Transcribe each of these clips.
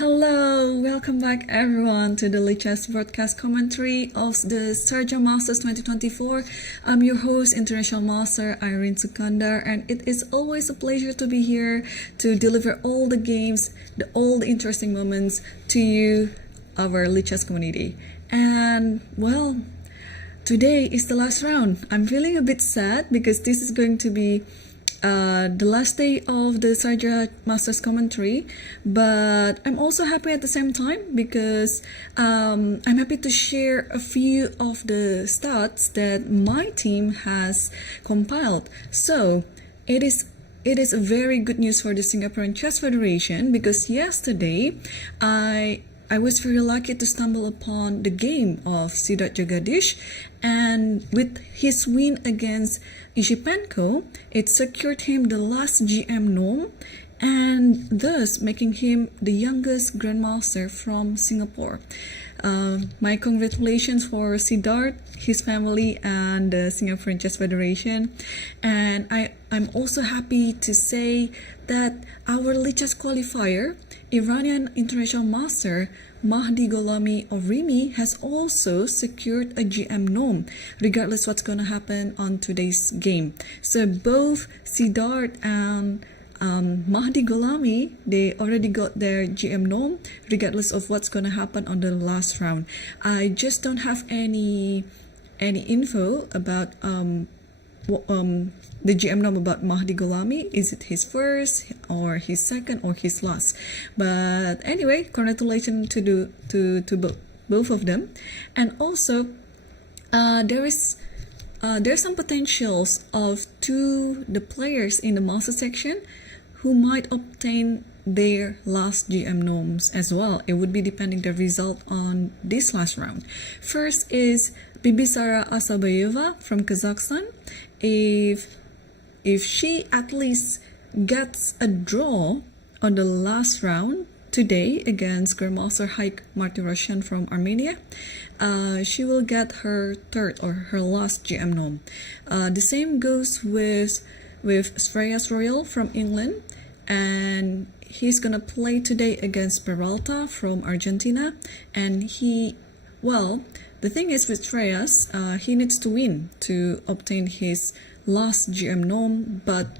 Hello, welcome back everyone to the Lichess broadcast commentary of the Sharjah Masters 2024. I'm your host, International Master Irene Sukandar, and it is always a pleasure to be here to deliver all the games, all the interesting moments to you, our Lichess community. And well, today is the last round. I'm feeling a bit sad because this is going to be the last day of the Sharjah Masters commentary, but I'm also happy at the same time because I'm happy to share a few of the stats that my team has compiled. So it is a very good news for the Singaporean Chess Federation because yesterday I was very lucky to stumble upon the game of Siddharth Jagadish, and with his win against Ishipenko, it secured him the last GM norm and thus making him the youngest grandmaster from Singapore. My congratulations for Siddharth, his family, and the Singaporean Chess Federation. And I'm also happy to say that our Lichess qualifier, Iranian International Master Mahdi Golami of Rimi, has also secured a GM norm, regardless what's going to happen on today's game. So both Siddharth and Mahdi Golami, they already got their GM norm, regardless of what's going to happen on the last round. I just don't have any info about the GM norm about Mahdi Golami. Is it his first or his second or his last? But anyway, congratulations to both of them. And also there's some potentials of the players in the master section who might obtain their last GM norms as well. It would be depending the result on this last round. First is Bibisara Asabayeva from Kazakhstan. If she at least gets a draw on the last round today against Grandmaster Haik Martirosyan from Armenia, she will get her third or her last GM norm. The same goes with Shreyas Royal from England, and he's gonna play today against Peralta from Argentina. And the thing is with Shreyas, he needs to win to obtain his last GM norm, but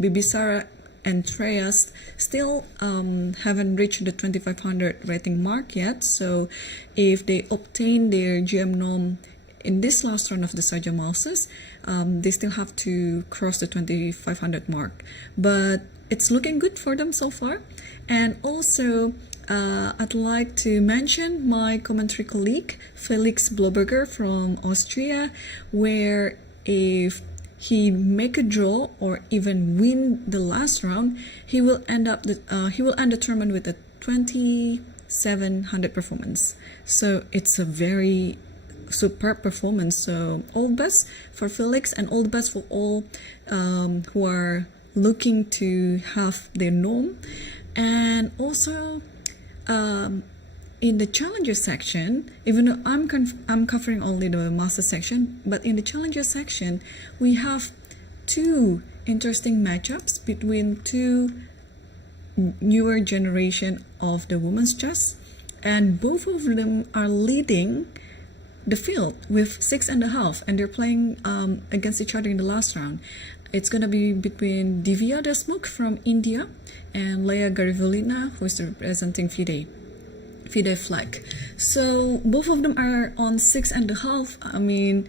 Bibisara and Shreyas still haven't reached the 2500 rating mark yet. So if they obtain their GM norm in this last round of the Sharjah Masters, they still have to cross the 2500 mark. But it's looking good for them so far. And also I'd like to mention my commentary colleague Felix Bloberger from Austria, where if he make a draw or even win the last round, he will end the tournament with a 2700 performance. So it's a very superb performance. So all the best for Felix and all the best for all who are looking to have their norm. And also in the challenger section, even though I'm covering only the master section, but in the challenger section we have two interesting matchups between two newer generation of the women's chess, and both of them are leading the field with 6.5, and they're playing against each other in the last round. It's gonna be between Divya Desmukh from India and Leia Garivolina, who is representing FIDE flag. So both of them are on 6.5. I mean,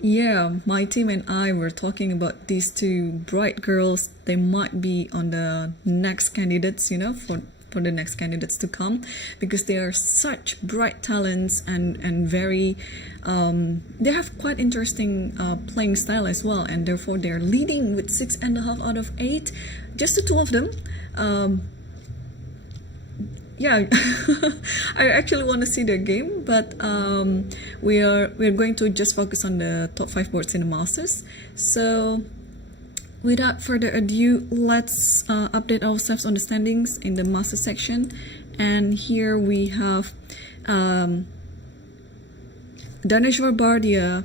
yeah, my team and I were talking about these two bright girls. They might be on the next candidates, for the next candidates to come, because they are such bright talents and very they have quite interesting playing style as well, and therefore they're leading with 6.5 out of 8, just the two of them. Yeah, I actually want to see their game, but we're going to just focus on the top 5 boards in the Masters. So without further ado, let's update ourselves on the standings in the master section. And here we have Daneshvar Bardia,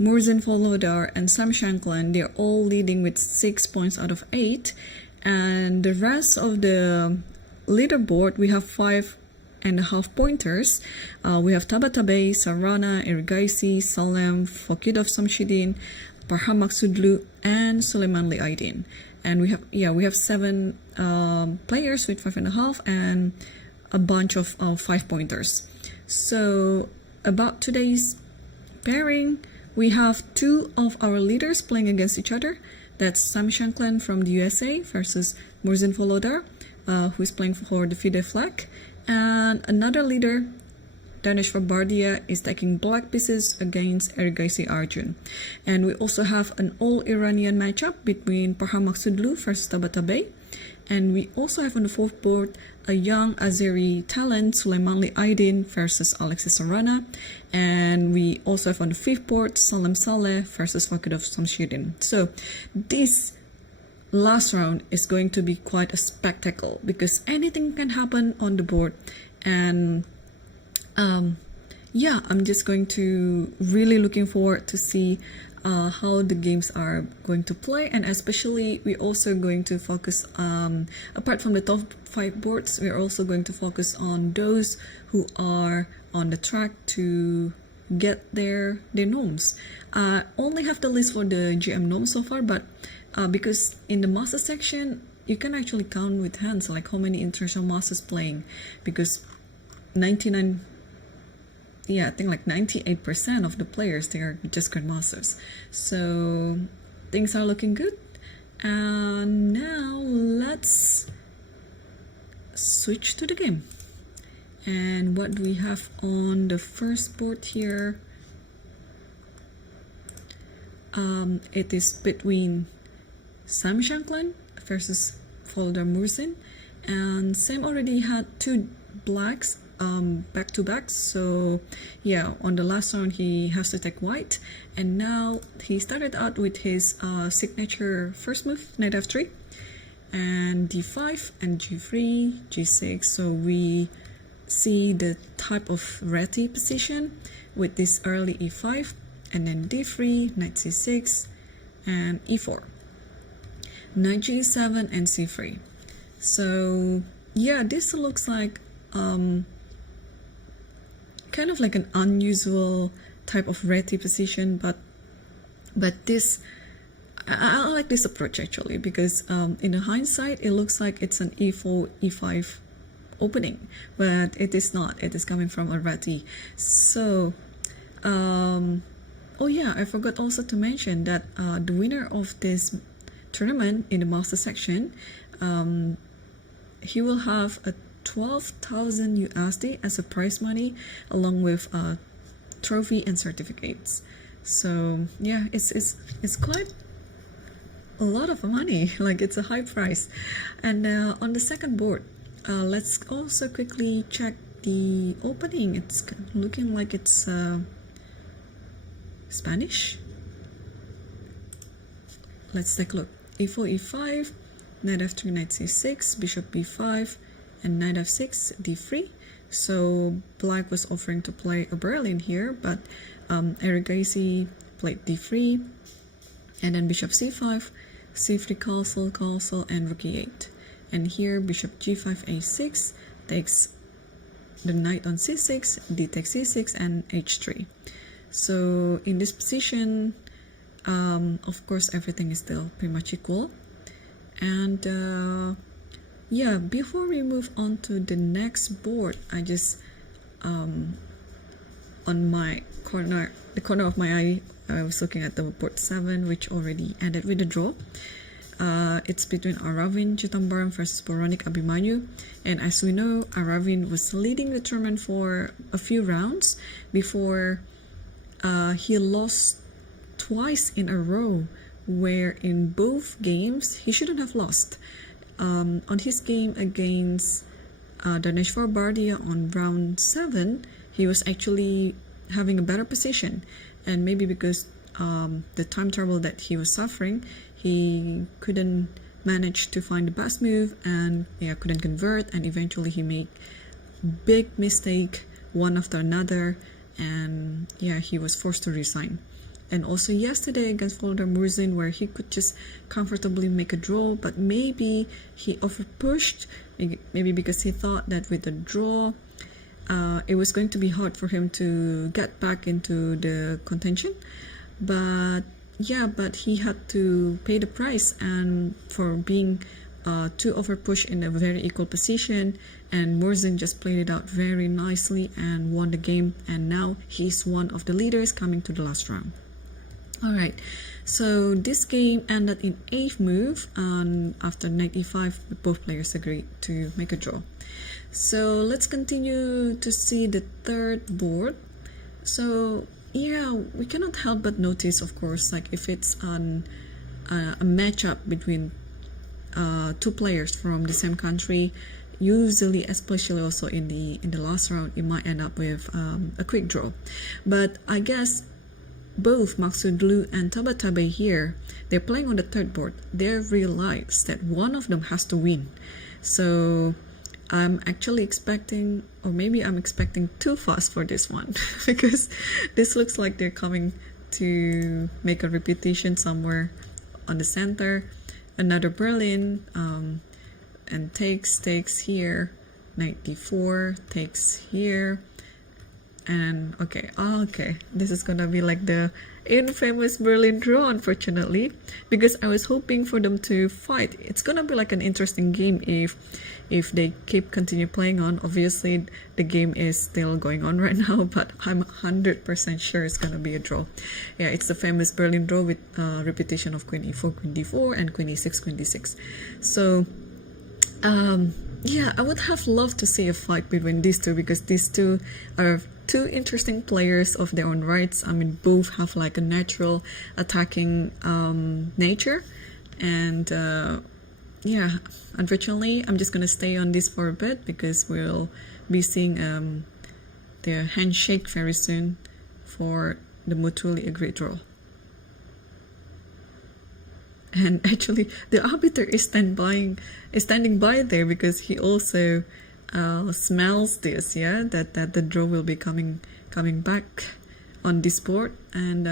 Murzin Volodar, and Sam Shankland. They're all leading with 6 points out of 8. And the rest of the leaderboard, we have 5.5 pointers. We have Tabatabai, Sarana, Erigaisi, Salem, Fakidov Samshidin, Parham Maksudlu, and Suleimanli Aydin. And we have 7 players with 5.5 and a bunch of 5 pointers. So about today's pairing, we have 2 of our leaders playing against each other. That's Sam Shankland from the USA versus Murzin Volodar, who is playing for the FIDE flag. And another leader, Danesh Bardia, is taking black pieces against Erigaisi Arjun. And we also have an all-Iranian matchup between Parham Maksudlu versus Tabatabai. And we also have on the 4th board a young Azeri talent, Suleimanli Aydin versus Alexis Sarana. And we also have on the 5th board Salem Saleh versus Fakidov Samshidin. So this last round is going to be quite a spectacle because anything can happen on the board. And I'm just going to really looking forward to see how the games are going to play, and especially we're also going to focus apart from the top 5 boards, we're also going to focus on those who are on the track to get their norms. Only have the list for the GM norms so far, but because in the master section you can actually count with hands like how many international masters playing, because 98% of the players, they are just grandmasters. So things are looking good. And now let's switch to the game. And what do we have on the first board here? It is between Sam Shankland versus Volodar Murzin, and Sam already had 2 blacks back to back, so on the last round he has to take white, and now he started out with his signature first move, knight f3 and d5 and g3, g6. So we see the type of reti position with this early e5 and then d3, knight c6 and e4, knight g7 and c3. So this looks like kind of like an unusual type of reti position, but this I like this approach actually, because in the hindsight it looks like it's an e4 e5 opening, but it is not. It is coming from a reti. So I forgot also to mention that the winner of this tournament in the master section, he will have a 12,000 USD as a prize money, along with trophy and certificates. So it's quite a lot of money. Like, it's a high price. And on the second board, let's also quickly check the opening. It's looking like it's Spanish. Let's take a look. e4 e5, knight f3, knight c6, bishop b5, and knight f6, d3. So black was offering to play a Berlin here, but Erigaisi played d3, and then bishop c5, c3 castle, and rook e8. And here bishop g5 a6 takes the knight on c6, d takes c6, and h3. So in this position, of course, everything is still pretty much equal. And before we move on to the next board, I just on my corner, the corner of my eye, I was looking at the board 7, which already ended with a draw. It's between Aravin Chitambaram versus Puranik Abhimanyu, and as we know, Aravin was leading the tournament for a few rounds before he lost twice in a row, where in both games he shouldn't have lost. On his game against Danesh Bardia on round 7, he was actually having a better position, and maybe because the time trouble that he was suffering, he couldn't manage to find the best move, and couldn't convert, and eventually he made big mistake one after another, and he was forced to resign. And also yesterday against Volodar Murzin, where he could just comfortably make a draw, but maybe he overpushed, maybe because he thought that with the draw, it was going to be hard for him to get back into the contention. But yeah, but he had to pay the price, and for being too overpushed in a very equal position, and Morzin just played it out very nicely and won the game, and now he's one of the leaders coming to the last round. Alright, so this game ended in 8th move, and after knight e5 both players agreed to make a draw. So let's continue to see the third board. So yeah, we cannot help but notice, of course, like if it's a matchup between two players from the same country, usually, especially also in the last round, it might end up with a quick draw. But I guess both Maksudlu and Tabatabai here, they're playing on the third board. They realize that one of them has to win. So I'm actually expecting, or maybe I'm expecting too fast for this one because this looks like they're coming to make a repetition somewhere on the center. Another Berlin, and takes here, knight d4, takes here, and okay, this is gonna be like the infamous Berlin draw, unfortunately, because I was hoping for them to fight. It's gonna be like an interesting game if they continue playing on. Obviously the game is still going on right now, but I'm 100% sure it's gonna be a draw. Yeah, it's the famous Berlin draw with repetition of queen e4, queen d4, and queen e6, queen d6. So yeah, I would have loved to see a fight between these two, because these two are two interesting players of their own rights. I mean, both have like a natural attacking nature, and yeah, unfortunately I'm just gonna stay on this for a bit because we'll be seeing their handshake very soon for the mutually agreed draw. And actually the arbiter is standing by there because he also smells this, yeah, that the draw will be coming back on this board. And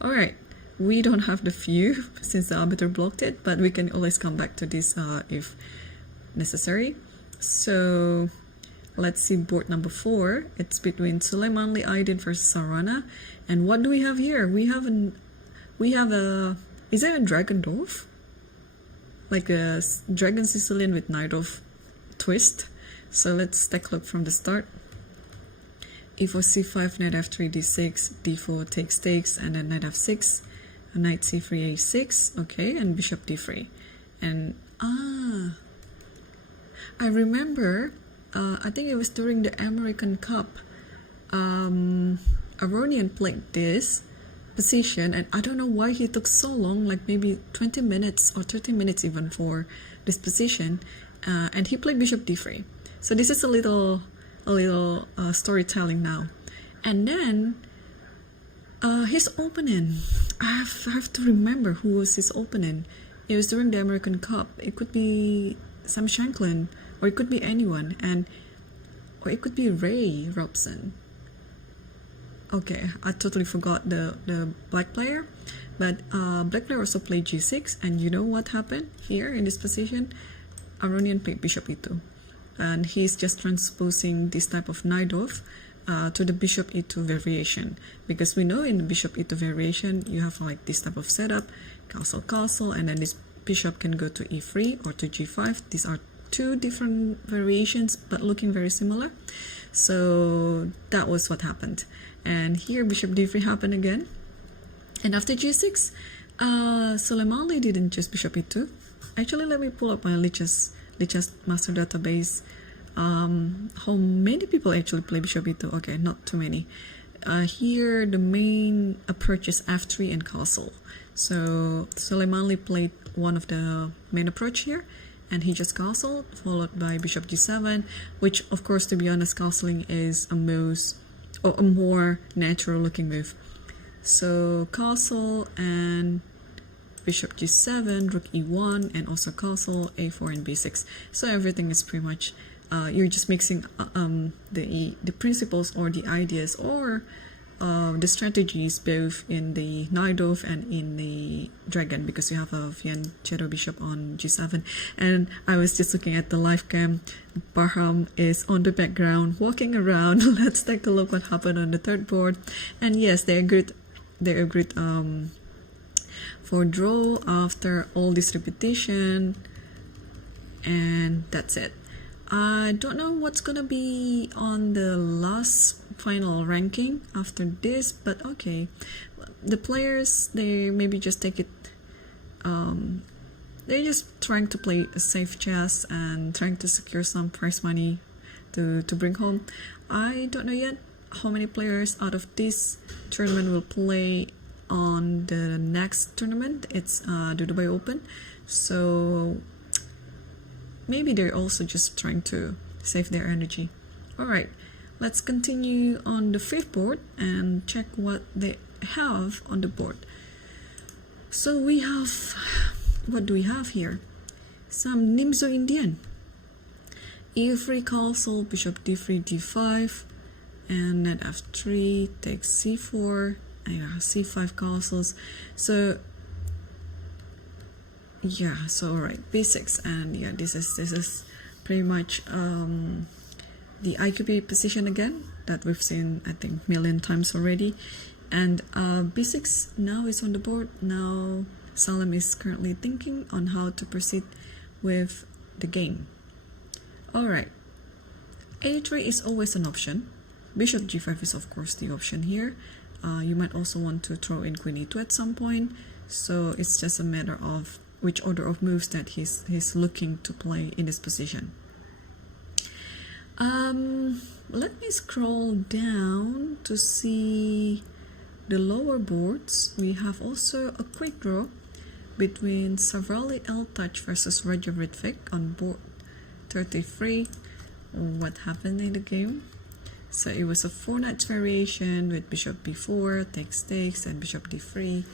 all right, we don't have the view since the arbiter blocked it, but we can always come back to this if necessary. So let's see board number 4. It's between Suleimanli Aydin versus Sarana. And what do we have here? We have a is that a dragon dove? Like a dragon Sicilian with knight of twist. So let's take a look from the start. e4 c5, knight f3 d6, d4 takes, and then knight f6, knight c3 a6, okay, and bishop d3. And I remember, I think it was during the American Cup, Aronian played this position, and I don't know why he took so long, like maybe 20 minutes or 30 minutes even for this position, and he played bishop d3. So this is a little storytelling now. And then his opponent, I have to remember who was his opponent. It was during the American Cup. It could be Sam Shanklin, or it could be anyone, or it could be Ray Robson. Okay, I totally forgot the black player, but black player also played g6, and you know what happened here in this position? Aronian played bishop e2, and he's just transposing this type of knight off to the bishop e2 variation, because we know in the bishop e2 variation you have like this type of setup, castle, and then this bishop can go to e3 or to g5. These are two different variations but looking very similar. So that was what happened. And here bishop d3 happened again, and after g6 Suleimanli didn't just bishop e2. Actually, let me pull up my Lichess master database. How many people actually play bishop e2? Okay, not too many. Here the main approach is f3 and castle. So Suleimanli played one of the main approach here, and he just castled, followed by bishop g7, which of course, to be honest, castling is a more natural looking move. So castle and bishop g7, rook e1, and also castle, a4 and b6. So everything is pretty much you're just mixing the principles or the ideas or the strategies both in the knight off and in the dragon, because you have a Vian shadow bishop on g7. And I was just looking at the live cam. Barham is on the background walking around. Let's take a look what happened on the third board. And yes, they agreed for draw after all this repetition, and that's it. I don't know what's gonna be on the last final ranking after this, but okay, the players, they maybe just take it, they're just trying to play a safe chess and trying to secure some prize money to bring home. I don't know yet how many players out of this tournament will play on the next tournament. It's the Dubai Open, so maybe they're also just trying to save their energy. Alright, let's continue on the fifth board and check what they have on the board. So we have, what do we have here? Some Nimzo Indian. E3 castle, bishop d3, d5, and knight f3 takes c4, and you have c5 castles. So yeah, so alright, b6, and yeah, this is pretty much the IQB position again that we've seen I think a million times already. And b6 now is on the board. Now Salam is currently thinking on how to proceed with the game. Alright, a3 is always an option. Bishop g5 is of course the option here. You might also want to throw in queen e2 at some point, so it's just a matter of which order of moves that he's looking to play in this position. Let me scroll down to see the lower boards. We have also a quick draw between Savrali Eltach versus Roger Ridvik on board 33. What happened in the game? So it was a 4 knights variation with bishop b4, takes, and bishop d3.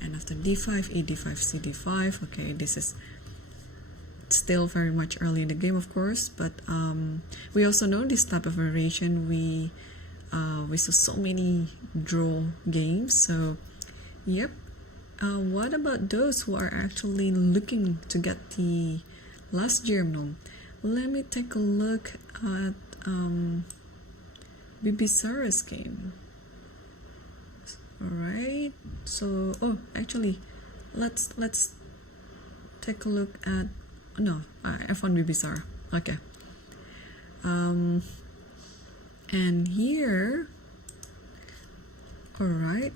And after d5, e d5, c d5. Okay, this is still very much early in the game, of course, but we also know this type of variation. We saw so many draw games. So yep. What about those who are actually looking to get the last GM? Let me take a look at Bibisara's game. Alright, so actually let's take a look at F1 Bibisara. Okay. And here, alright,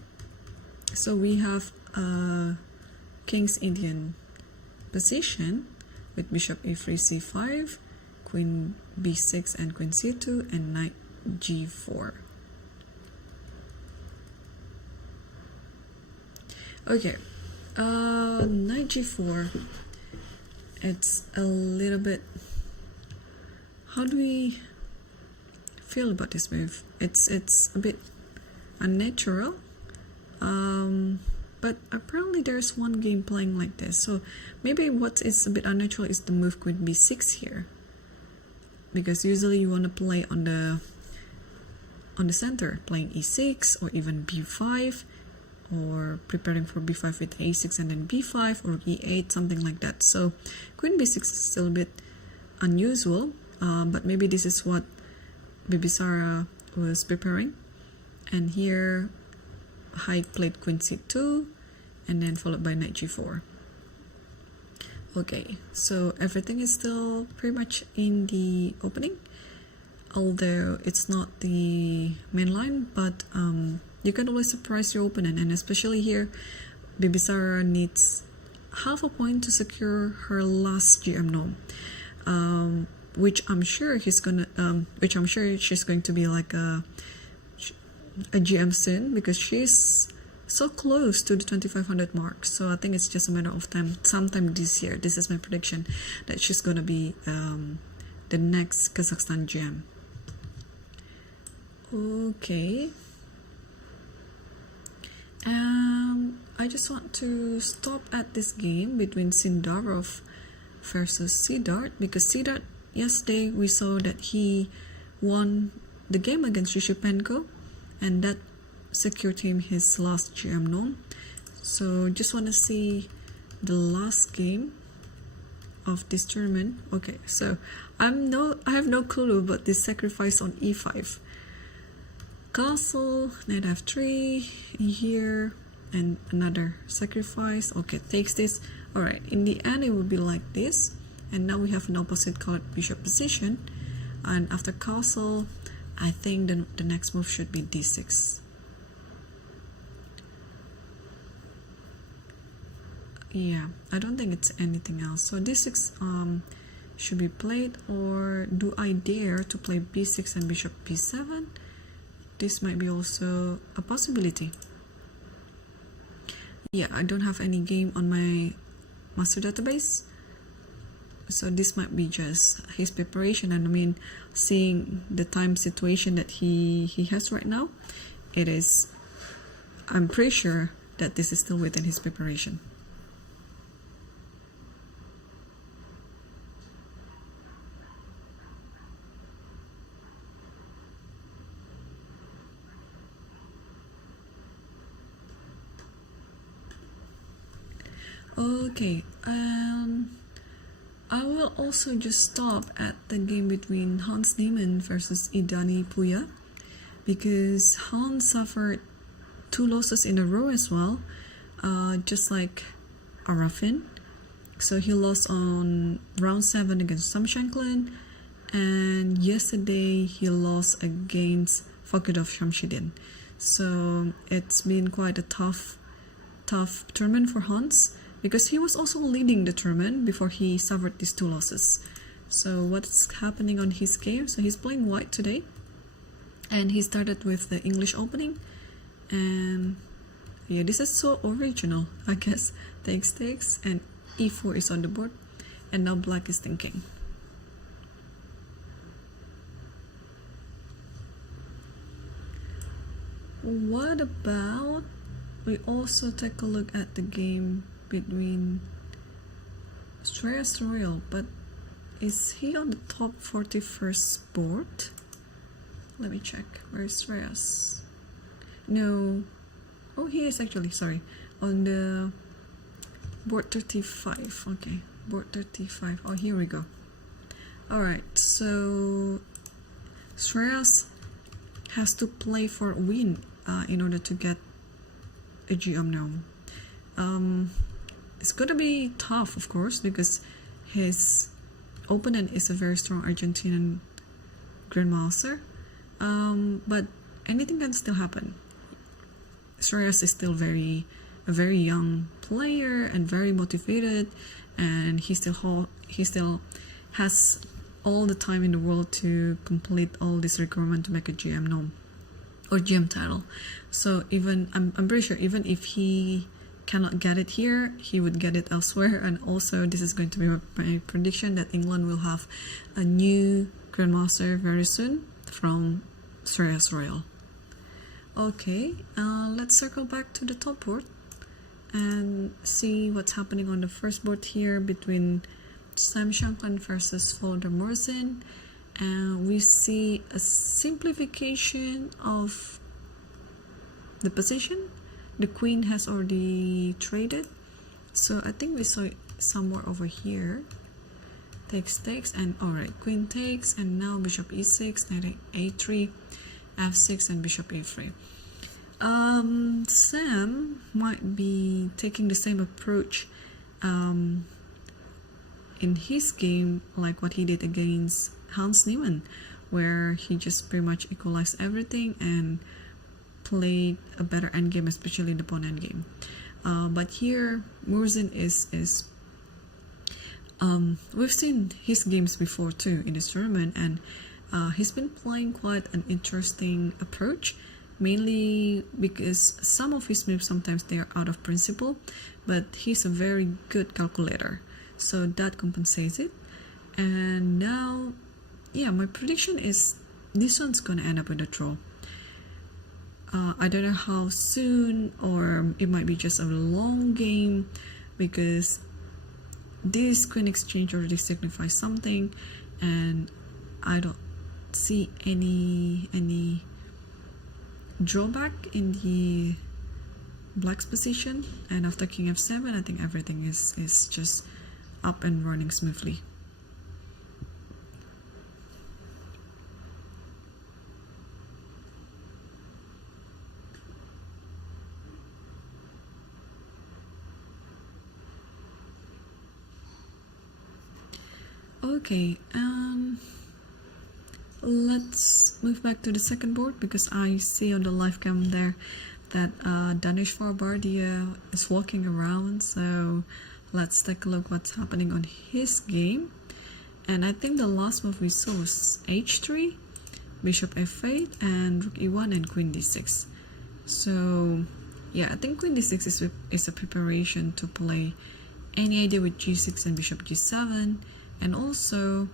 so we have King's Indian position with bishop a3 c5, queen b6 and queen c2, and knight g4. Okay, knight g4, it's a little bit, how do we feel about this move? It's a bit unnatural, but apparently there's one game playing like this, so maybe what is a bit unnatural is the move queen b6 here, because usually you want to play on the center, playing e6 or even b5, or preparing for b5 with a6 and then b5 or e8, something like that. So queen b6 is still a bit unusual, but maybe this is what Bibisara was preparing. And here Haik played queen c2 and then followed by knight g4. Okay, so everything is still pretty much in the opening, although it's not the main line, but you can always surprise your opponent, and especially here, Bibisara needs half a point to secure her last GM nom, which I'm sure she's going to be like a GM soon, because she's so close to the 2500 mark. So I think it's just a matter of time, sometime this year. This is my prediction, that she's going to be the next Kazakhstan GM. Okay. I just want to stop at this game between Sindarov versus Siddharth, because Siddharth, yesterday we saw that he won the game against Rishipenko, and that secured him his last GM norm. So just want to see the last game of this tournament. Okay, so I have no clue about this sacrifice on e5. Castle, knight f3 here, and another sacrifice. Okay, takes this. All right, in the end it will be like this, and now we have an opposite card bishop position, and after castle I think the next move should be d6. Yeah, I don't think it's anything else. So d6 should be played, or do I dare to play b6 and bishop b7? This might be also a possibility. Yeah, I don't have any game on my master database, so this might be just his preparation. And I mean, seeing the time situation that he has right now, I'm pretty sure that this is still within his preparation. Okay, I will also just stop at the game between Hans Niemann versus Idani Puya, because Hans suffered 2 losses in a row as well, just like Arafin. So he lost on round 7 against Sam Shankland, and yesterday he lost against Fakirov Shamshidin. So it's been quite a tough tournament for Hans, because he was also leading the tournament before he suffered these 2 losses. So what's happening on his game? So he's playing white today, and he started with the English opening, and yeah, this is so original, I guess. Takes, and e4 is on the board, and now black is thinking. What about we also take a look at the game between Shreyas Royal, but is he on the top 41st board? Let me check. Where is Shreyas? No. Oh, he is actually, sorry, on the board 35. Okay, board 35. Oh, here we go. Alright, so Shreyas has to play for a win in order to get a GM norm. It's gonna be tough, of course, because his opponent is a very strong Argentinian grandmaster, but anything can still happen. Shreyas is still a very young player and very motivated, and he still has all the time in the world to complete all this requirement to make a GM norm or GM title. So even I'm pretty sure even if he cannot get it here, he would get it elsewhere. And also, this is going to be my prediction that England will have a new grandmaster very soon from Shreyas Royal. Okay, let's circle back to the top board and see what's happening on the first board here between Sam Shankland versus Volodar Murzin. And we see a simplification of the position. The queen has already traded, so I think we saw it somewhere over here. Takes, and alright, queen takes, and now bishop e6, knight a3, f6, and bishop a3. Sam might be taking the same approach in his game like what he did against Hans Niemann, where he just pretty much equalized everything and played a better endgame, especially the pawn endgame. But here, Murzin is we've seen his games before too in this tournament, and he's been playing quite an interesting approach, mainly because some of his moves sometimes they are out of principle, but he's a very good calculator, so that compensates it. And now, yeah, my prediction is this one's gonna end up in a draw. I don't know how soon, or it might be just a long game, because this queen exchange already signifies something, and I don't see any drawback in the black's position, and after king f7 I think everything is just up and running smoothly. Okay, let's move back to the second board, because I see on the live cam there that Danish Farbardia is walking around, so let's take a look what's happening on his game. And I think the last move we saw was h3, bishop f8, and rook e1 and queen d6. So yeah, I think queen d6 is a preparation to play any idea with g6 and bishop g7, and also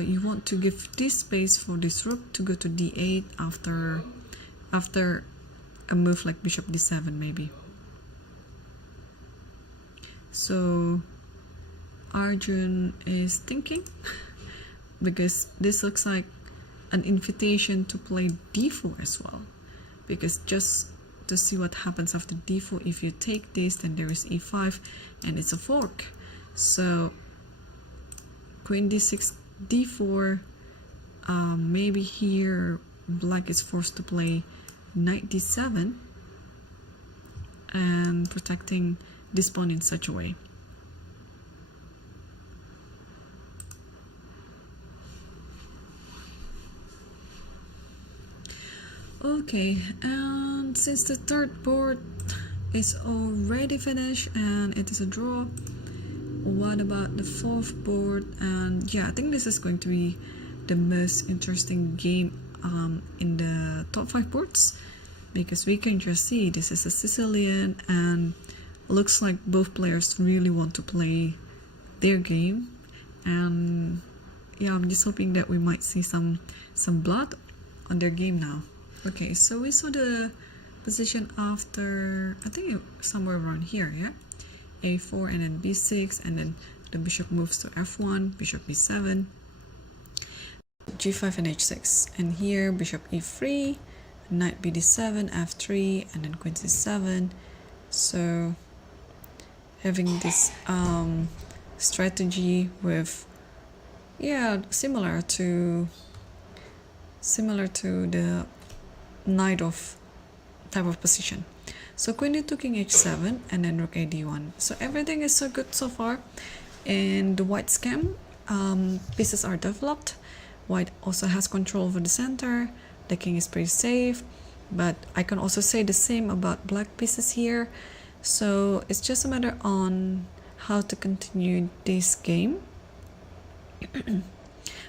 you want to give this space for this rook to go to d8 after a move like bishop d7 maybe. So Arjun is thinking because this looks like an invitation to play d4 as well, because just to see what happens after d4, if you take this then there is e5 and it's a fork. So queen d6 d4, maybe here black is forced to play knight d7 and protecting this pawn in such a way. Okay, and since the third board is already finished and it is a draw, what about the fourth board? And yeah, I think this is going to be the most interesting game in the top 5 boards, because we can just see this is a Sicilian and looks like both players really want to play their game. And yeah, I'm just hoping that we might see some blood on their game now. Okay, so we saw the position after, I think somewhere around here, yeah? a4 and then b6, and then the bishop moves to f1, bishop b7, g5 and h6, and here bishop e3, knight bd7, f3, and then queen c7. So having this strategy with, yeah, similar to the knight of type of position. So queen d2, king h7, and then rook a d1. So everything is so good so far. In the white scam, pieces are developed. White also has control over the center. The king is pretty safe, but I can also say the same about black pieces here. So it's just a matter on how to continue this game,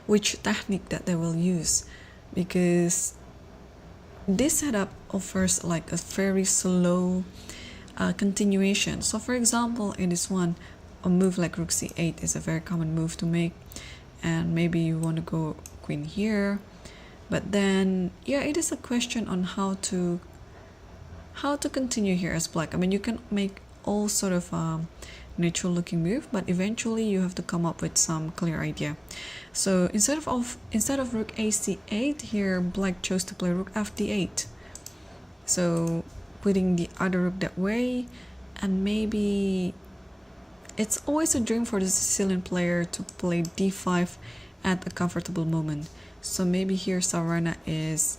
which technique that they will use, because this setup offers like a very slow continuation. So for example, in this one, a move like rook c8 is a very common move to make, and maybe you want to go queen here, but then yeah, it is a question on how to continue here as black. I mean, you can make all sort of neutral looking move, but eventually you have to come up with some clear idea. So instead of rook ac8, here black chose to play rook fd8, so putting the other rook that way. And maybe it's always a dream for the Sicilian player to play d5 at a comfortable moment. So maybe here Sarana is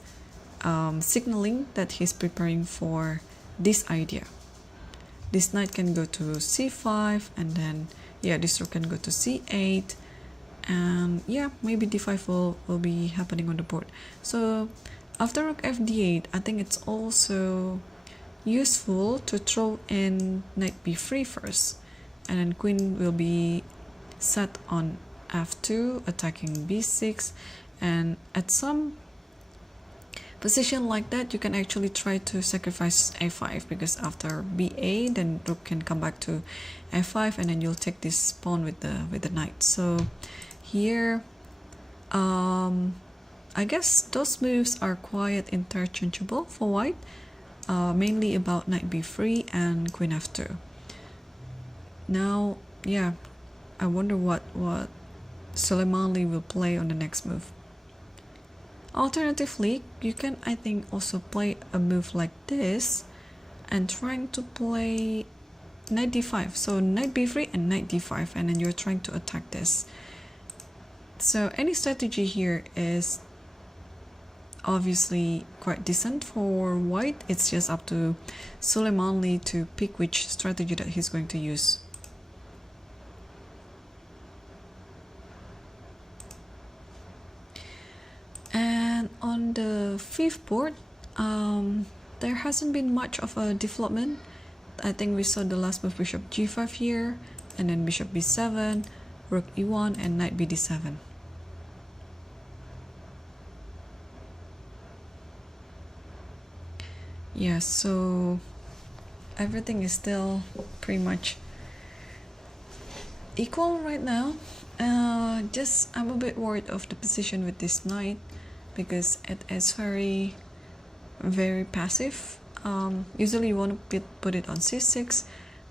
signaling that he's preparing for this idea. This knight can go to c5, and then yeah, this rook can go to c8, and yeah, maybe d5 will be happening on the board. So after rook fd8, I think it's also useful to throw in knight b3 first, and then queen will be set on f2, attacking b6, and at some position like that you can actually try to sacrifice a5, because after ba then rook can come back to f5, and then you'll take this pawn with the knight. So here I guess those moves are quite interchangeable for white, mainly about knight b3 and queen f2. Now yeah, I wonder what Soleimani will play on the next move. Alternatively, you can, I think, also play a move like this and trying to play knight d5. So knight b3 and knight d5, and then you're trying to attack this. So any strategy here is obviously quite decent for white. It's just up to Suleimanli to pick which strategy that he's going to use. And on the fifth board, there hasn't been much of a development. I think we saw the last move bishop g5 here, and then bishop b7, rook e1, and knight bd7. Yeah, so everything is still pretty much equal right now. Just I'm a bit worried of the position with this knight because it is very passive. Usually you want to put it on c6,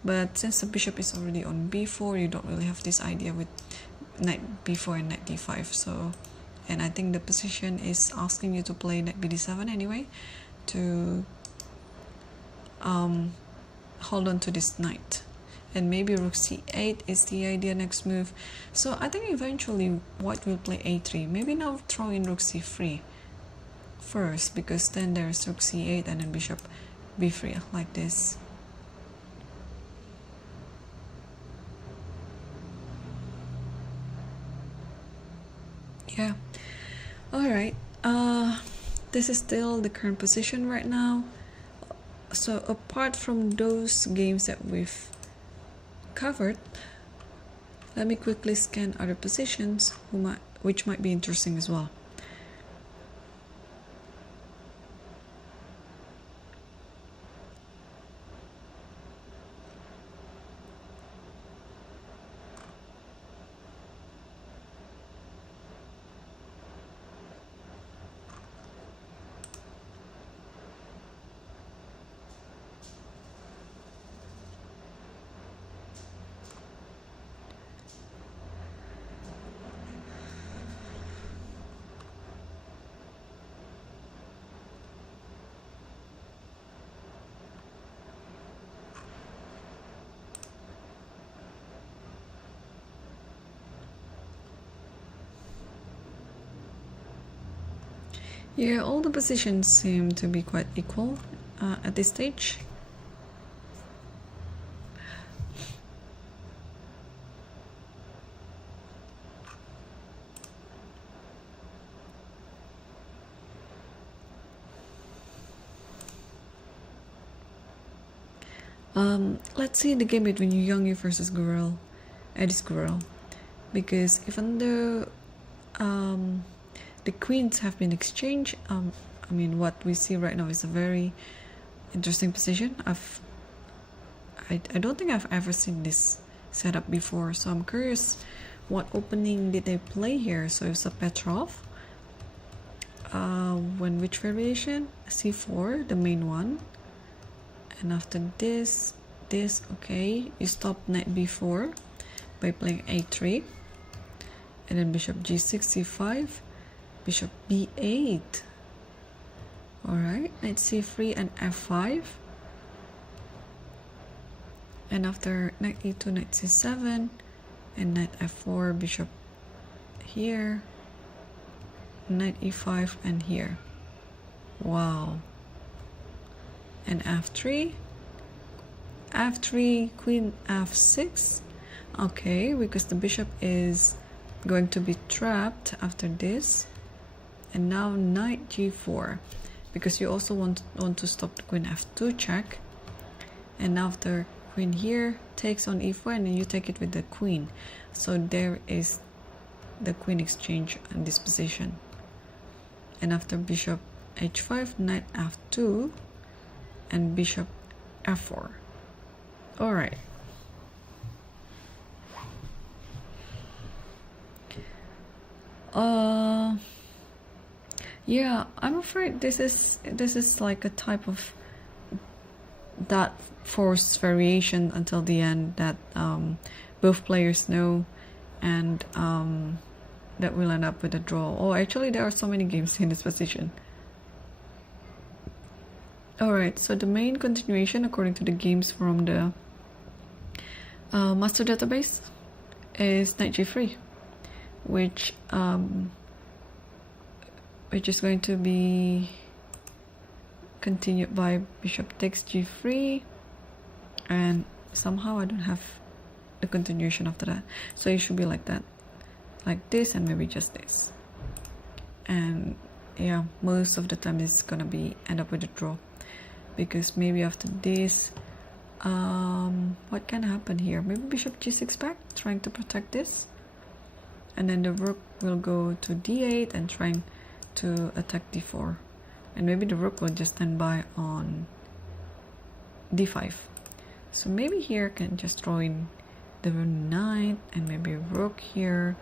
but since the bishop is already on b4, you don't really have this idea with knight b4 and knight d5. So, and I think the position is asking you to play knight bd7 anyway to hold on to this knight. And maybe rook c8 is the idea next move. So I think eventually white will play a3. Maybe now throw in rook c3 first, because then there's rook c8 and then bishop b3 like this. Yeah. Alright. This is still the current position right now. So apart from those games that we've covered, let me quickly scan other positions which might be interesting as well. Yeah, all the positions seem to be quite equal at this stage. Let's see the game between Youngyu versus Gurel, Edis Gurel, because even though the queens have been exchanged, I mean, what we see right now is a very interesting position. I don't think I've ever seen this setup before, so I'm curious what opening did they play here. So it's a Petrov. Which variation? C4, the main one. And after this, okay, you stop knight b4 by playing a3, and then bishop g6, c5, bishop b8. Alright, knight c3 and f5, and after knight e2, knight c7, and knight f4, bishop here, knight e5, and here. Wow. And f3, queen f6. Okay, because the bishop is going to be trapped after this. And now knight g4, because you also want to stop the queen f2 check. And after queen here takes on e4, and then you take it with the queen. So there is the queen exchange in this position. And after bishop h5, knight f2, and bishop f4. All right. Yeah, I'm afraid this is like a type of that force variation until the end that both players know, and that will end up with a draw. Oh, actually there are so many games in this position. Alright, so the main continuation according to the games from the master database is knight g3, which is going to be continued by bishop takes g3, and somehow I don't have the continuation after that, so it should be like that, like this, and maybe just this. And yeah, most of the time it's gonna be end up with a draw, because maybe after this what can happen here? Maybe bishop g6 back, trying to protect this, and then the rook will go to d8 and trying to attack d4, and maybe the rook will just stand by on d5. So maybe here can just throw in the knight, and maybe rook here,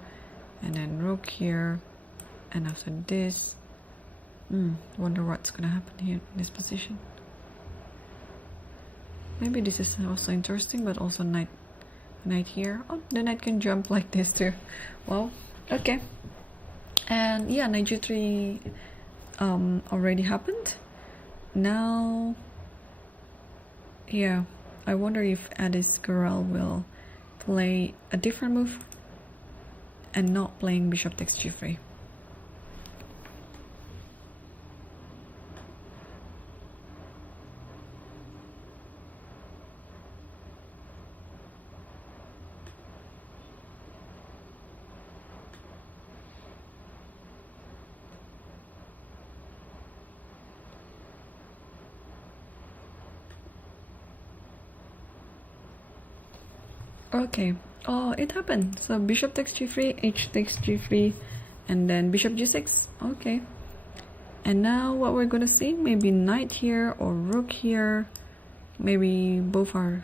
and then rook here, and after this, wonder what's gonna happen here in this position. Maybe this is also interesting, but also knight here. Oh, the knight can jump like this too. Well, okay. And yeah, knight g3 already happened. Now, yeah, I wonder if Addis Corral will play a different move and not playing bishop takes g3. Okay, oh, it happened. So bishop takes g3, h takes g3, and then bishop g6. Okay, and now what we're gonna see, maybe knight here or rook here, maybe both are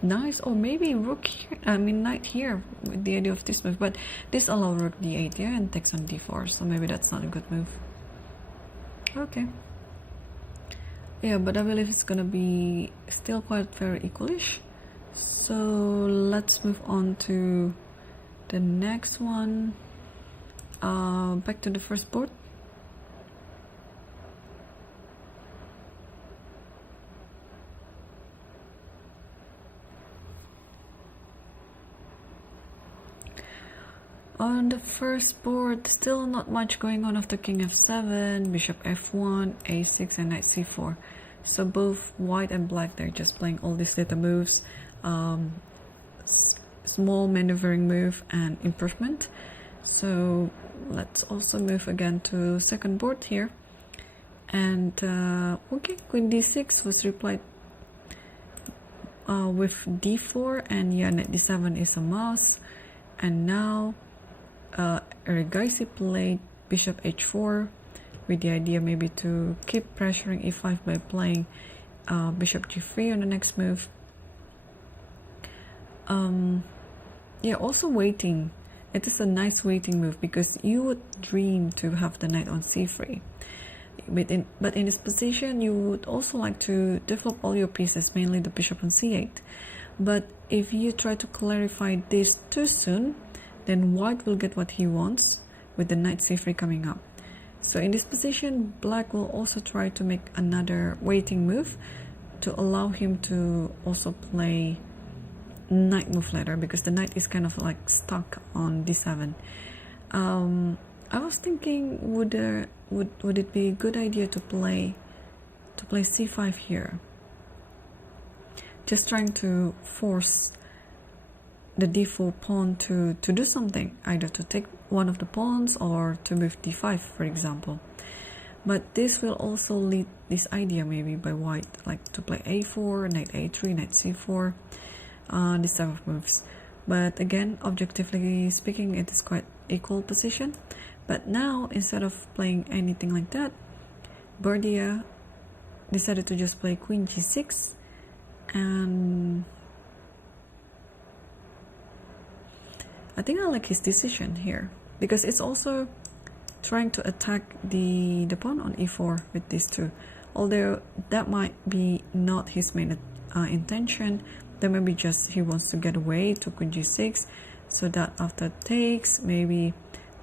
nice, or maybe rook here, I mean knight here with the idea of this move, but this allows rook d8 here and takes on d4, so maybe that's not a good move. Okay, yeah, but I believe it's gonna be still quite very equalish. So let's move on to the next one. Back to the first board. On the first board, still not much going on after king f7, bishop f1, a6, and knight c4. So both white and black, they're just playing all these little moves. Small maneuvering move and improvement. So let's also move again to second board here, and okay, queen d6 was replied with d4, and yeah, knight d7 is a must. And now Regaisi played bishop h4 with the idea maybe to keep pressuring e5 by playing bishop g3 on the next move. Yeah, also waiting. It is a nice waiting move, because you would dream to have the knight on c3, but in this position you would also like to develop all your pieces, mainly the bishop on c8. But if you try to clarify this too soon, then white will get what he wants with the knight c3 coming up. So in this position, black will also try to make another waiting move to allow him to also play knight move later, because the knight is kind of like stuck on d7. I was thinking, would it be a good idea to play c5 here, just trying to force the d4 pawn to do something, either to take one of the pawns or to move d5, for example. But this will also lead this idea maybe by white, like to play a4, knight a3, knight c4, this type of moves. But again, objectively speaking, it is quite equal position. But now, instead of playing anything like that, Bardia decided to just play queen g6, and I think I like his decision here, because it's also trying to attack the pawn on e4 with these two. Although that might be not his main intention, that maybe just he wants to get away to queen g6. so that after takes, maybe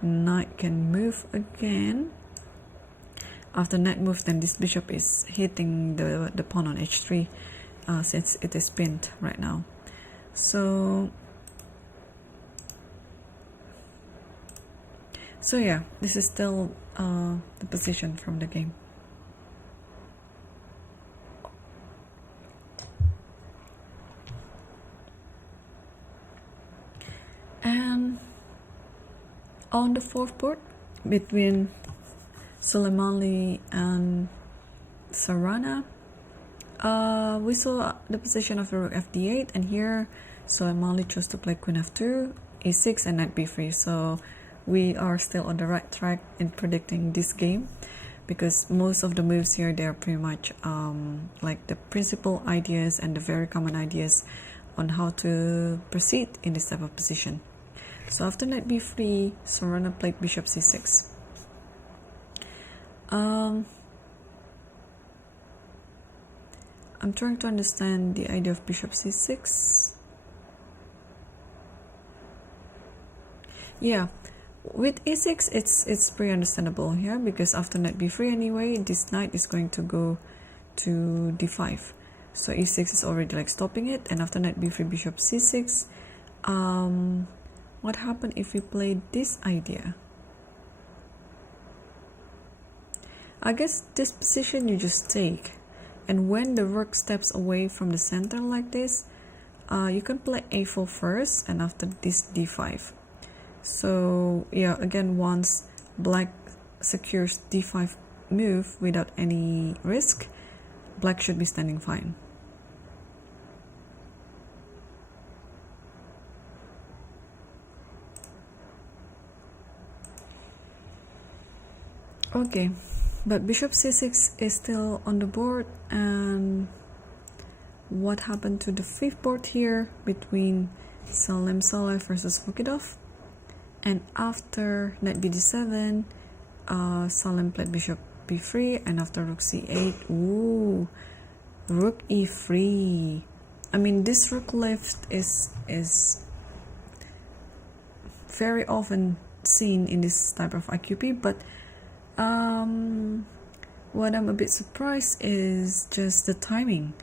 knight can move again. After knight moves, then this bishop is hitting the pawn on h3, since it is pinned right now. So yeah, this is still the position from the game. And on the fourth board between Soleimani and Sharjah, we saw the position of the rook fd8, and here Soleimani chose to play queen f2, e6, and knight b3. So we are still on the right track in predicting this game, because most of the moves here, they are pretty much like the principal ideas and the very common ideas on how to proceed in this type of position. So after knight b3, Sharjah played bishop c6. I'm trying to understand the idea of bishop c6. Yeah, with e6, it's pretty understandable here, because after knight b3 anyway, this knight is going to go to d5. So e6 is already like stopping it, and after knight b3, bishop c6. What happened if we played this idea? I guess this position you just take, and when the rook steps away from the center like this, you can play a4 first, and after this d5. So yeah, again, once black secures d5 move without any risk, black should be standing fine. Okay, but bishop c6 is still on the board. And what happened to the fifth board here between Salim Saleh versus Fukidov? And after knight bd7, Salim played bishop b3, and after rook c8, ooh, rook e3. I mean, this rook lift is very often seen in this type of IQP, but what I'm a bit surprised is just the timing,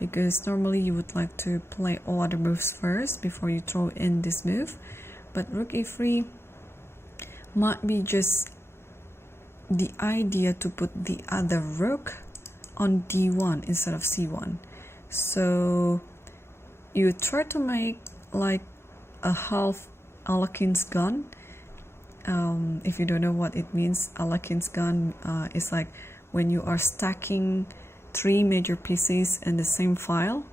because normally you would like to play all other moves first before you throw in this move. But rook e3 might be just the idea to put the other rook on d1 instead of c1. So you try to make like a half Alakin's gun. If you don't know what it means, Alakin's gun is like when you are stacking three major pieces in the same file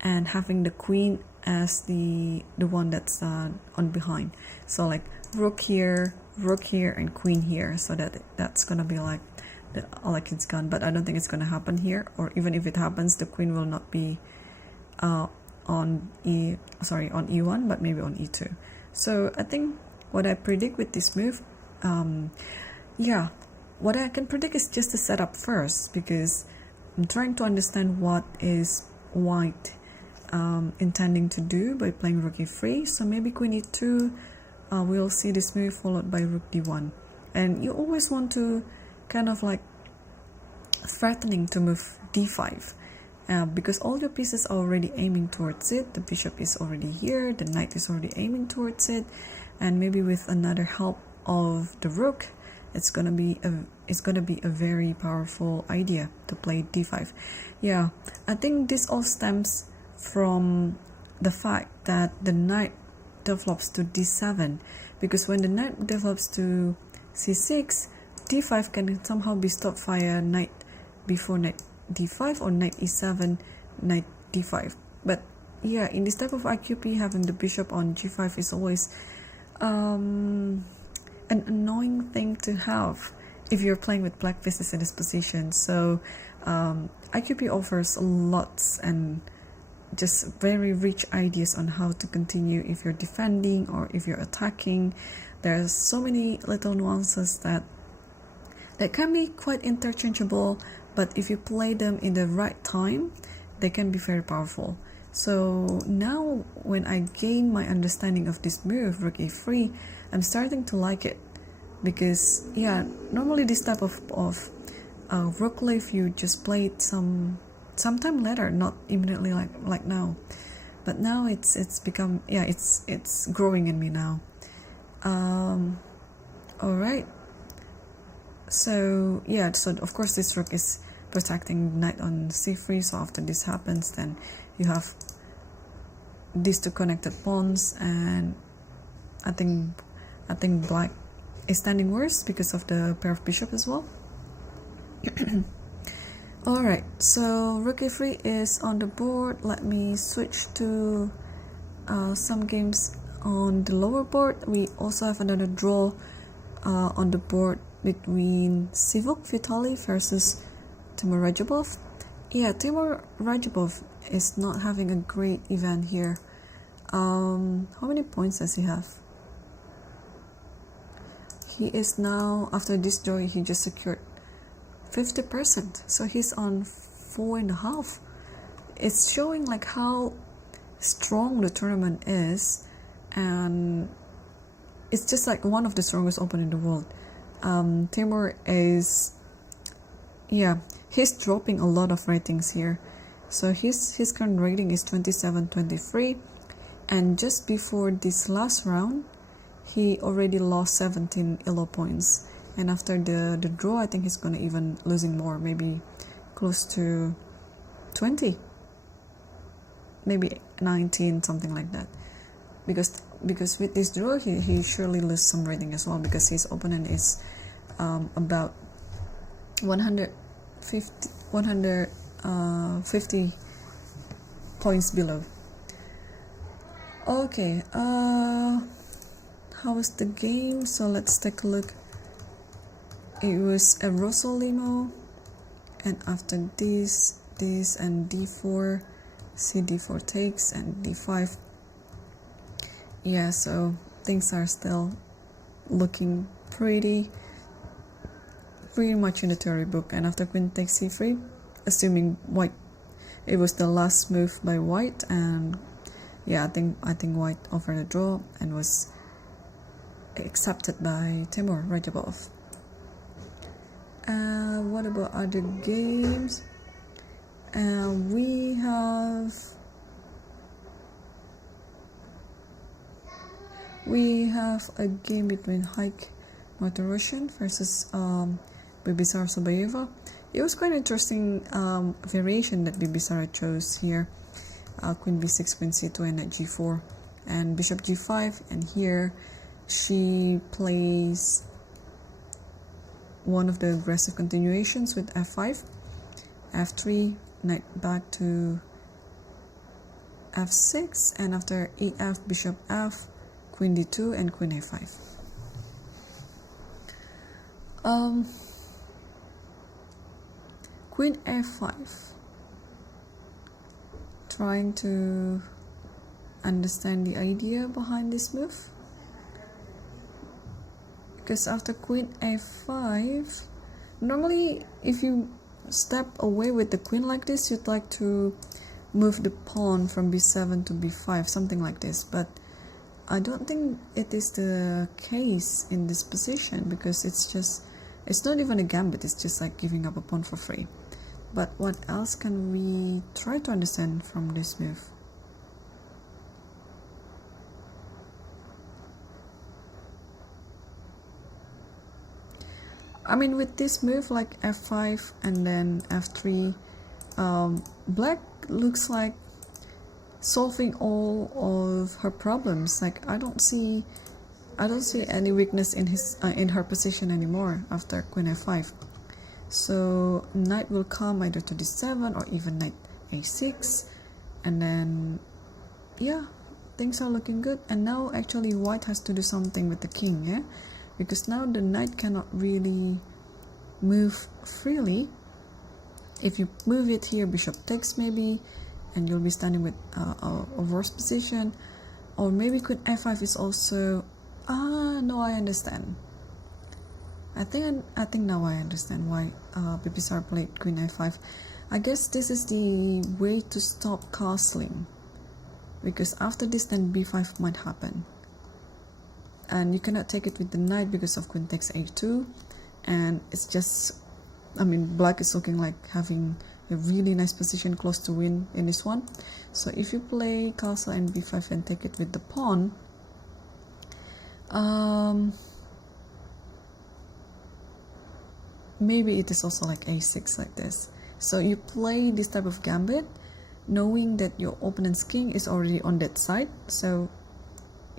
and having the queen as the one that's on behind. So like rook here, and queen here. So that's gonna be like the Alakin's gun. But I don't think it's gonna happen here, or even if it happens, the queen will not be on e1, but maybe on e2. So I think what I predict with this move, yeah, what I can predict is just the setup first, because I'm trying to understand what is white intending to do by playing rook e3. So maybe queen e2, we'll see this move followed by rook d1. And you always want to kind of like threatening to move d5, because all your pieces are already aiming towards it. The bishop is already here, the knight is already aiming towards it, and maybe with another help of the rook, it's gonna be a very powerful idea to play d5. Yeah, I think this all stems from the fact that the knight develops to d7, because when the knight develops to c6, d5 can somehow be stopped via knight before knight d5 or knight e7, knight d5. But yeah, in this type of IQP, having the bishop on g5 is always an annoying thing to have if you're playing with black pieces in this position. So IQP offers lots and just very rich ideas on how to continue if you're defending or if you're attacking. There's so many little nuances that can be quite interchangeable, but if you play them in the right time, they can be very powerful. So now when I gain my understanding of this move, rook e3, I'm starting to like it. Because yeah, normally this type of rook leaf you just play it sometime later, not immediately like now. But now it's become, yeah, it's growing in me now. All right. So yeah, so of course this rook is protecting knight on c3. So after this happens, then you have these two connected pawns, and I think black is standing worse because of the pair of bishop as well. Alright, so rook e3 is on the board. Let me switch to some games on the lower board. We also have another draw on the board between Sivuk Vitali versus Timur Rajabov. Yeah, Timur Rajabov is not having a great event here. How many points does he have? He is now, after this draw, he just secured 50%. So he's on 4.5. It's showing like how strong the tournament is, and it's just like one of the strongest open in the world. Timur is, yeah, he's dropping a lot of ratings here. So his current rating is 27-23, and just before this last round, he already lost 17 elo points. And after the draw, I think he's gonna even losing more, maybe close to 20, maybe 19, something like that. Because with this draw, he surely lose some rating as well, because his opponent is about 150 points below. Okay, how was the game? So let's take a look. It was a Rosolimo, and after this and d4, c4 takes, and d5. Yeah, so things are still looking pretty much in the theory book. And after queen takes c3, assuming white, it was the last move by white, and yeah, I think white offered a draw and was accepted by Timur Rajabov. What about other games? We have a game between Haik Maturosyan versus Bibisar Sobayeva. It was quite interesting variation that Bibisara chose here. Queen b6, queen c2, and knight g4, and bishop g5. And here she plays one of the aggressive continuations with f5, f3, knight back to f6, and after ef, bishop f, queen d2, and queen a5. Queen a5. Trying to understand the idea behind this move, because after queen a5, normally if you step away with the queen like this, you'd like to move the pawn from b7 to b5, something like this. But I don't think it is the case in this position, because it's not even a gambit, it's just like giving up a pawn for free. But what else can we try to understand from this move? I mean, with this move like f5 and then f3, black looks like solving all of her problems. Like I don't see any weakness in her position anymore after queen f5. So knight will come either to d7 or even knight a6, and then yeah, things are looking good. And now actually white has to do something with the king, yeah, because now the knight cannot really move freely. If you move it here, bishop takes maybe, and you'll be standing with a worse position. Or maybe queen f5 is also, no, I understand. I think now I understand why Bibisar played queen a5. I guess this is the way to stop castling. because after this then b5 might happen, and you cannot take it with the knight because of queen takes a2, and it's just, I mean, black is looking like having a really nice position close to win in this one. So if you play castle and b5 and take it with the pawn, maybe it is also like a6 like this. So you play this type of gambit knowing that your opponent's king is already on that side, so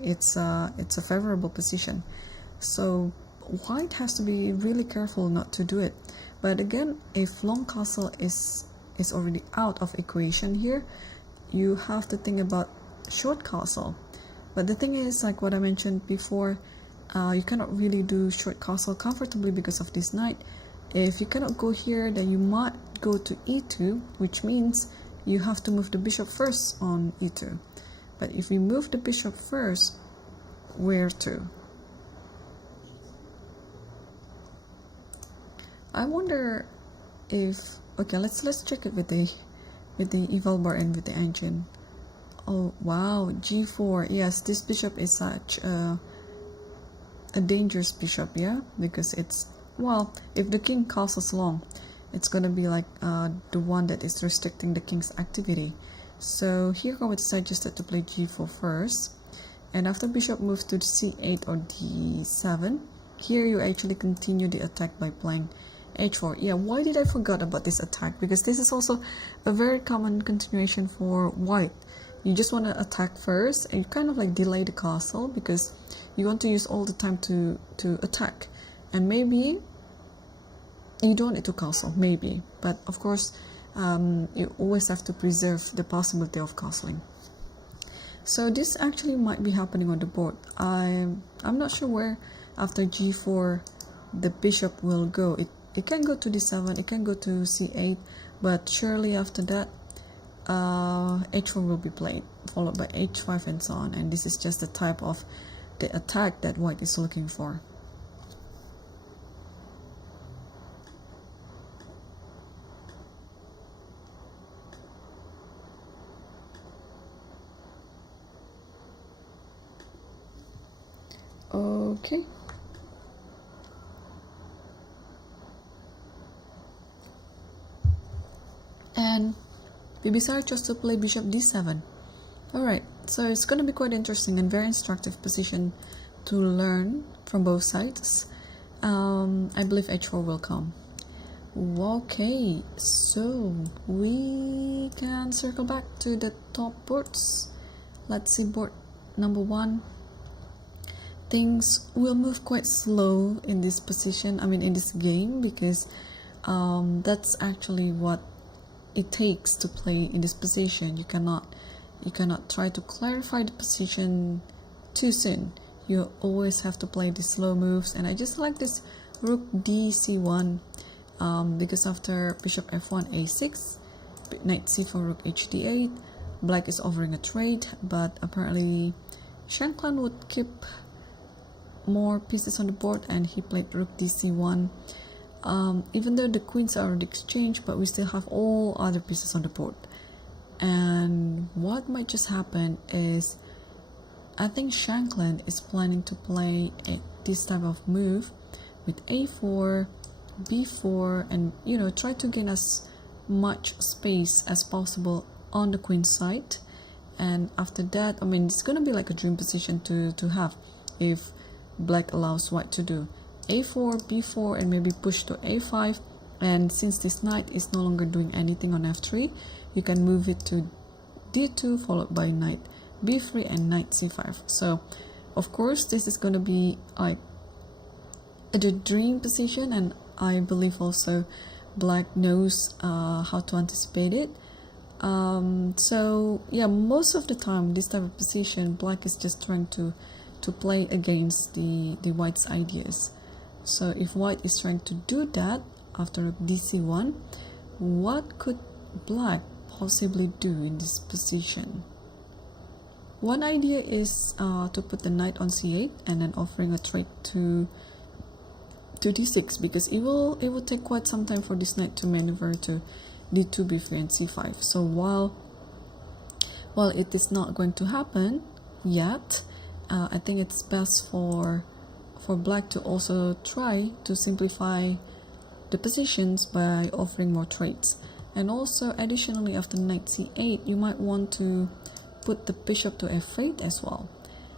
it's a favorable position. So white has to be really careful not to do it. But again, if long castle is already out of equation here, you have to think about short castle. But the thing is, like what I mentioned before, you cannot really do short castle comfortably because of this knight. If you cannot go here, then you might go to e2, which means you have to move the bishop first on e2. But if you move the bishop first, where to? I wonder if, okay, let's check it with the eval bar and with the engine. Oh wow, g4. Yes, this bishop is such a dangerous bishop, yeah, because it's, well, if the king castles long, it's gonna be like the one that is restricting the king's activity. So here I would suggest to play g4 first, and after bishop moves to c8 or d7, here you actually continue the attack by playing h4. Yeah, why did I forget about this attack? Because this is also a very common continuation for white. You just want to attack first, and you kind of like delay the castle because you want to use all the time to attack, and maybe you don't need to castle, maybe, but of course you always have to preserve the possibility of castling. So this actually might be happening on the board. I'm not sure where after g4 the bishop will go. It can go to d7, it can go to c8, but surely after that h4 will be played, followed by h5 and so on, and this is just the type of the attack that white is looking for. Okay. And Bibisar chose to play bishop d7. Alright, so it's going to be quite interesting and very instructive position to learn from both sides. I believe h4 will come. Okay, so we can circle back to the top boards. Let's see board number 1. Things will move quite slow in this position, I mean in this game, because that's actually what it takes to play in this position. You cannot try to clarify the position too soon. You always have to play the slow moves, and I just like this rook d c1 because after bishop f1 a6, knight c4 rook h d8, black is offering a trade, but apparently Shankland would keep more pieces on the board, and he played rook d c1. Even though the queens are already exchanged, but we still have all other pieces on the board. And what might just happen is, I think Shankland is planning to play this type of move with a4, b4, and try to gain as much space as possible on the queen side. And after that, I mean, it's gonna be like a dream position to have if black allows white to do a4, b4, and maybe push to a5. And since this knight is no longer doing anything on f3, you can move it to d2 followed by knight b3 and knight c5. So of course this is going to be like the dream position, and I believe also black knows how to anticipate it. So yeah, most of the time this type of position black is just trying to play against the white's ideas. So if white is trying to do that after dc1, what could black possibly do in this position? One idea is to put the knight on c8 and then offering a trade to d6, because it will take quite some time for this knight to maneuver to d2, b3, and c5. So while Well, it is not going to happen yet. I think it's best for black to also try to simplify the positions by offering more trades. And also additionally, after knight c8, you might want to put the bishop to f8 as well,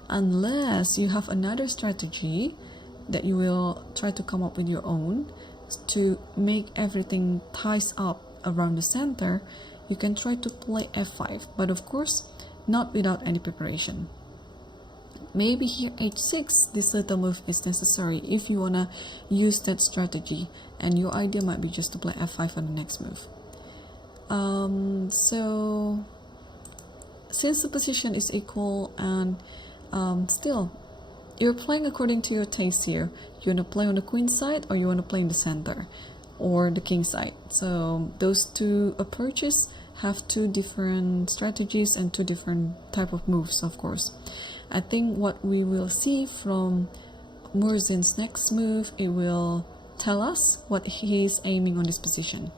unless you have another strategy that you will try to come up with your own to make everything ties up around the center. You can try to play f5, but of course not without any preparation. Maybe here h6, this little move is necessary if you wanna use that strategy, and your idea might be just to play f5 on the next move. So since the position is equal, and still you're playing according to your taste here. You want to play on the queen side, or you want to play in the center, or the king side. So those two approaches have two different strategies and two different type of moves, of course. I think what we will see from Murzin's next move, it will tell us what he is aiming on this position.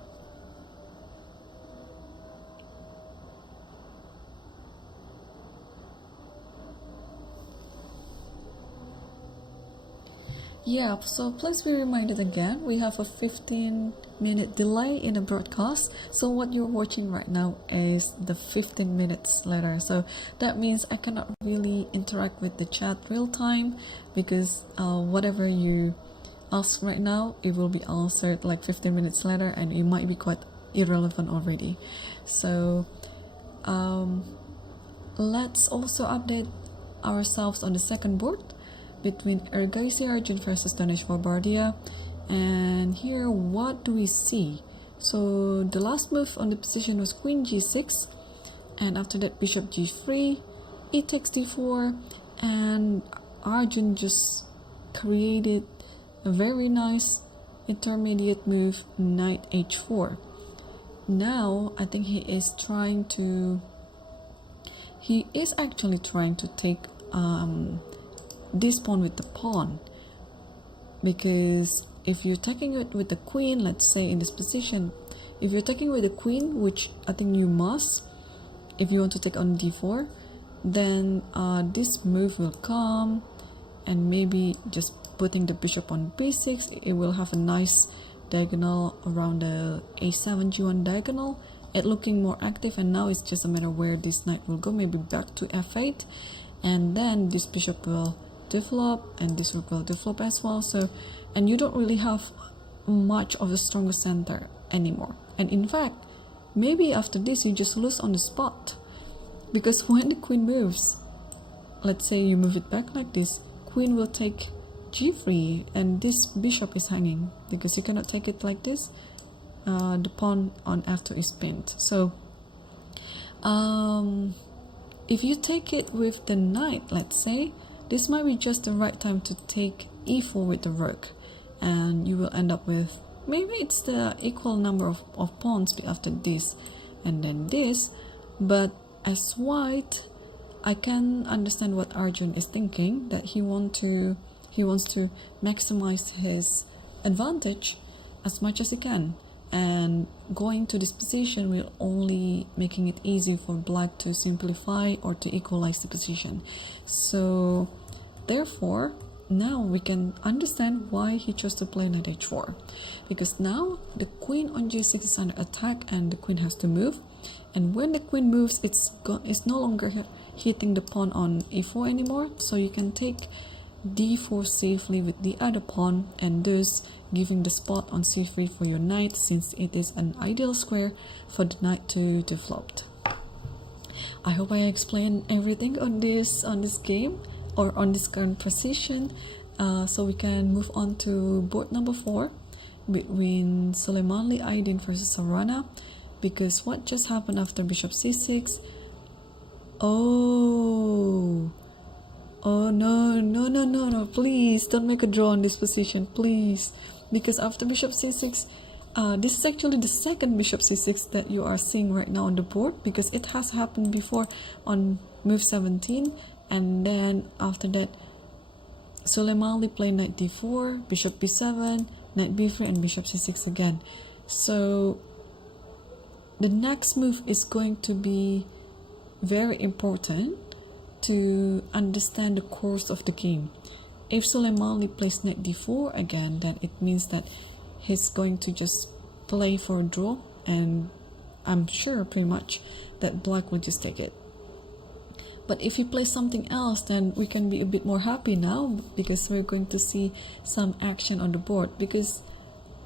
Yeah, so please be reminded again, we have a 15-minute delay in the broadcast. So what you're watching right now is the 15 minutes later. So that means I cannot really interact with the chat real time, because whatever you ask right now, it will be answered like 15 minutes later, and it might be quite irrelevant already. So let's also update ourselves on the second board between Ergaisi Arjun versus Danesh Varbardia. And here, what do we see? So the last move on the position was queen g6, and after that bishop g3, e takes d4, and Arjun just created a very nice intermediate move, knight h4. Now I think he is actually trying to take this pawn with the pawn, because if you're taking it with the queen, let's say in this position, if you're taking with the queen, which I think you must if you want to take on d4, then this move will come, and maybe just putting the bishop on b6, it will have a nice diagonal around the a7 g1 diagonal, it looking more active. And now it's just a matter where this knight will go, maybe back to f8, and then this bishop will develop, and this will develop as well. So, and you don't really have much of a stronger center anymore. And in fact, maybe after this you just lose on the spot, because when the queen moves, let's say you move it back like this, queen will take g3, and this bishop is hanging because you cannot take it like this. The pawn on f2 is pinned. So if you take it with the knight, let's say, this might be just the right time to take e4 with the rook, and you will end up with, maybe it's the equal number of pawns after this and then this. But as white, I can understand what Arjun is thinking, that he wants to maximize his advantage as much as he can, and going to this position will only making it easy for black to simplify or to equalize the position. So therefore, now we can understand why he chose to play knight h4, because now the queen on g6 is under attack and the queen has to move, and when the queen moves, it's no longer hitting the pawn on e4 anymore, so you can take d4 safely with the other pawn, and thus giving the spot on c3 for your knight, since it is an ideal square for the knight to develop. I hope I explained everything on this game, or on this current position. So we can move on to board number 4 between Soleimani Aydin versus Sarana, because what just happened after bishop c6? Oh no, please don't make a draw on this position, please, because after bishop c6, this is actually the second bishop c6 that you are seeing right now on the board, because it has happened before on move 17, and then after that Soleimani played knight d4, bishop b7, knight b3, and bishop c6 again. So the next move is going to be very important to understand the course of the game. If Soleimani plays knight d4 again, then it means that he's going to just play for a draw, and I'm sure pretty much that black will just take it. But if he plays something else, then we can be a bit more happy now, because we're going to see some action on the board. Because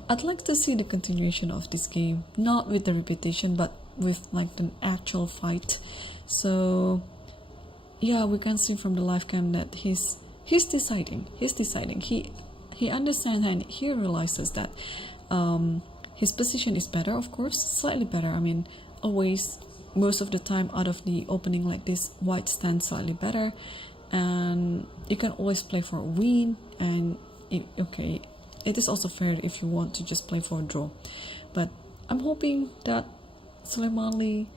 I'd like to see the continuation of this game, not with the repetition, but with like an actual fight. So yeah, we can see from the live cam that he's deciding. He understands, and he realizes that his position is better, of course, slightly better. I mean, always, most of the time out of the opening like this, white stands slightly better, and you can always play for a win. And it is also fair if you want to just play for a draw. But I'm hoping that Soleimani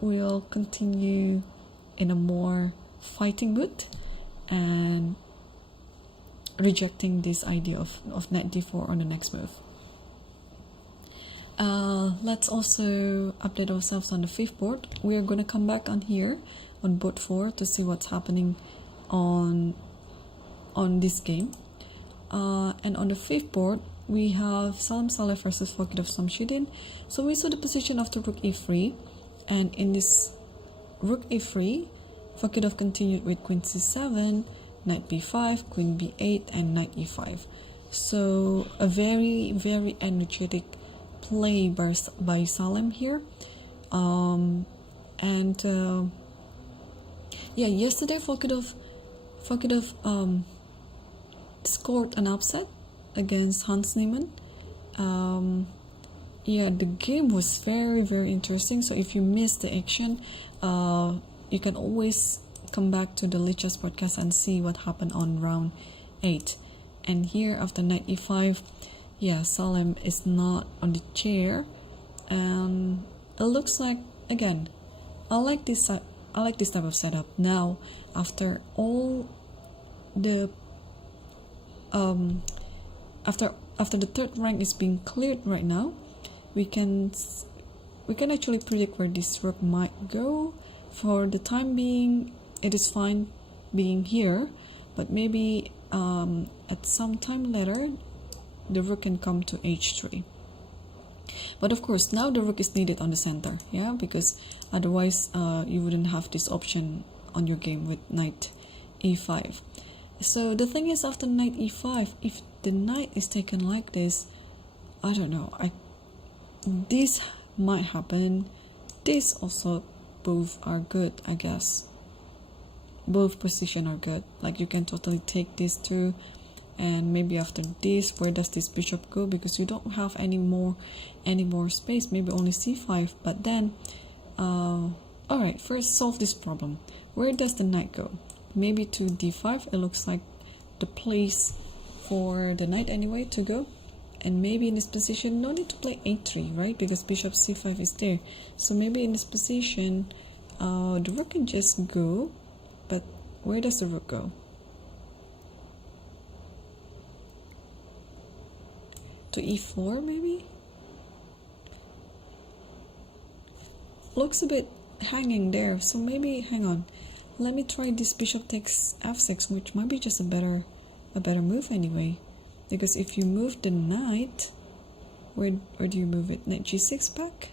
will continue in a more fighting mood and rejecting this idea of knight d4 on the next move. Let's also update ourselves on the fifth board. We are going to come back on here on board 4 to see what's happening on this game. And on the fifth board, we have Salam Saleh versus Fakidov Samshudin. So we saw the position of the rook e3, and in this rook e3, Fakidov continued with queen c7, knight b5, queen b8, and knight e5. So a very, very energetic play by Salem here. Yesterday Fakidov scored an upset against Hans Niemann. The game was very, very interesting. So if you missed the action, you can always come back to the Lichess podcast and see what happened on round 8. And here after knight e5, Salem is not on the chair, and it looks like, again, I like this type of setup. Now after all the after the third rank is being cleared right now, we can actually predict where this rook might go. For the time being, it is fine being here, but maybe at some time later the rook can come to h3. But of course now the rook is needed on the center, because otherwise you wouldn't have this option on your game with knight e5. So the thing is, after knight e5, if the knight is taken like this, I don't know, this might happen. This also, both are good, I guess. Both position are good. Like you can totally take these two, and maybe after this, where does this bishop go? Because you don't have any more space. Maybe only c5. But then, all right. First, solve this problem. Where does the knight go? Maybe to d5. It looks like the place for the knight anyway to go. And maybe in this position, no need to play a3, right? Because bishop c5 is there. So maybe in this position, the rook can just go. But where does the rook go? To e4 maybe? Looks a bit hanging there. So maybe, hang on. Let me try this bishop takes f6, which might be just a better move anyway. Because if you move the knight, where do you move it? Knight g6 back?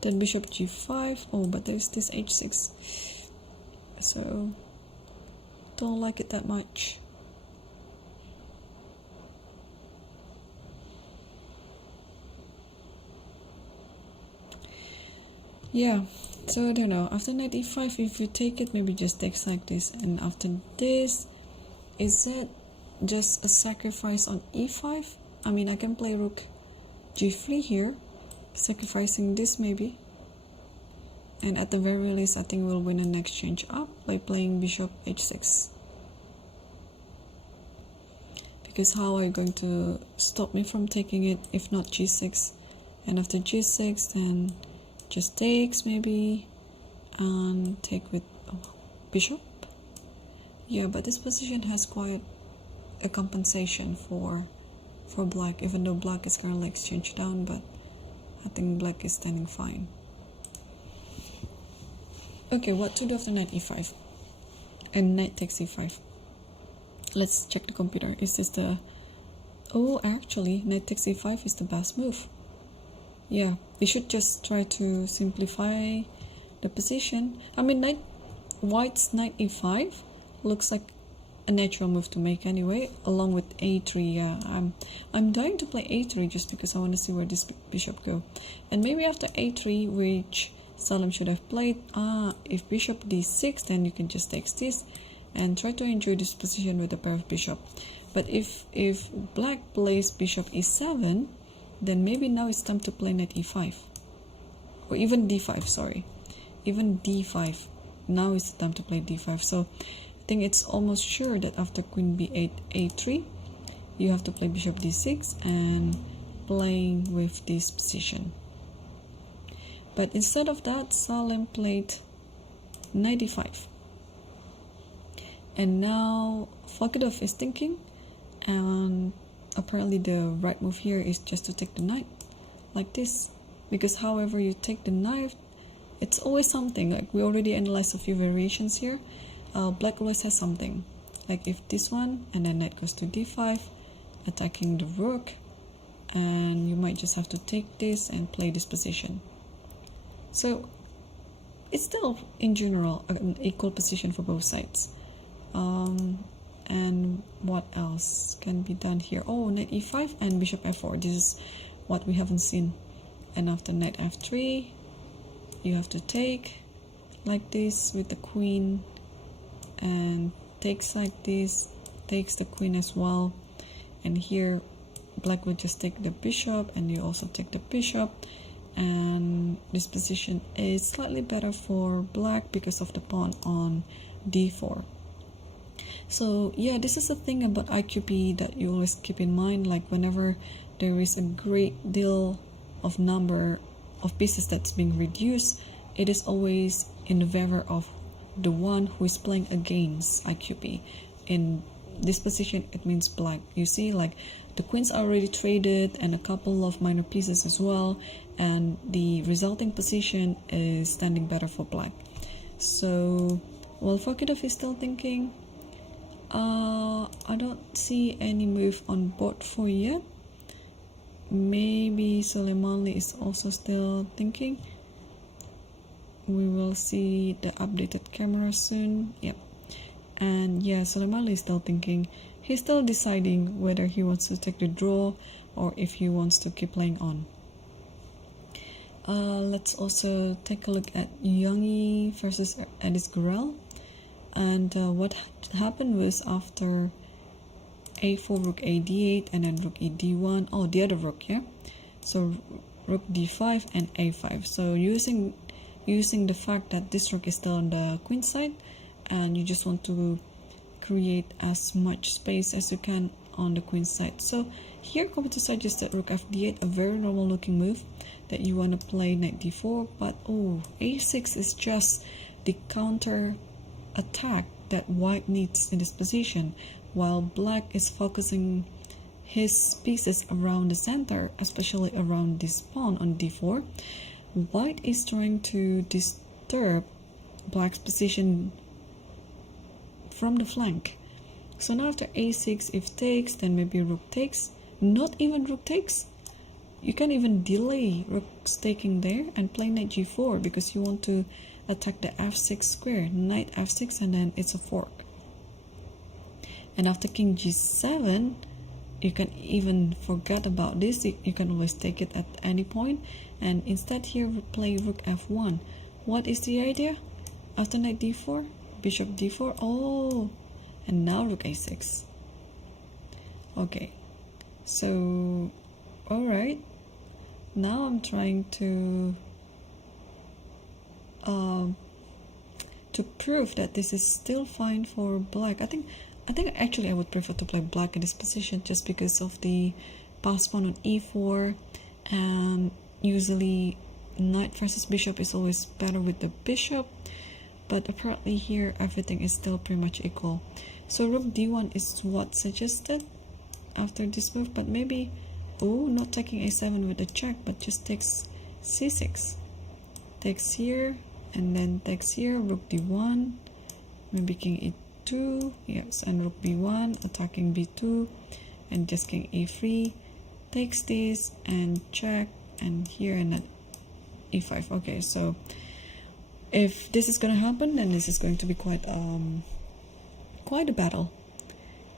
Then bishop g5. Oh, but there's this h6. So, don't like it that much. So I don't know. After knight e5, if you take it, maybe just takes like this. And after this, is it just a sacrifice on e5? I mean, I can play rook g3 here, sacrificing this maybe. And at the very least, I think we'll win an exchange up by playing bishop h6. Because how are you going to stop me from taking it if not g6? And after g6, then just takes maybe, and take with bishop. But this position has quite a compensation for black, even though black is currently exchanged down, but I think black is standing fine. Okay, what to do after knight e5 and knight takes e5? Let's check the computer. Is this the... Oh, actually, knight takes e5 is the best move. Yeah, we should just try to simplify the position. I mean, white's knight e5 looks like a natural move to make anyway, along with a3. Yeah, I'm dying to play a3 just because I want to see where this bishop go. And maybe after a3, which Salem should have played, if bishop d6, then you can just take this and try to enjoy this position with a pair of bishop. But if black plays bishop e7, then maybe now it's time to play knight e5, or even d5, sorry, even d5. Now is the time to play d5. So I think it's almost sure that after queen b8, a3, you have to play bishop d6 and playing with this position. But instead of that, Salem played knight d5. And now Fakidov is thinking, and apparently the right move here is just to take the knight like this, because however you take the knight, it's always something. Like we already analyzed a few variations here. Black always has something, like if this one and then knight goes to d5, attacking the rook, and you might just have to take this and play this position. So it's still in general an equal position for both sides. And what else can be done here? Oh, knight e5 and bishop f4. This is what we haven't seen. And after knight f3, you have to take like this with the queen, and takes like this, takes the queen as well. And here black will just take the bishop, and you also take the bishop, and this position is slightly better for black because of the pawn on d4. So yeah, this is a thing about IQP that you always keep in mind. Like whenever there is a great deal of number of pieces that's being reduced, it is always in favor of the one who is playing against IQP. In this position, it means black. You see, like the queens are already traded and a couple of minor pieces as well, and the resulting position is standing better for black. So while Fakidov is still thinking, I don't see any move on board 4 yet. Maybe Soleimani is also still thinking. We will see the updated camera soon. Yep. And yeah, Soleimani is still thinking. He's still deciding whether he wants to take the draw or if he wants to keep playing on. Let's also take a look at Youngie versus Edis Gurel. And what happened was after a4, rook a d8, and then rook e d1. Oh, the other rook, yeah. So rook d5 and a5. So using the fact that this rook is still on the queen side, and you just want to create as much space as you can on the queen side. So here computer suggested rook f d8, a very normal looking move that you want to play knight d4. But oh, a6 is just the counter attack that white needs in this position, while black is focusing his pieces around the center, especially around this pawn on d4. White is trying to disturb black's position from the flank. So now after a6, if takes, then maybe rook takes. Not even rook takes. You can even delay rook's taking there and play knight g4 because you want to attack the f6 square, knight f6, and then it's a fork. And after king g7, you can even forget about this. You can always take it at any point, and instead here play rook f1. What is the idea? After knight d4, bishop d4. Oh, and now rook a6. Okay, so all right, now I'm trying to prove that this is still fine for black. I think actually I would prefer to play black in this position just because of the pass pawn on e4, and usually knight versus bishop is always better with the bishop, but apparently here everything is still pretty much equal. So rook d1 is what suggested after this move, but maybe, oh, not taking a7 with a check, but just takes c6, takes here, and then takes here, rook d1, maybe king e2, yes, and rook b1, attacking b2, and just king e3, takes this, and check, and here, and then e5. Okay, so if this is gonna happen, then this is going to be quite a battle.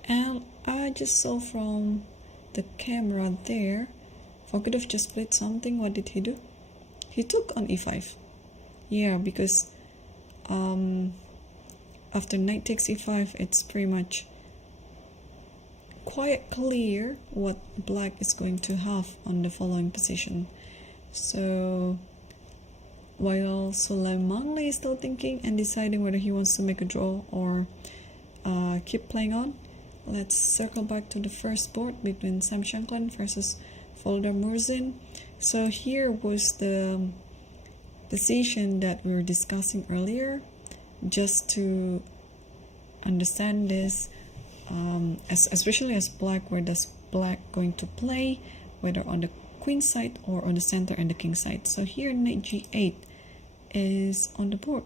And I just saw from the camera there, if I could have just played something, what did he do? He took on e5. Yeah, because after knight takes e5, it's pretty much quite clear what black is going to have on the following position. So while Soleimani is still thinking and deciding whether he wants to make a draw or keep playing on, let's circle back to the first board between Sam Shankland versus Volodar Murzin. So here was the position that we were discussing earlier, just to understand this, especially as black, where does black going to play, whether on the queen side or on the center and the king side. So here knight g8 is on the board.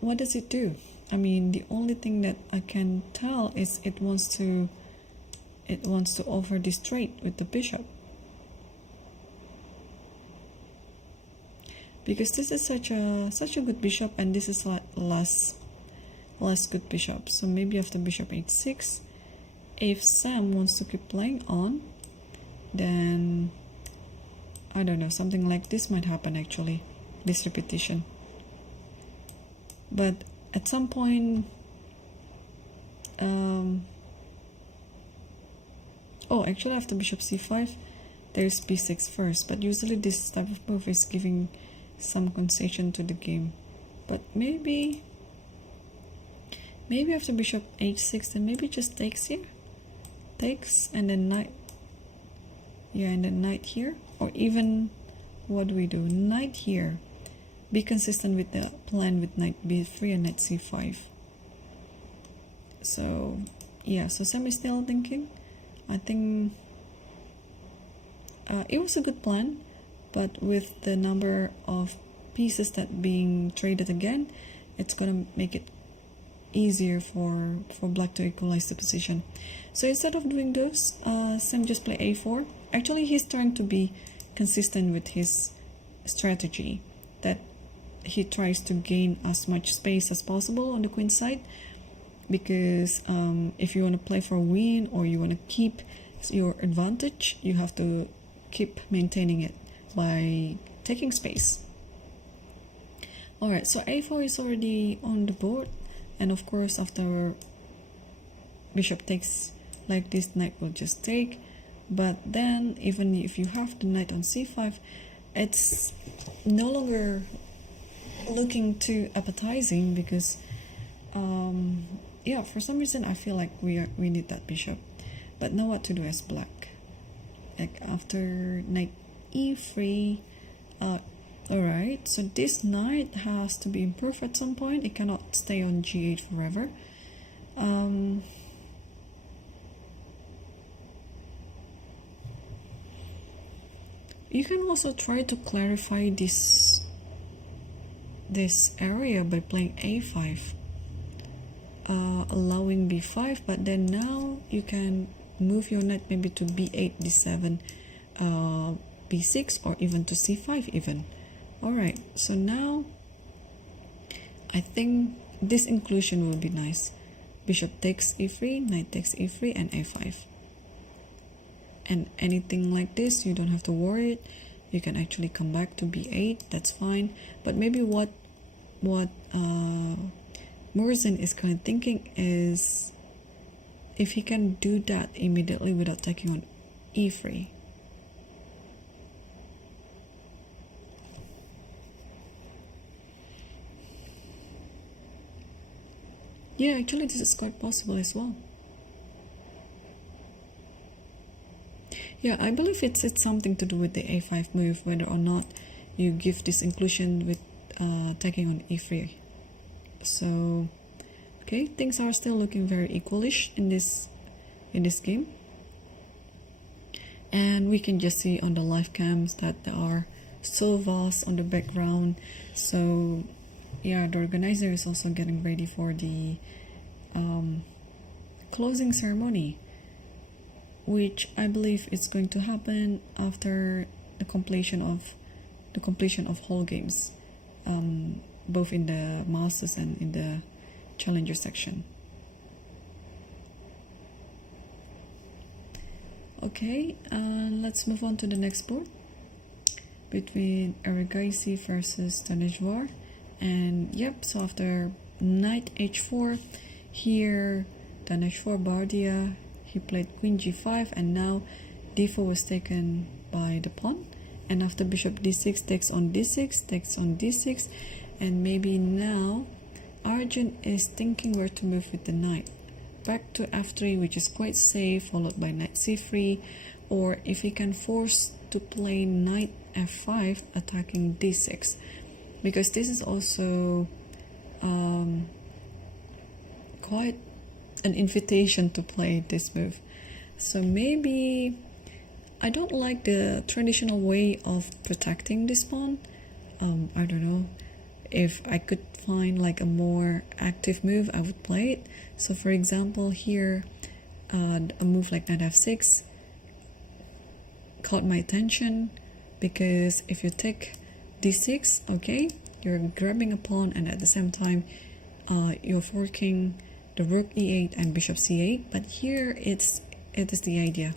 What does it do? I mean, the only thing that I can tell is it wants to offer this trade with the bishop, because this is such a good bishop, and this is less good bishop. So maybe after bishop h6, if Sam wants to keep playing on, then I don't know, something like this might happen actually, this repetition. But at some point, actually after bishop c5, there's b6 first, but usually this type of move is giving some concession to the game. But maybe after bishop h6, then maybe just takes here, and then knight, and then knight here, or even, what do we do, knight here. Be consistent with the plan with knight b3 and knight c5. So yeah, so Sam is still thinking. I think it was a good plan, but with the number of pieces that being traded again, it's gonna make it easier for black to equalize the position. So instead of doing those, Sam just play a4. Actually, he's trying to be consistent with his strategy, that he tries to gain as much space as possible on the queen side, because if you want to play for a win or you want to keep your advantage, you have to keep maintaining it by taking space. Alright, so a4 is already on the board, and of course after bishop takes like this, knight will just take. But then even if you have the knight on c5, it's no longer looking too appetizing, because for some reason I feel like we need that bishop. But now what to do as black? Like after knight e3, alright, so this knight has to be improved at some point. It cannot stay on g8 forever. You can also try to clarify this area by playing a5, allowing b5, but then now you can move your knight maybe to b8, d7, b6, or even to c5 even. Alright, so now I think this inclusion will be nice. Bishop takes e3, knight takes e3, and a5. And anything like this, you don't have to worry it. You can actually come back to b8, that's fine. But maybe what Murzin is kind of thinking is if he can do that immediately without taking on e3. Yeah, actually this is quite possible as well. Yeah, I believe it's something to do with the a5 move, whether or not you give this inclusion with taking on e3. So, okay, things are still looking very equalish in this in this game. And we can just see on the live cams that there are so vast on the background. So yeah, the organizer is also getting ready for the closing ceremony, which I believe is going to happen after the completion of whole games, both in the Masters and in the Challenger section. Okay, let's move on to the next board between Erigaisi versus Tanejwar. And yep, so after knight h4, here Tanejwar Bardia, he played queen g5, and now d4 was taken by the pawn. And after bishop d6 takes on d6, takes on d6, and maybe now Arjun is thinking where to move with the knight. Back to f3, which is quite safe, followed by knight c3, or if he can force to play knight f5 attacking d6, because this is also quite an invitation to play this move. So maybe I don't like the traditional way of protecting this pawn. I don't know. If I could find like a more active move, I would play it. So for example, here a move like knight f6 caught my attention, because if you take d6, okay, you're grabbing a pawn, and at the same time you're forking the rook e8 and bishop c8. But here it is the idea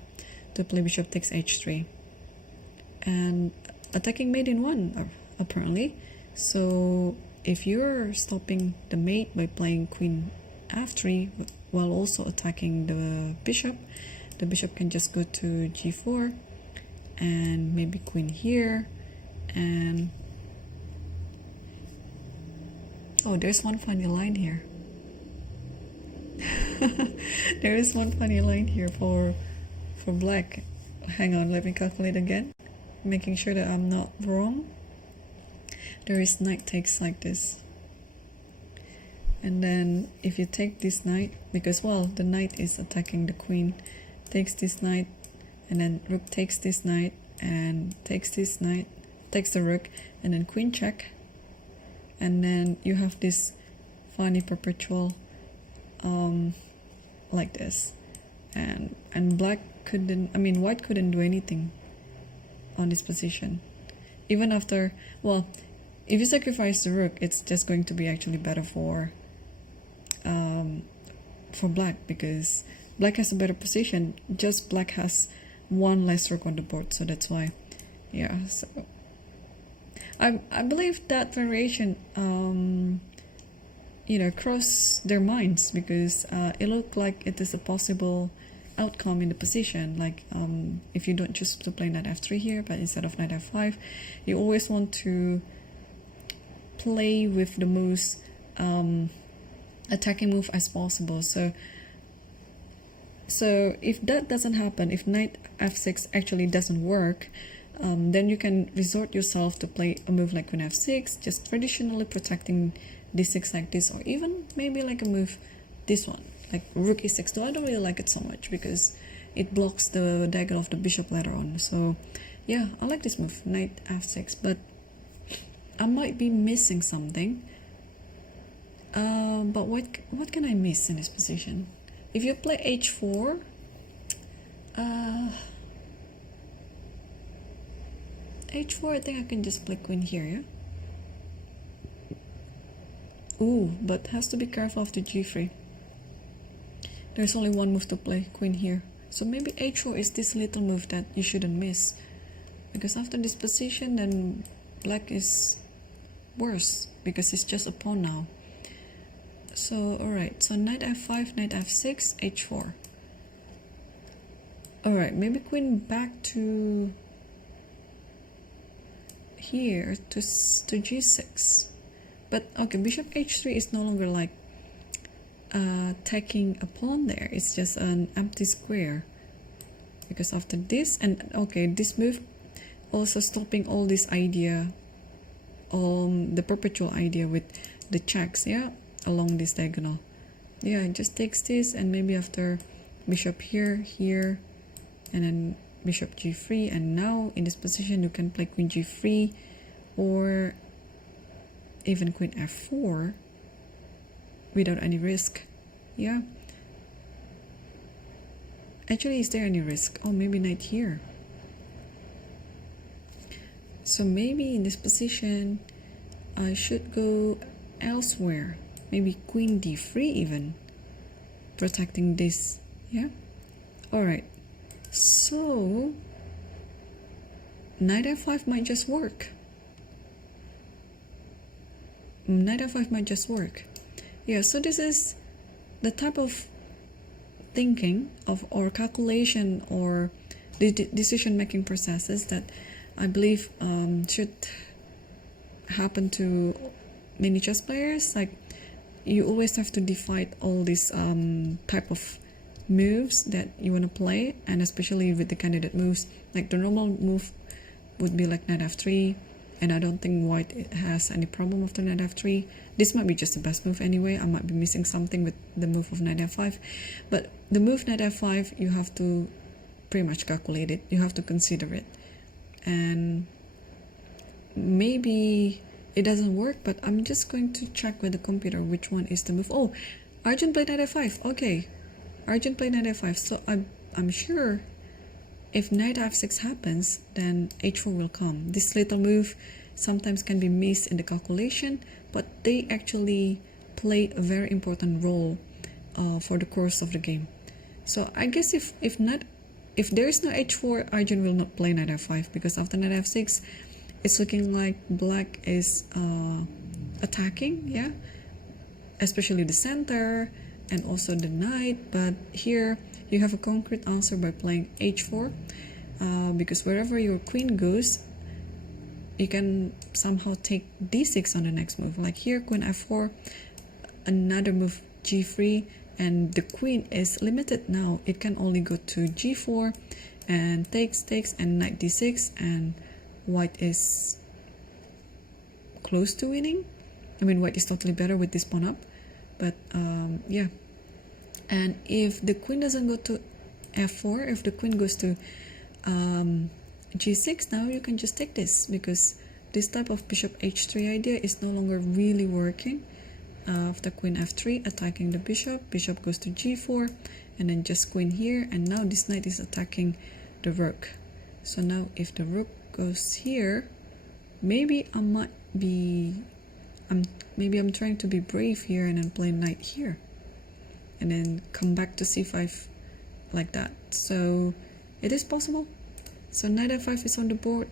to play bishop takes h3 and attacking mate in one, apparently. So if you're stopping the mate by playing queen f3 while also attacking the bishop can just go to g4 and maybe queen here. And oh, there's one funny line here. There is one funny line here for black. Hang on, let me calculate again, making sure that I'm not wrong. There is knight takes like this, and then if you take this knight, because well, the knight is attacking the queen, takes this knight, and then rook takes this knight and takes this knight, takes the rook, and then queen check, and then you have this funny perpetual like this, and black couldn't, I mean white couldn't do anything on this position, even after, well, if you sacrifice the rook, it's just going to be actually better for black, because black has a better position, just black has one less rook on the board, so that's why. Yeah, so I believe that variation cross their minds, because it looked like it is a possible outcome in the position, like if you don't choose to play knight f3 here, but instead of knight f5, you always want to play with the most attacking move as possible. So if that doesn't happen, if knight f6 actually doesn't work, then you can resort yourself to play a move like queen f6, just traditionally protecting d6 like this, or even maybe like a move, this one, like rook e6, though I don't really like it so much because it blocks the diagonal of the bishop later on. So yeah, I like this move, knight f6, but I might be missing something. But what can I miss in this position? If you play h4, h4, I think I can just play queen here, yeah? Ooh, but has to be careful of the g3. There's only one move to play, queen here. So maybe h4 is this little move that you shouldn't miss, because after this position, then black is worse, because it's just a pawn now. So alright, so knight f5, knight f6, h4. Alright, maybe queen back to here to g6. But okay, bishop h3 is no longer like taking a pawn there, it's just an empty square, because after this, and okay, this move also stopping all this idea, the perpetual idea with the checks, yeah, along this diagonal. Yeah, it just takes this, and maybe after bishop here, and then bishop g3, and now in this position you can play queen g3 or even queen f4 without any risk. Yeah, actually, is there any risk? Oh, maybe knight here. So maybe in this position I should go elsewhere, maybe queen d3 even, protecting this. Yeah, all right, so knight f5 might just work. Knight f5 might just work. Yeah, so this is the type of thinking of or calculation or the decision making processes that I believe should happen to many chess players. Like, you always have to divide all these type of moves that you want to play, and especially with the candidate moves. Like, the normal move would be like knight f3, and I don't think white has any problem after knight f3. This might be just the best move anyway. I might be missing something with the move of knight f5, but the move knight f5, you have to pretty much calculate it. You have to consider it, and maybe it doesn't work, but I'm just going to check with the computer which one is the move. Oh, Arjun played knight f5. Okay, Arjun played knight f5, so I'm sure if knight f6 happens, then h4 will come. This little move sometimes can be missed in the calculation, but they actually play a very important role for the course of the game. So I guess if there is no h4, Arjun will not play knight f5, because after knight f6, it's looking like black is attacking, yeah, especially the center and also the knight. But here you have a concrete answer by playing h4, because wherever your queen goes, you can somehow take d6 on the next move. Like here, queen f4, another move g3, and the queen is limited now. It can only go to g4 and takes, and knight d6, and white is close to winning. I mean, white is totally better with this pawn up, but yeah. And if the queen doesn't go to f4, if the queen goes to g6, now you can just take this, because this type of bishop h3 idea is no longer really working. After queen f3, attacking the bishop goes to g4, and then just queen here, and now this knight is attacking the rook. So now if the rook goes here, maybe I'm trying to be brave here and then play knight here, and then come back to c5 like that. So it is possible. So knight f5 is on the board.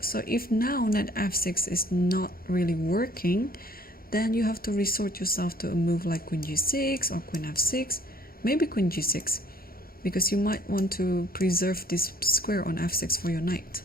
So if now knight f6 is not really working, then you have to resort yourself to a move like queen g6 or queen f6, maybe queen g6, because you might want to preserve this square on f6 for your knight.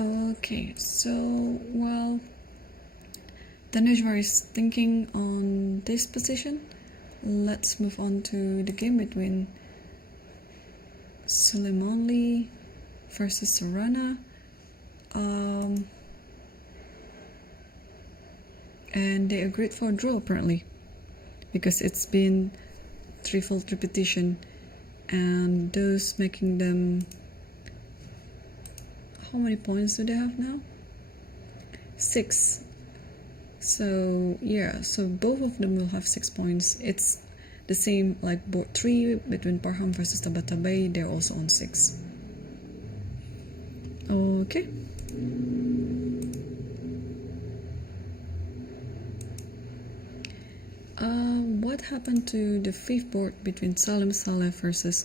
Okay, so while Taneshwar is thinking on this position, let's move on to the game between Suleimanli versus Sarana. And they agreed for a draw apparently, because it's been threefold repetition, and those making them, how many points do they have now? 6. So yeah, so both of them will have 6 points. It's the same like board 3 between Parham versus Tabatabai. They're also on 6. Okay. What happened to the 5th board between Salim Saleh versus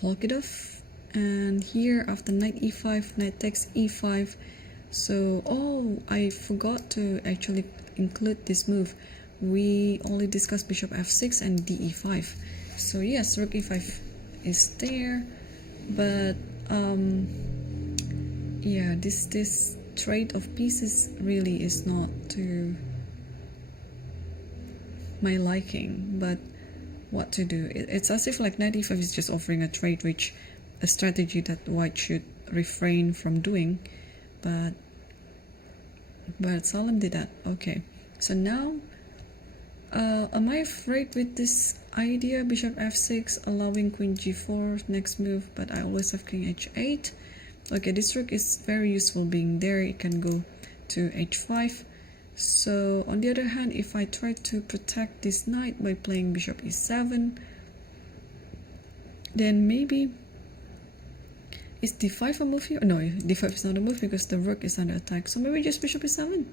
fork it off. And here after knight e5, knight takes e5. So, oh, I forgot to actually include this move. We only discussed bishop f6 and de5. So yes, rook e5 is there, but yeah, this trade of pieces really is not to my liking. But what to do? It's as if like knight e5 is just offering a trade, which a strategy that white should refrain from doing, but Salem did that. Okay, so now am I afraid with this idea? Bishop f6 allowing queen g4 next move, but I always have king h8. Okay, this rook is very useful being there. It can go to h5. So on the other hand, if I try to protect this knight by playing bishop e7, then maybe is d5 a move here? No, d5 is not a move because the rook is under attack. So maybe just bishop e7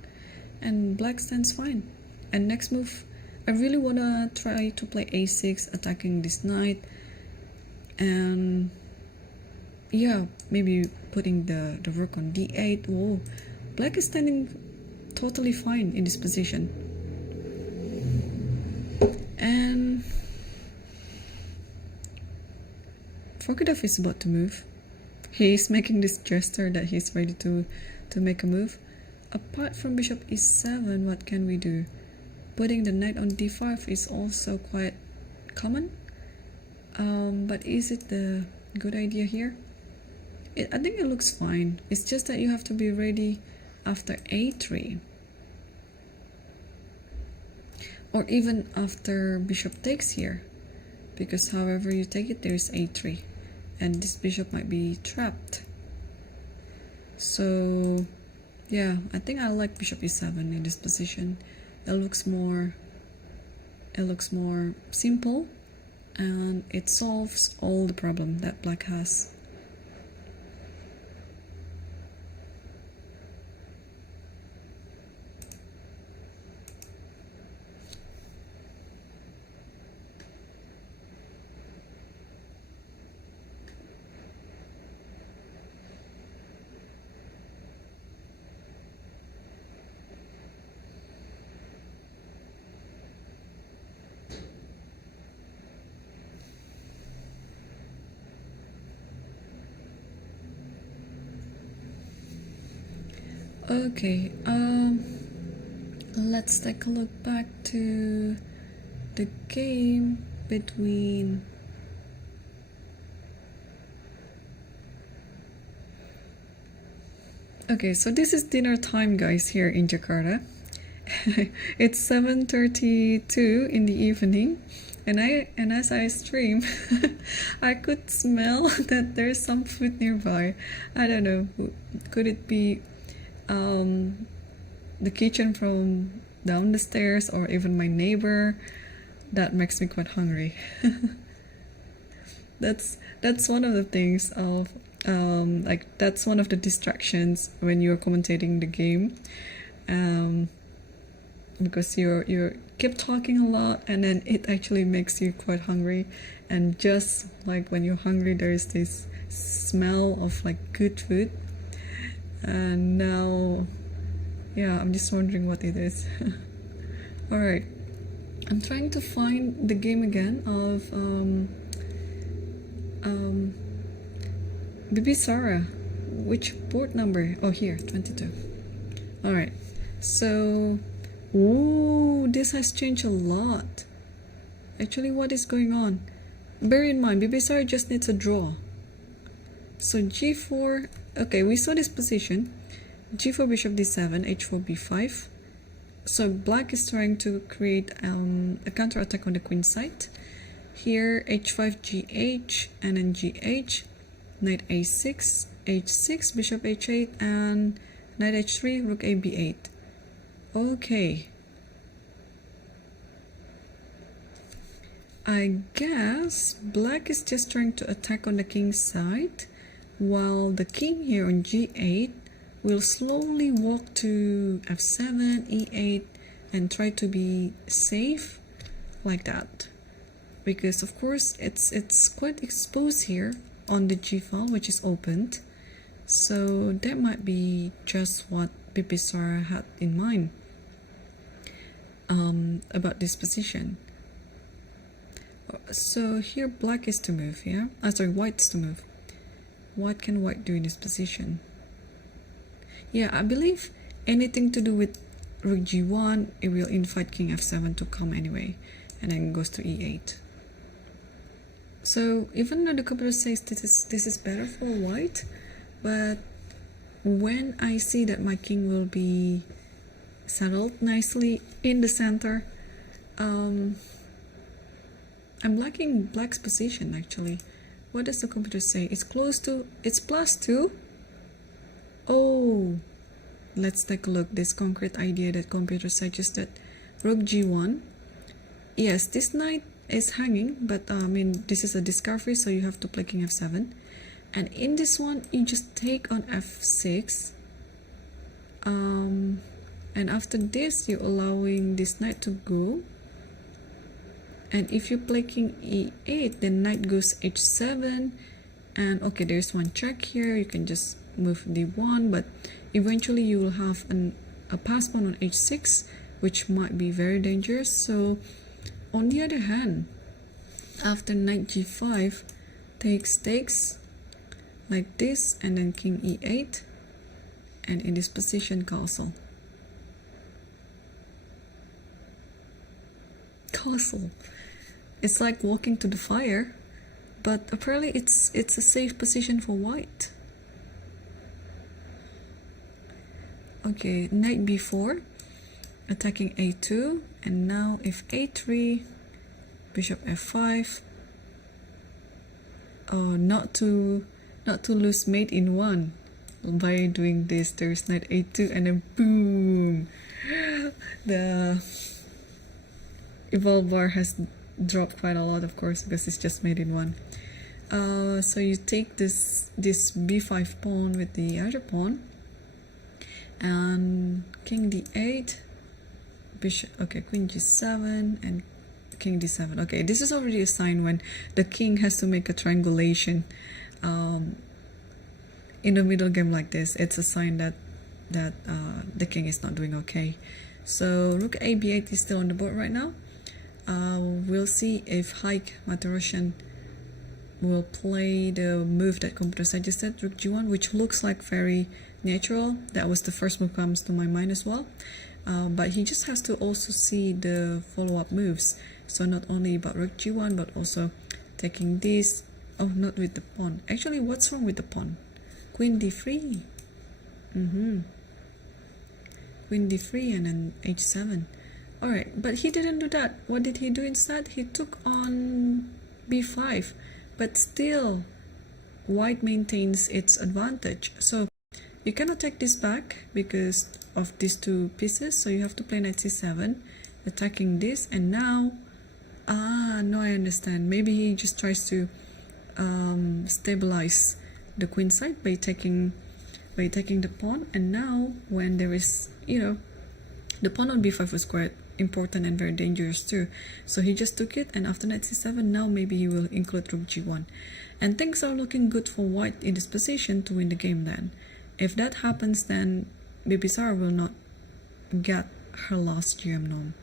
and black stands fine. And next move, I really want to try to play a6, attacking this knight. And yeah, maybe putting the rook on d8. Whoa, black is standing totally fine in this position. And Forkadov is about to move. He's making this gesture that he's ready to make a move. Apart from bishop e7, what can we do? Putting the knight on d5 is also quite common. But is it the good idea here? I think it looks fine. It's just that you have to be ready after a3. Or even after bishop takes here. Because however you take it, there is a3. And this bishop might be trapped. So yeah, I think I like bishop e7 in this position. It looks more simple, and it solves all the problem that black has. Okay, let's take a look back to the game between okay, so this is dinner time, guys, here in Jakarta. It's 7:32 in the evening, and as I stream, I could smell that there's some food nearby. I don't know, could it be the kitchen from down the stairs, or even my neighbor? That makes me quite hungry. That's one of the things of like that's one of the distractions when you're commentating the game, because you keep talking a lot, and then it actually makes you quite hungry. And just like when you're hungry, there is this smell of like good food. And now, yeah, I'm just wondering what it is. All right, I'm trying to find the game again of Bibi Sarah. Which board number? Oh, here, 22. All right, so ooh, this has changed a lot. Actually, what is going on? Bear in mind, Bibi Sarah just needs a draw. So g4. Okay, we saw this position. G4, bishop d7, h4, b5. So black is trying to create a counter attack on the queen side. Here, h5, gh, and then gh, knight a6, h6, bishop h8, and knight h3, rook a b8. Okay. I guess black is just trying to attack on the king's side, while the king here on g8 will slowly walk to f7, e8, and try to be safe like that. because of course it's quite exposed here on the G file, which is opened. So that might be just what Bibisar had in mind about this position. So here black is to move, yeah? Sorry, white is to move. What can white do in this position? Yeah, I believe anything to do with rook g1, it will invite king f7 to come anyway, and then goes to e8. So even though the computer says this is better for white, but when I see that my king will be settled nicely in the center, I'm liking black's position actually. What does the computer say? It's close to, it's +2. Oh, let's take a look. This concrete idea that computer suggested, rook g1. Yes, this knight is hanging, but I mean this is a discovery, so you have to play king f7. And in this one, you just take on f6. And after this, you're allowing this knight to go. And if you play king e8, then knight goes h7. And okay, there's one check here. You can just move d1, but eventually you will have a pass pawn on h6, which might be very dangerous. So on the other hand, after knight g5 takes like this, and then king e8, and in this position castle. It's like walking to the fire, but apparently it's a safe position for white. Okay, knight b4, attacking a2, and now if a3, bishop f5. Oh, not to lose mate in one. By doing this, there's knight a2, and then boom, the evolve bar has dropped quite a lot, of course, because it's just made in one. So you take this b5 pawn with the other pawn, and king d8, bishop, okay, queen g7, and king d7. Okay, this is already a sign when the king has to make a triangulation in a middle game like this. It's a sign that the king is not doing okay. So rook a b8 is still on the board right now. We'll see if Haik Matarosyan will play the move that computer suggested, rook g1, which looks like very natural. That was the first move comes to my mind as well. But he just has to also see the follow-up moves. So not only about rook g1, but also taking this. Oh, not with the pawn. Actually, what's wrong with the pawn? Queen d3. Queen d3 and then h7. Alright, but he didn't do that. What did he do instead? He took on b5. But still, white maintains its advantage. So you cannot take this back because of these two pieces. So you have to play knight c7, attacking this. And now, no, I understand. Maybe he just tries to stabilize the queen side by taking the pawn. And now, when there is, the pawn on b5 was quite important and very dangerous too. So he just took it, and after knight c7, now maybe he will include rook g1. And things are looking good for white in this position to win the game then. If that happens, then Bibisar will not get her last GM norm.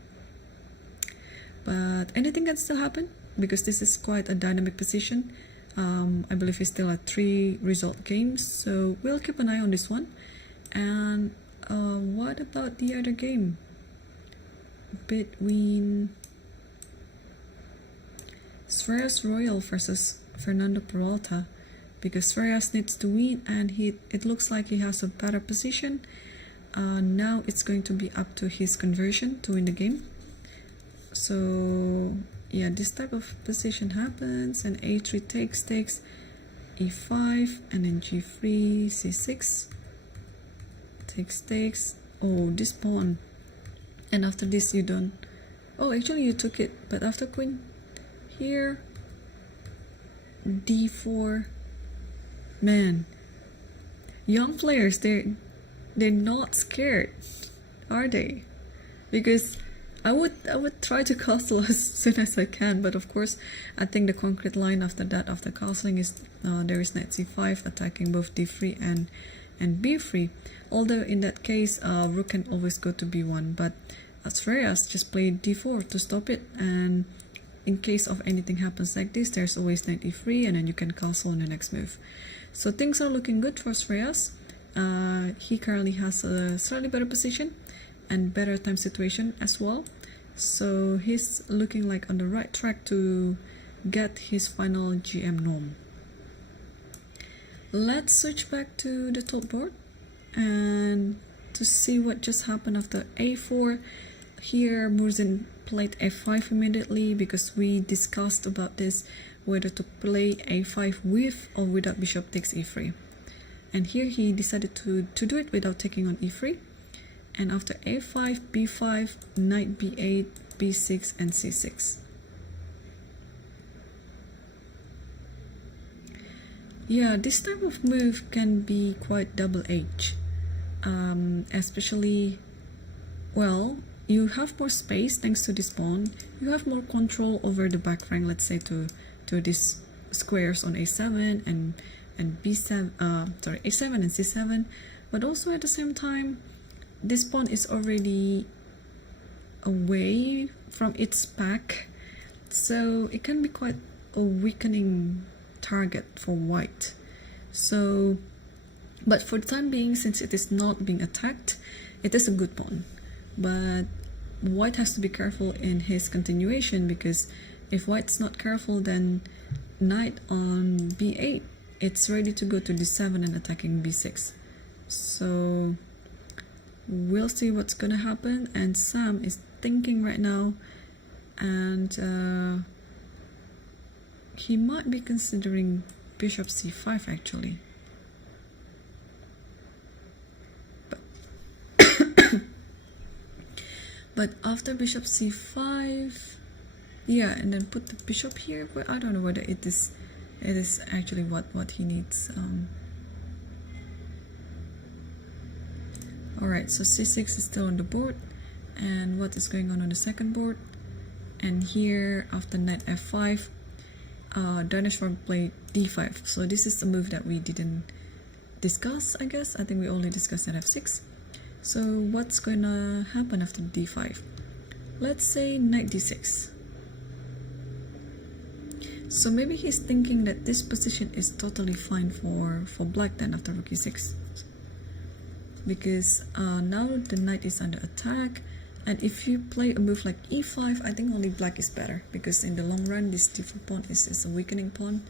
But anything can still happen because this is quite a dynamic position. I believe it's still at 3 result games, so we'll keep an eye on this one. And what about the other game between Suarez Royal versus Fernando Peralta? Because Suarez needs to win, and it looks like he has a better position. Now it's going to be up to his conversion to win the game. So yeah, this type of position happens, and a3 takes e5, and then g3, c6 takes. Oh, this pawn, and after this you don't. Oh, actually you took it, but after queen here, d4. Man, young players, they're not scared, are they? Because I would try to castle as soon as I can, but of course I think the concrete line after that, after castling, is there is knight c5 attacking both d3 and b3. Although in that case rook can always go to b1, but Shreyas just played d4 to stop it, and in case of anything happens like this, there's always knight e3, and then you can castle on the next move. So things are looking good for Shreyas. He currently has a slightly better position and better time situation as well. So he's looking like on the right track to get his final GM norm. Let's switch back to the top board and to see what just happened after a4. Here Murzin played f5 immediately because we discussed about this, whether to play a5 with or without bishop takes e3. And here he decided to do it without taking on e3. And after a5, b5, knight b8, b6 and c6. Yeah, this type of move can be quite double-edged. Especially, well, you have more space thanks to this pawn. You have more control over the back rank, let's say to these squares on a7 and b7, a7 and c7. But also at the same time, this pawn is already away from its back, so it can be quite a weakening target for white. So, but for the time being, since it is not being attacked, it is a good pawn. But white has to be careful in his continuation, because if white's not careful, then knight on b8, it's ready to go to d7 and attacking b6. So we'll see what's gonna happen, and Sam is thinking right now, and he might be considering bishop c5 actually. But after bishop c5, yeah, and then put the bishop here, but I don't know whether it is actually what he needs. Alright, so c6 is still on the board, and what is going on the second board? And here after knight f5, Dinosaur played d5. So this is a move that we didn't discuss, I guess. I think we only discussed at f6. So what's gonna happen after d5? Let's say knight d6. So maybe he's thinking that this position is totally fine for black then after rook e6. Because now the knight is under attack, and if you play a move like e5, I think only black is better, because in the long run this d4 pawn is a weakening pawn.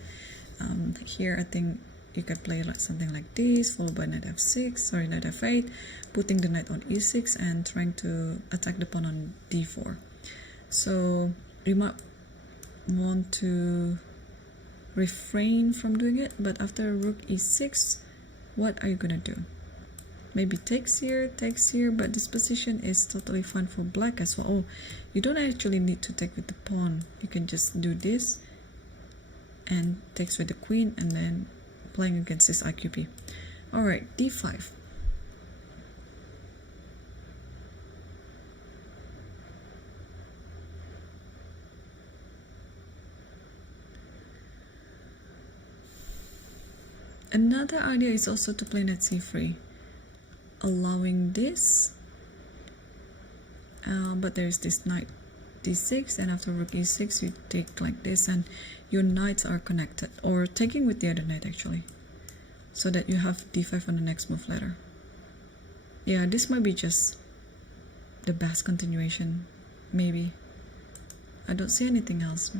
Here I think you could play like something like this, followed by knight f6, sorry, knight f8, putting the knight on e6 and trying to attack the pawn on d4. So you might want to refrain from doing it, but after rook e6, what are you gonna do? Maybe takes here, but this position is totally fine for black as well. Oh, you don't actually need to take with the pawn. You can just do this and takes with the queen, and then playing against this IQP. Alright, d5. Another idea is also to play knight c3, allowing this, but there's this knight d6, and after rook e6 you take like this, and your knights are connected, or taking with the other knight actually, so that you have d5 on the next move later. Yeah, this might be just the best continuation, maybe. I don't see anything else.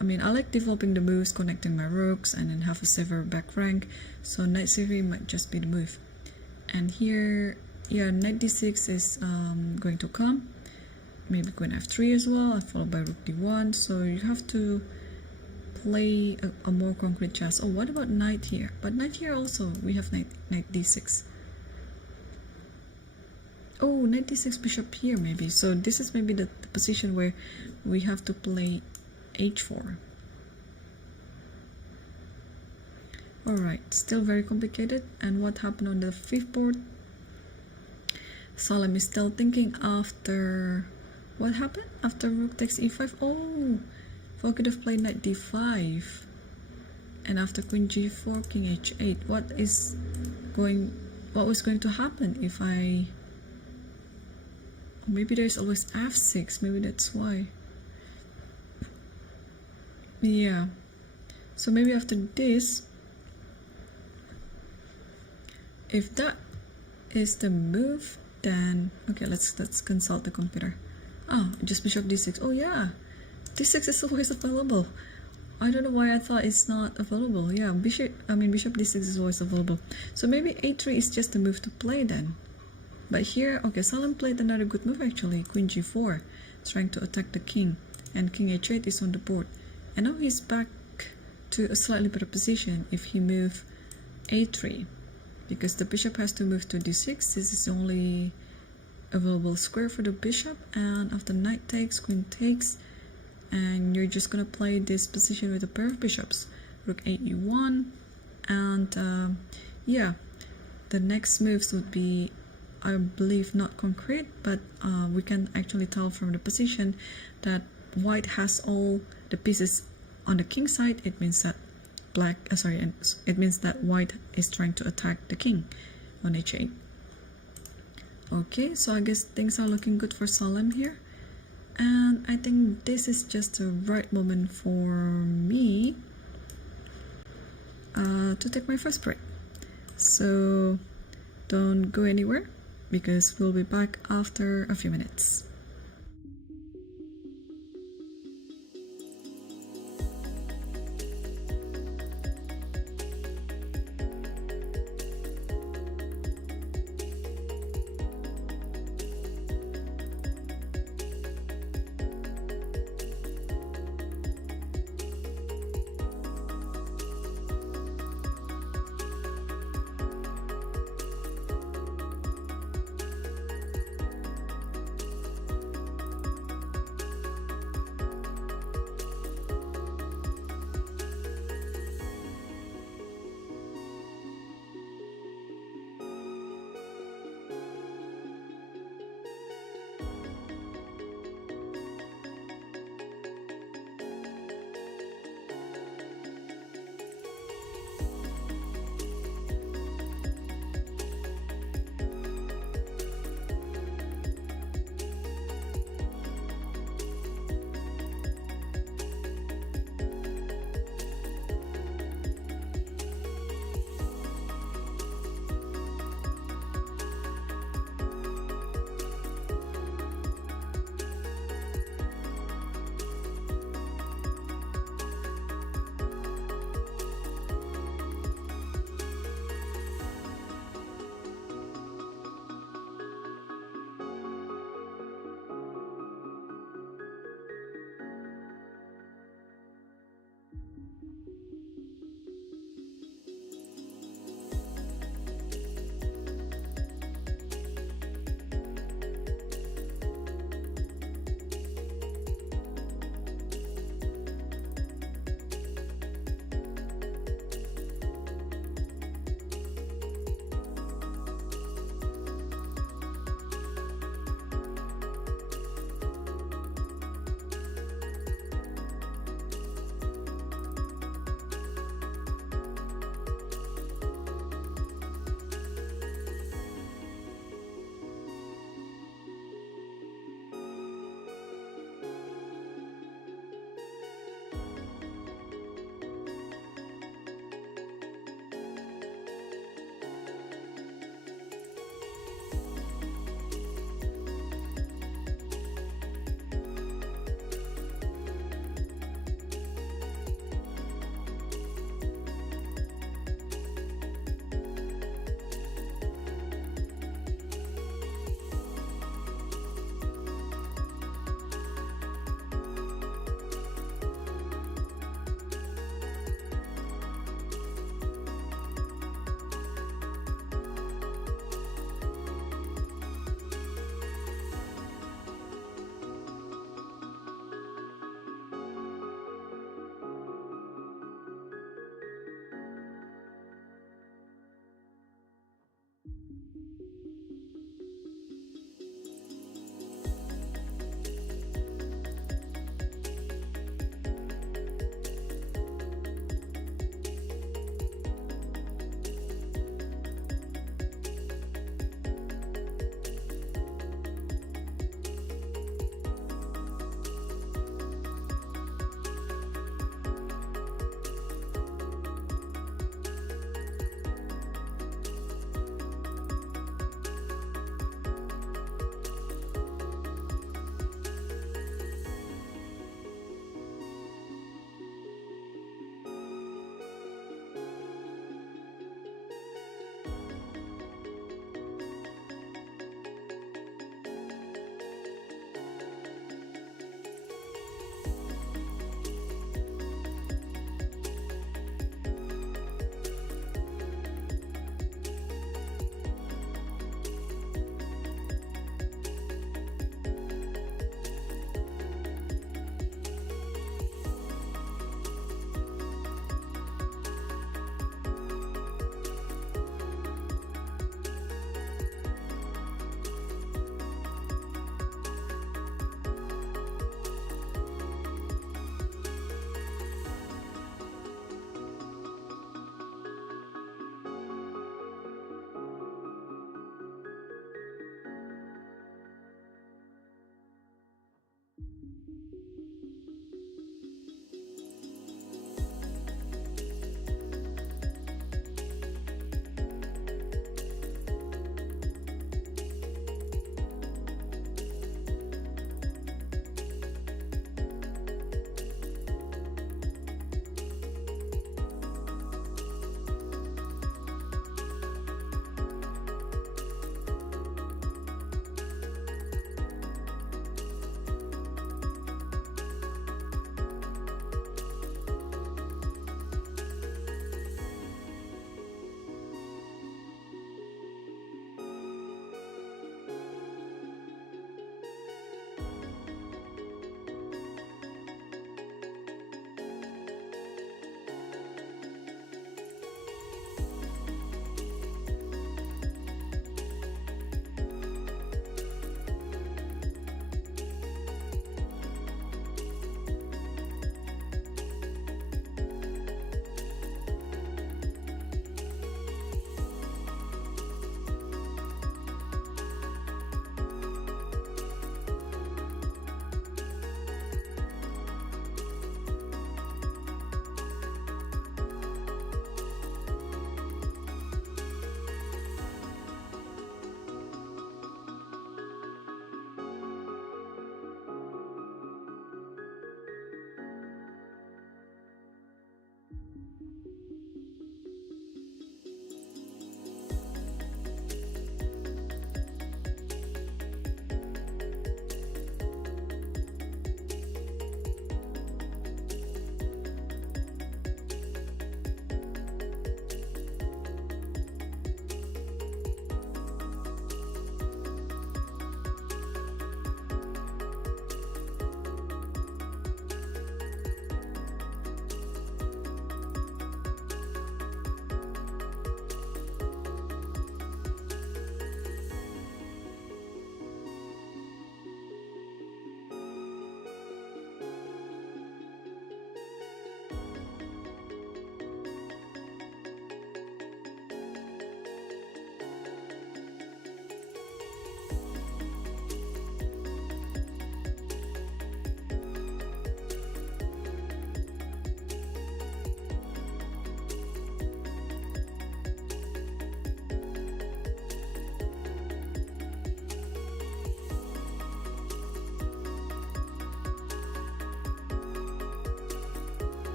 I mean, I like developing the moves, connecting my rooks, and then have a safer back rank, so knight c3 might just be the move. And here, yeah, knight d6 is going to come, maybe queen f3 as well, followed by rook d1. So you have to play a more concrete chess. Oh, what about knight here? But knight here also, we have knight d6. Oh, knight d6 bishop here maybe. So this is maybe the position where we have to play h4. Alright, still very complicated. And what happened on the fifth board? Salem is still thinking after What happened after rook takes e5? Oh, I could have played knight d5. And after queen g4, king h8. What was going to happen if I... Maybe there's always f6. Maybe that's why. Yeah. So maybe after this, if that is the move, then okay, let's consult the computer. Oh, just bishop d6. Oh yeah, d6 is always available. I don't know why I thought it's not available. Yeah, bishop d6 is always available. So maybe a3 is just the move to play then. But here, okay, Salam played another good move actually, queen g4, trying to attack the king, and king h8 is on the board. And now he's back to a slightly better position if he move a3, because the bishop has to move to d6. This is the only available square for the bishop, and after knight takes, queen takes, and you're just gonna play this position with a pair of bishops, rook a e1, and yeah, the next moves would be, I believe, not concrete, but we can actually tell from the position that white has all the pieces on the king side. It means that it means that white is trying to attack the king on h8. Okay, so I guess things are looking good for Salim here, and I think this is just the right moment for me to take my first break. So don't go anywhere, because we'll be back after a few minutes.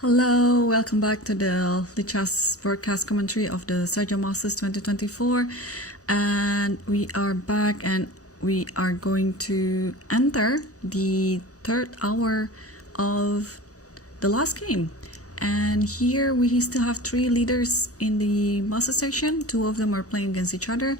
Hello, welcome back to the Lichess broadcast commentary of the Sharjah Masters 2024, and we are back and we are going to enter the third hour of the last game. And here we still have three leaders in the master section. Two of them are playing against each other.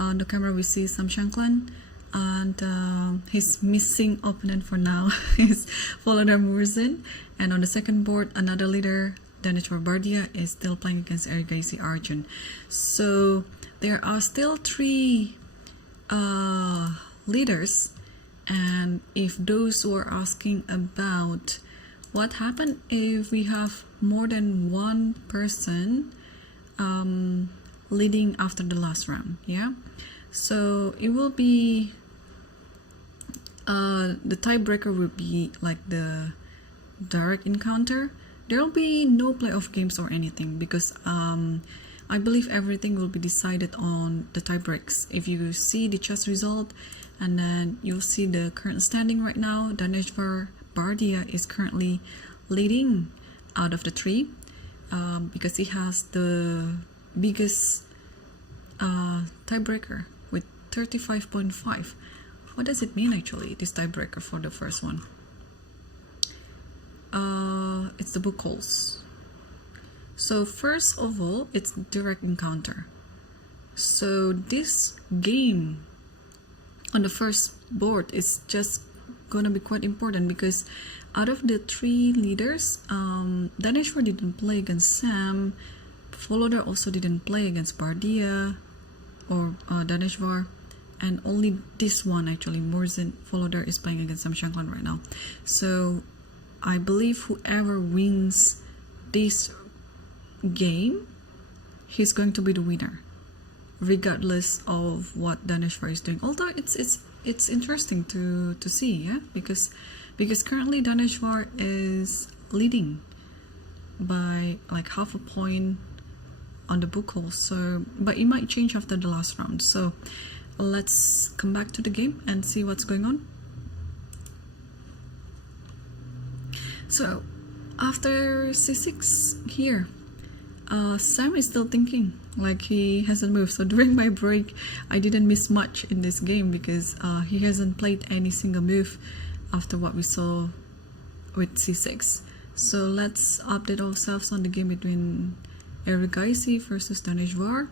On the camera we see Sam Shankland, and his missing opponent for now is Volodar Murzin. And on the second board, another leader, Daneshvar Bardia, is still playing against Ergaisi Arjun. So there are still three leaders, and if those who are asking about what happened if we have more than one person leading after the last round, yeah? So it will be the tiebreaker will be like the direct encounter. There will be no playoff games or anything because I believe everything will be decided on the tiebreaks. If you see the chess result, and then you'll see the current standing right now, Daneshvar Bardia is currently leading out of the three because he has the biggest tiebreaker with 35.5. What does it mean actually, this tiebreaker for the first one? It's the book calls. So first of all, it's direct encounter. So this game on the first board is just gonna be quite important because out of the three leaders, Daneshvar didn't play against Sam, Volodar also didn't play against Bardia or Daneshvar, and only this one actually, Murzin Volodar, is playing against Sam Shankland right now. So I believe whoever wins this game, he's going to be the winner, regardless of what Daneshvar is doing. Although it's interesting to see, yeah, because currently Daneshvar is leading by like half a point on the book hole. So, but it might change after the last round. So let's come back to the game and see what's going on. So after c6 here, Sam is still thinking, like he hasn't moved. So during my break, I didn't miss much in this game because he hasn't played any single move after what we saw with c6. So let's update ourselves on the game between Ergaisi versus Daneshvar.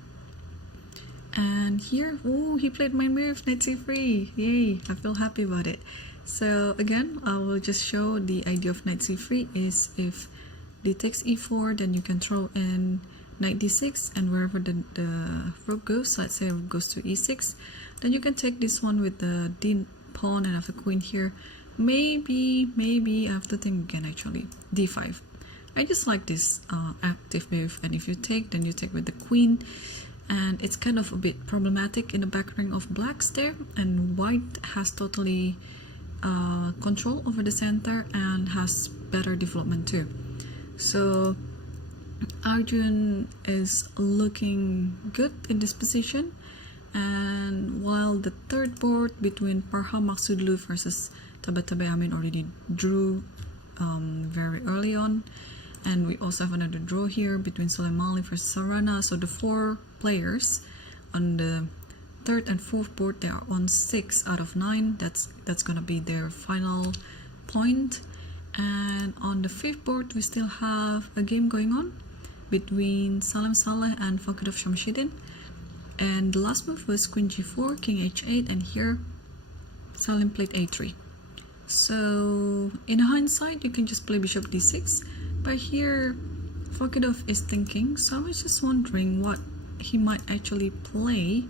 And here, oh, he played my move, knight c3. Yay, I feel happy about it. So again, I will just show the idea of knight c3 is if d takes e4, then you can throw in knight d6, and wherever the rook goes, let's say it goes to e6, then you can take this one with the d pawn and have the queen here. Maybe I have to think again actually. d5. I just like this active move, and if you take, then you take with the queen, and it's kind of a bit problematic in the back ring of blacks there, and white has totally control over the center and has better development too. So Arjun is looking good in this position, and while the third board between Parham Maksudlu versus Tabatabai Amin already drew very early on, and we also have another draw here between Soleimani versus Sarana. So the four players on the third and fourth board, they are on 6 out of 9. That's gonna be their final point. And on the fifth board, we still have a game going on between Salim Saleh and Fakirov Shamshidin. And the last move was Queen G4, King H8, and here Salim played A3. So in hindsight, you can just play Bishop D6, but here Fakirov is thinking. So I was just wondering what he might actually play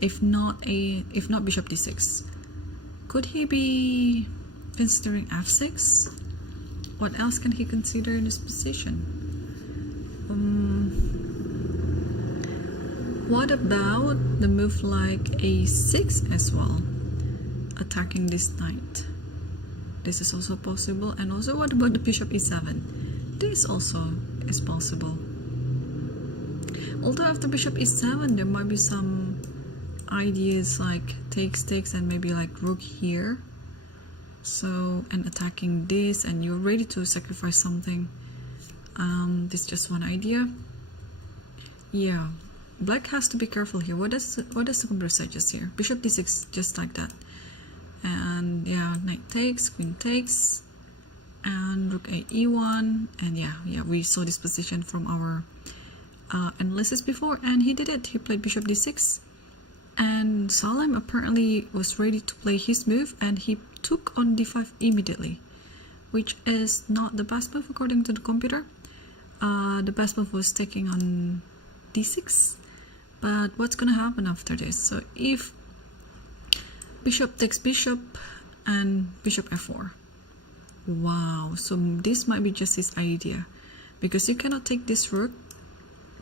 if not Bishop D6. Could he be considering F6? What else can he consider in this position? What about the move like A6 as well, attacking this knight? This is also possible. And also, what about the Bishop E7? This also is possible. Although after Bishop E7, there might be some ideas like takes, and maybe like rook here. So, and attacking this, and you're ready to sacrifice something. This is just one idea. Yeah, black has to be careful here. What does the computer suggest here? Bishop d6, just like that. And yeah, knight takes, queen takes, and rook a e1. And yeah, we saw this position from our analysis before, and he did it. He played bishop d6, and Salem apparently was ready to play his move, and he took on d5 immediately, which is not the best move according to the computer. The best move was taking on d6, but what's gonna happen after this? So if bishop takes bishop and bishop f4, wow, so this might be just his idea, because you cannot take this rook.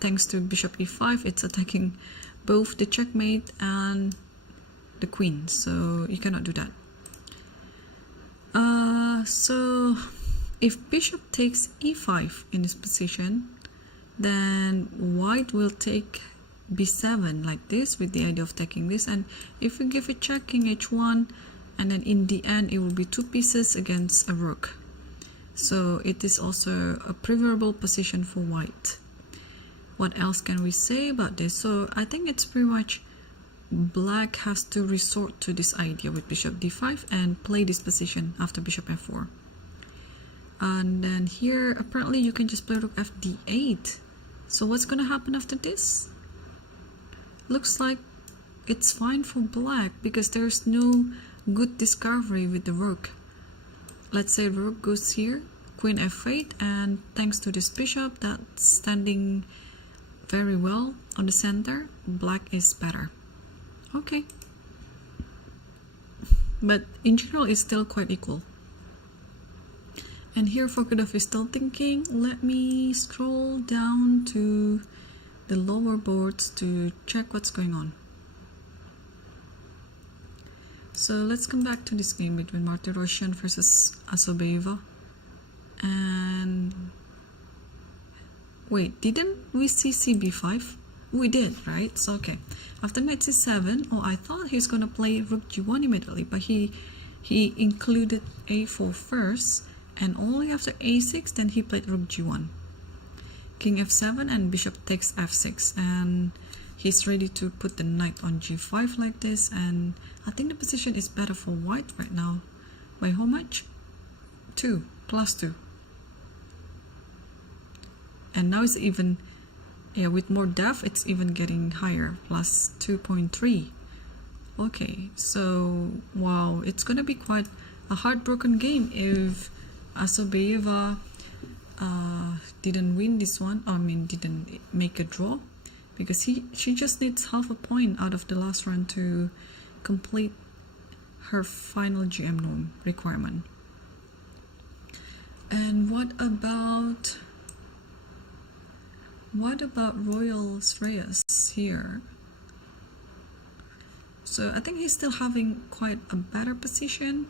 Thanks to bishop e5, it's attacking both the checkmate and the queen, so you cannot do that. So if bishop takes e5 in this position, then white will take b7 like this, with the idea of taking this, and if we give it check, king h1, and then in the end it will be two pieces against a rook. So it is also a preferable position for white. What else can we say about this? So I think it's pretty much black has to resort to this idea with bishop d5 and play this position after bishop f4. And then here apparently you can just play rook f d8. So what's gonna happen after this? Looks like it's fine for black, because there's no good discovery with the rook. Let's say rook goes here, queen f8, and thanks to this bishop that's standing very well on the center, black is better. Okay, but in general it's still quite equal. And here Fokudov is still thinking. Let me scroll down to the lower boards to check what's going on. So let's come back to this game between Martirosyan versus Asobeva. And wait, didn't we see cb5? We did, right? So okay, after knight c7, oh, I thought he was gonna play rook g1 immediately, but he included a4 first, and only after a6 then he played rook g1, king f7, and bishop takes f6, and he's ready to put the knight on g5 like this. And I think the position is better for white right now. By how much? 2 plus 2. And now it's even, yeah, with more depth it's even getting higher, plus 2.3. Okay, so wow, it's gonna be quite a heartbroken game if Asobeva didn't win this one. I mean, didn't make a draw, because she just needs half a point out of the last round to complete her final GM norm requirement. And what about Royal Shreyas here? So I think he's still having quite a better position.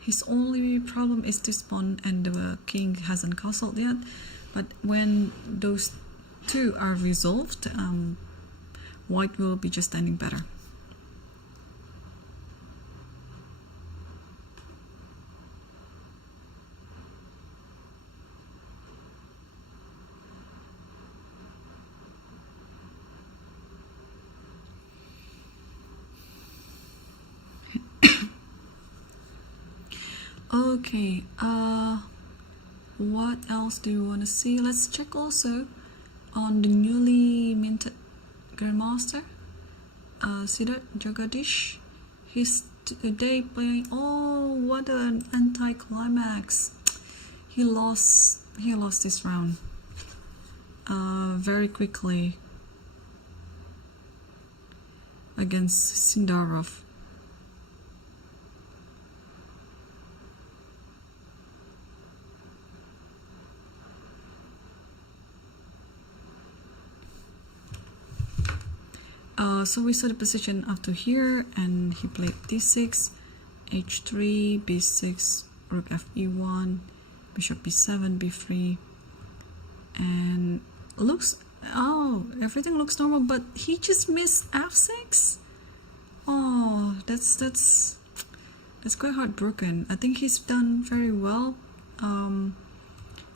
His only problem is this pawn, and the king hasn't castled yet. But when those two are resolved, white will be just standing better. Okay, what else do you want to see? Let's check also on the newly minted Grandmaster, Siddharth Jagadish. He's today playing, oh, what an anti-climax. He lost this round very quickly against Sindarov. So we saw the position after here, and he played d6, h3, b6, rook f e1, bishop b7, b3, and looks, oh, everything looks normal, but he just missed f6. Oh, that's That's quite heartbroken. I think he's done very well.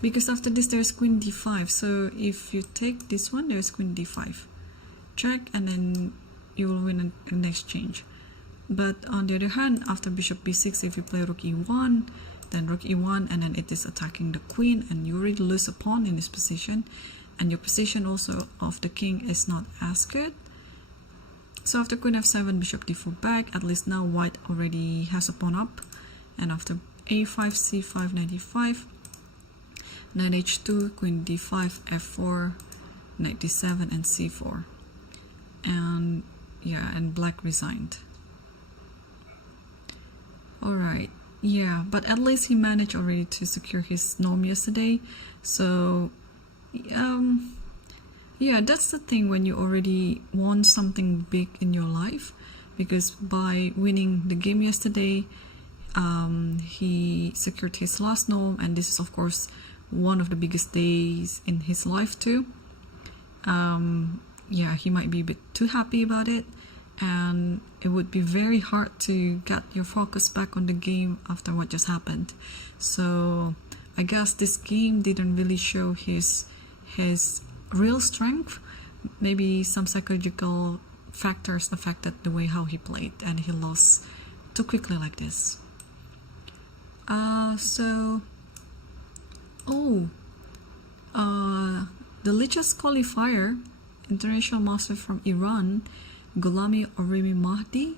Because after this there's queen d5. So if you take this one, there's queen d5. Check, and then you will win an exchange. But on the other hand, after bishop b6, if you play rook e1, then rook e1, and then it is attacking the queen, and you already lose a pawn in this position, and your position also of the king is not as good. So after queen f7, bishop d4 back, at least now white already has a pawn up, and after a5, c5, knight e5, knight h2, queen d5, f4, knight d7, and c4. And yeah, and black resigned. Alright, yeah, but at least he managed already to secure his norm yesterday. So yeah, that's the thing when you already won something big in your life, because by winning the game yesterday, he secured his last norm, and this is of course one of the biggest days in his life too. Yeah, he might be a bit too happy about it, and it would be very hard to get your focus back on the game after what just happened. So I guess this game didn't really show his real strength. Maybe some psychological factors affected the way how he played, and he lost too quickly like this. The Lichess qualifier, international master from Iran, Gulami Orimi Mahdi,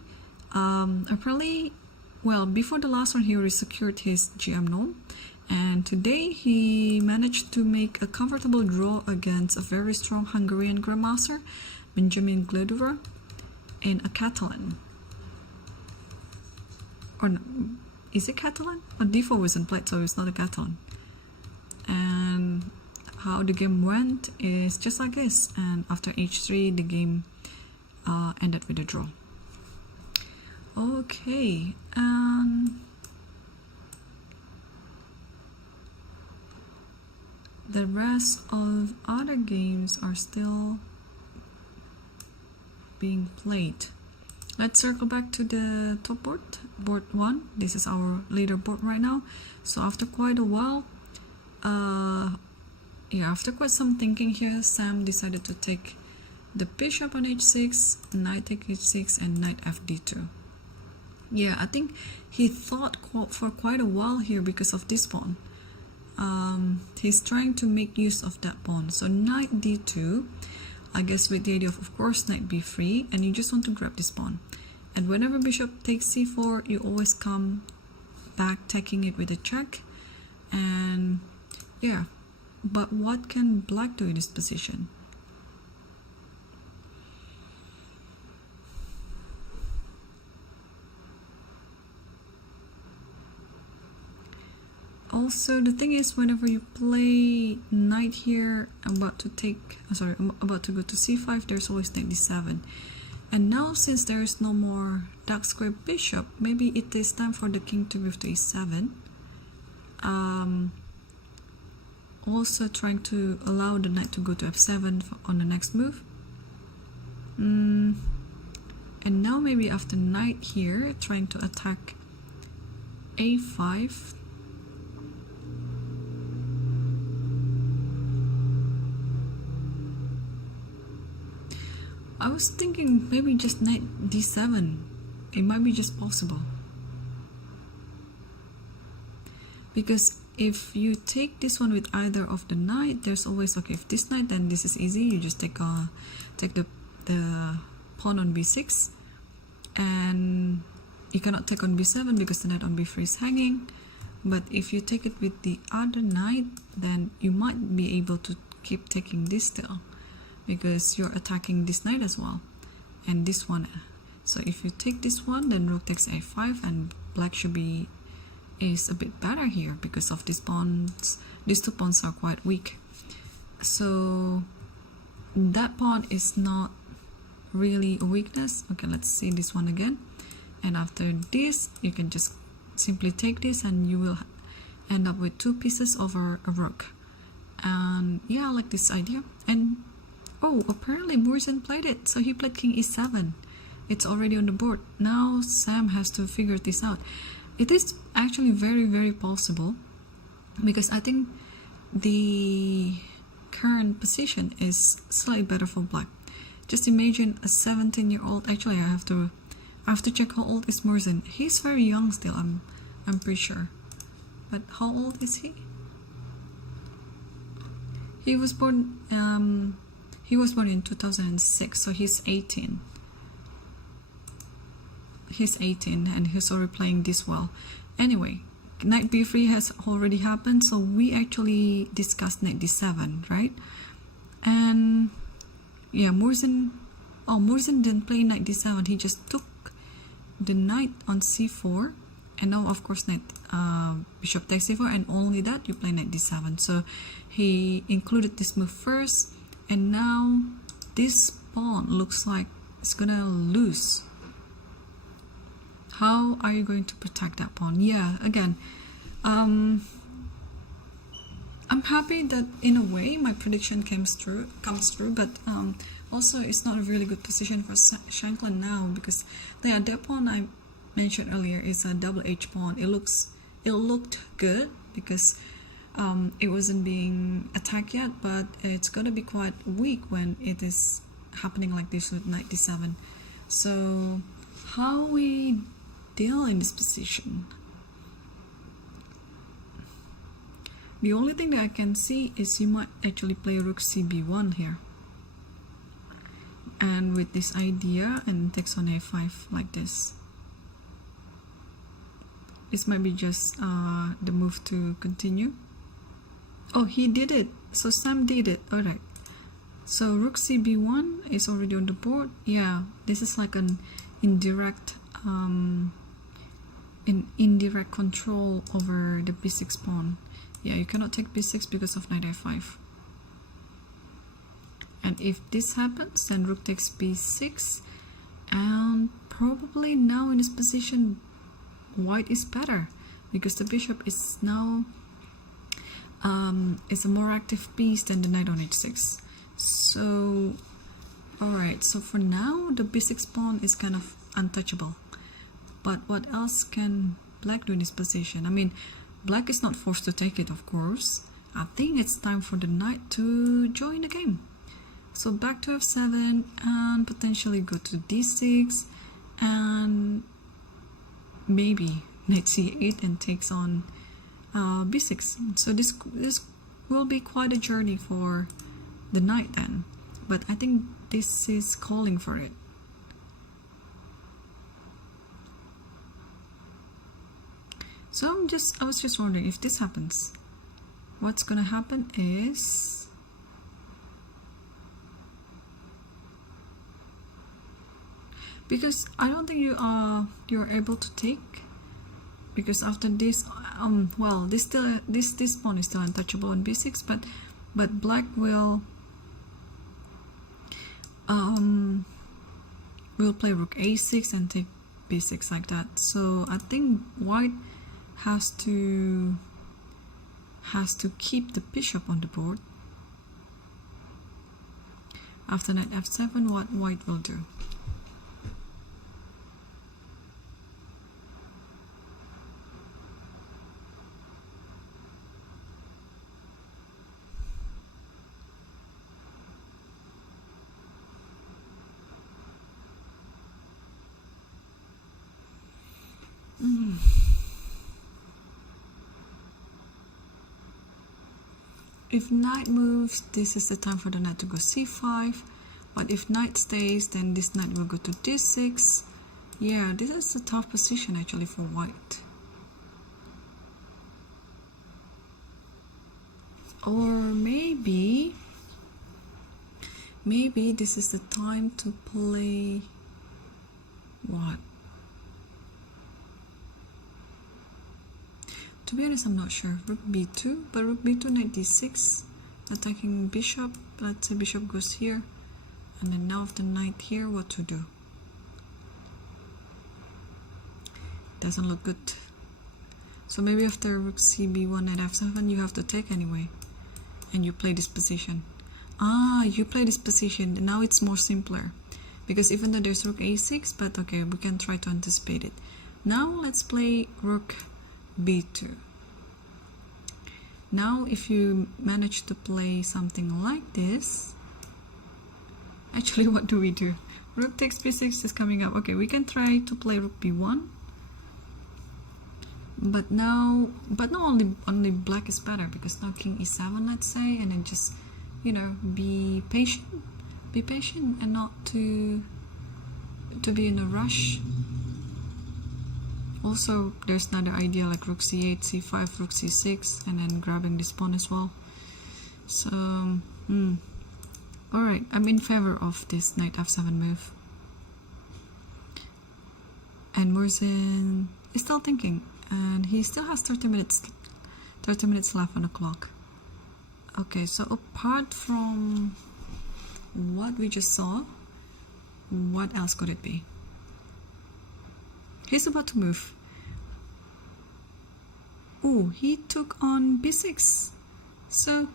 apparently, well, before the last one he already secured his GM norm, and today he managed to make a comfortable draw against a very strong Hungarian grandmaster, Benjamin Gledura, in a Catalan. Or no, is it Catalan? Or d4 wasn't played, so it's not a Catalan. And how the game went is just like this, and after h3 the game ended with a draw. Okay, the rest of other games are still being played. Let's circle back to the top board, board 1. This is our leaderboard right now. So after quite a while, after quite some thinking here, Sam decided to take the bishop on h6, knight take h6, and knight fd2. Yeah, I think he thought for quite a while here because of this pawn. He's trying to make use of that pawn. So knight d2, I guess with the idea of course, knight b3, and you just want to grab this pawn. And whenever bishop takes c4, you always come back taking it with a check. And yeah, but what can black do in this position? Also, the thing is, whenever you play knight here, I'm about to go to c5, there's always knight d7. And now, since there is no more dark square bishop, maybe it is time for the king to move to e7. Also trying to allow the knight to go to f7 on the next move. And now maybe after knight here, trying to attack a5. I was thinking maybe just knight d7. It might be just possible. Because if you take this one with either of the knight, there's always, okay, if this knight, then this is easy. You just take the pawn on b6. And you cannot take on b7 because the knight on b3 is hanging. But if you take it with the other knight, then you might be able to keep taking this still, because you're attacking this knight as well, and this one. So if you take this one, then rook takes a5, and black is a bit better here because of these pawns. These two pawns are quite weak. So that pawn is not really a weakness. Okay, let's see this one again. And after this, you can just simply take this, and you will end up with two pieces over a rook. And yeah, I like this idea. And oh, apparently Murzen played it, so he played king e7. It's already on the board. Now Sam has to figure this out. it is actually very, very possible, because I think the current position is slightly better for black. Just imagine a 17-year-old. Actually, I have to check how old is Morrison. He's very young still. I'm pretty sure. But how old is he? He was born in 2006, so he's 18. He's 18 and he's already playing this well. Anyway, knight b3 has already happened, so we actually discussed knight d7, right? And yeah, Morrison didn't play knight d7. He just took the knight on c4, and now of course knight bishop takes c4, and only that you play knight d7. So he included this move first, and now this pawn looks like it's gonna lose. How are you going to protect that pawn? Yeah, again, I'm happy that in a way my prediction comes true, but also it's not a really good position for Shankland now, because that pawn I mentioned earlier is a double H pawn. It looked good because it wasn't being attacked yet, but it's gonna be quite weak when it is happening like this with knight d7. So how we deal in this position? The only thing that I can see is you might actually play rook cb1 here, and with this idea, and takes on a5 like this. This might be just the move to continue. Oh, he did it. So Sam did it. Alright. So rook cb1 is already on the board. Yeah, this is like an indirect control over the b6 pawn. Yeah, you cannot take b6 because of knight a5. And if this happens, then rook takes b6, and probably now in this position white is better, because the bishop is now is a more active piece than the knight on h6. So alright, so for now the b6 pawn is kind of untouchable. But what else can black do in this position? I mean, black is not forced to take it, of course. I think it's time for the knight to join the game. So back to f7 and potentially go to d6, and maybe knight c8 and takes on b6. So this will be quite a journey for the knight then. But I think this is calling for it. So I was just wondering, if this happens, what's gonna happen is because I don't think you're able to take, because after this well, this pawn is still untouchable on b6, but black will play rook a6 and take b6 like that. So I think white has to keep the bishop on the board. After knight f7, what white will do? If knight moves, this is the time for the knight to go c5. But if knight stays, then this knight will go to d6. Yeah, this is a tough position actually for white. Or maybe this is the time to play what? To be honest, I'm not sure. Rook b2, but rook b2, knight d6, attacking bishop. Let's say bishop goes here, and then now if the knight here, what to do? Doesn't look good. So maybe after rook cb1 knight f7, you have to take anyway, and you play this position. You play this position. Now it's more simpler, because even though there's rook a6, but okay, we can try to anticipate it. Now let's play rook b2. Now if you manage to play something like this, actually what do we do? Rook takes b6 is coming up. Okay, we can try to play rook b1. But now only black is better, because now king e7, let's say, and then just, you know, be patient and not to be in a rush. Also, there's another idea like rook c8, c5, rook c6, and then grabbing this pawn as well. So, alright, I'm in favor of this knight f7 move. And Murzin is still thinking, and he still has 30 minutes left on the clock. Okay, so apart from what we just saw, what else could it be? He's about to move. Oh, he took on b6. So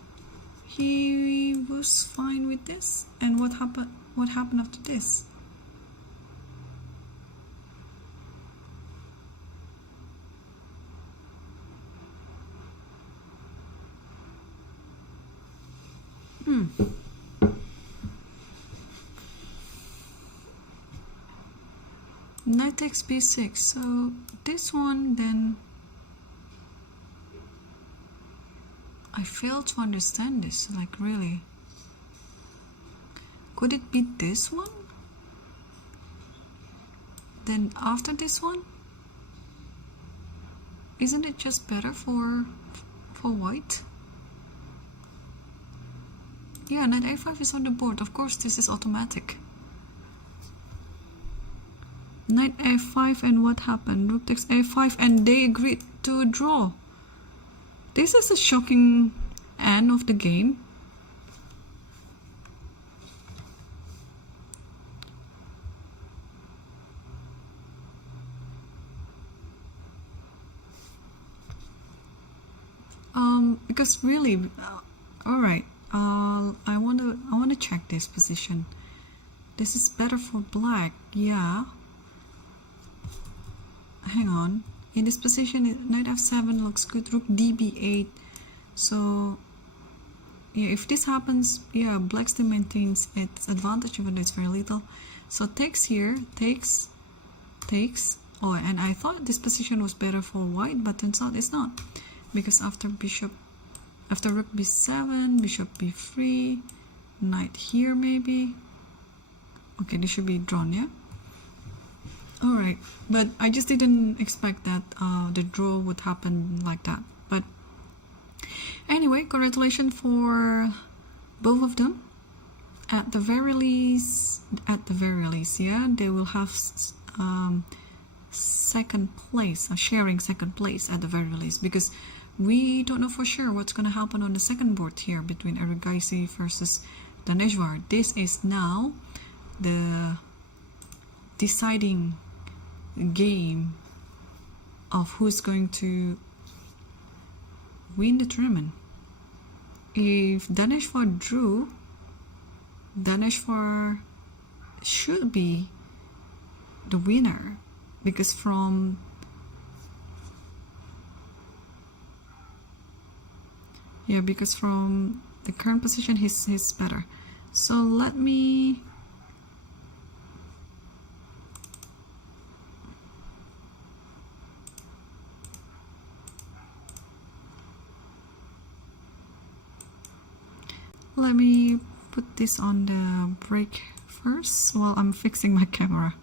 he was fine with this. And what happened after this? Knight takes b6, so this one, then I fail to understand this, like really. Could it be this one? Then after this one? Isn't it just better for white? Yeah, knight a5 is on the board. Of course, this is automatic. Knight a5, and what happened? Rook takes a5, and they agreed to draw. This is a shocking end of the game. Because really, all right. I want to check this position. This is better for black. Yeah. Hang on. In this position, knight f7 looks good. Rook db8. So yeah, if this happens, yeah, black still maintains its advantage, even though it's very little. So takes here, takes. Oh, and I thought this position was better for white, but turns out it's not, because after rook b7, bishop b3, knight here maybe. Okay, this should be drawn, yeah. Alright, but I just didn't expect that the draw would happen like that. But anyway, congratulations for both of them. At the very least, yeah, they will have second place, sharing second place at the very least, because we don't know for sure what's going to happen on the second board here between Erigaisi versus Daneshvar. This is now the deciding game of who's going to win the tournament. If Daneshvar drew, Daneshvar should be the winner, because from the current position he's better. So let me put this on the break first while I'm fixing my camera.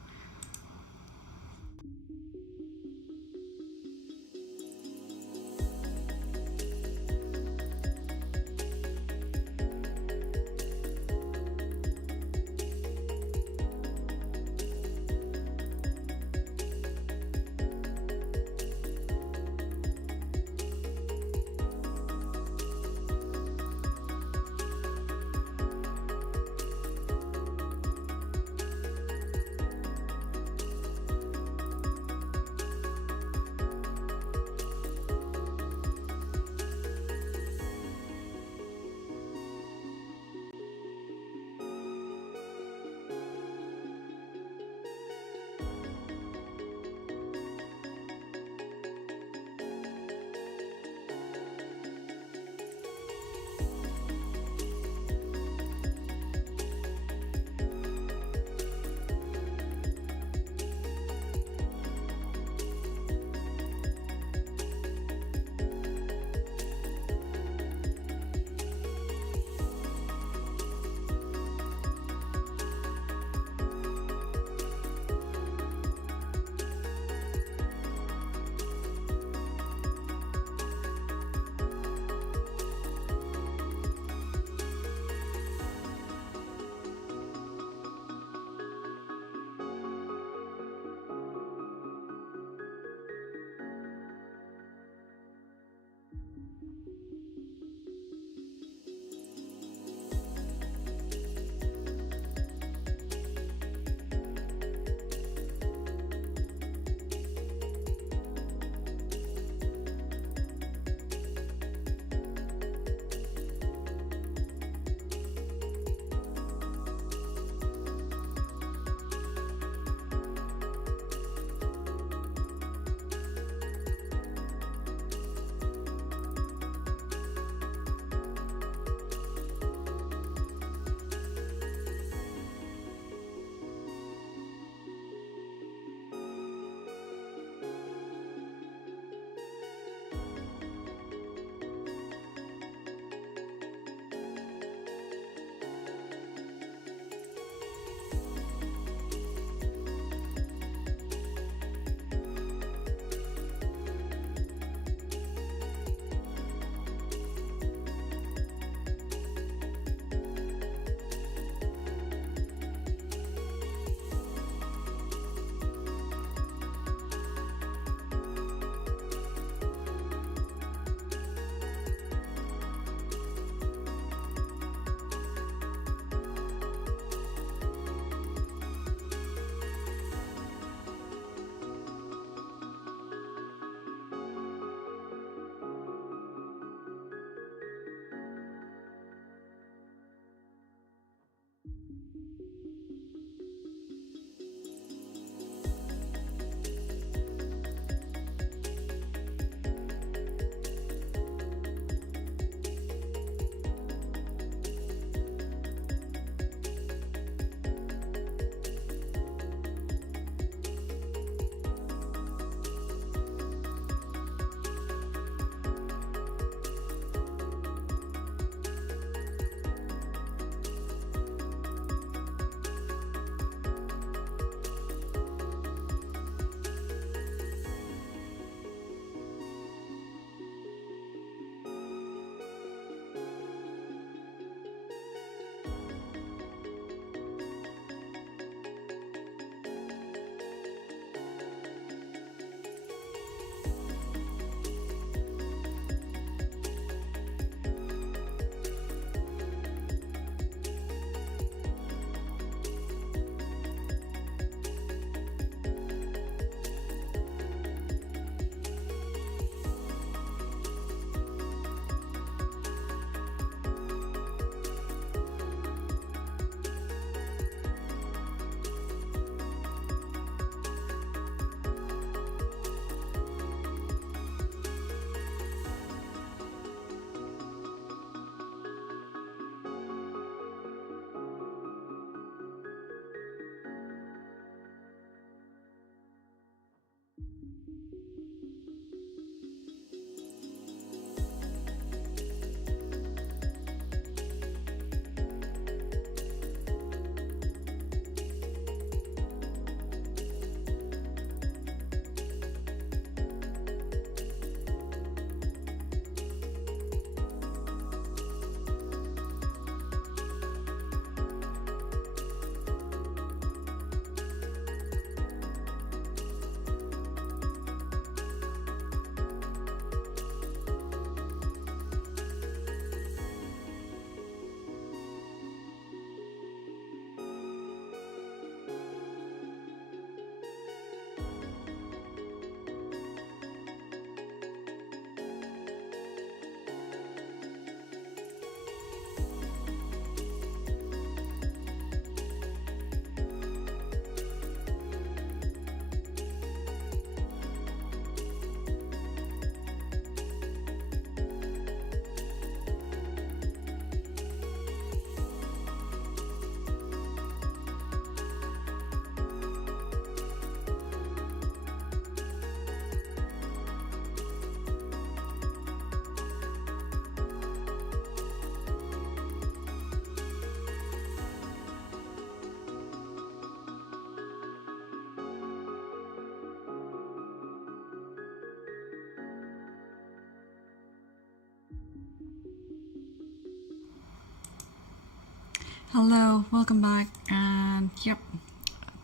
Hello, welcome back, and yep,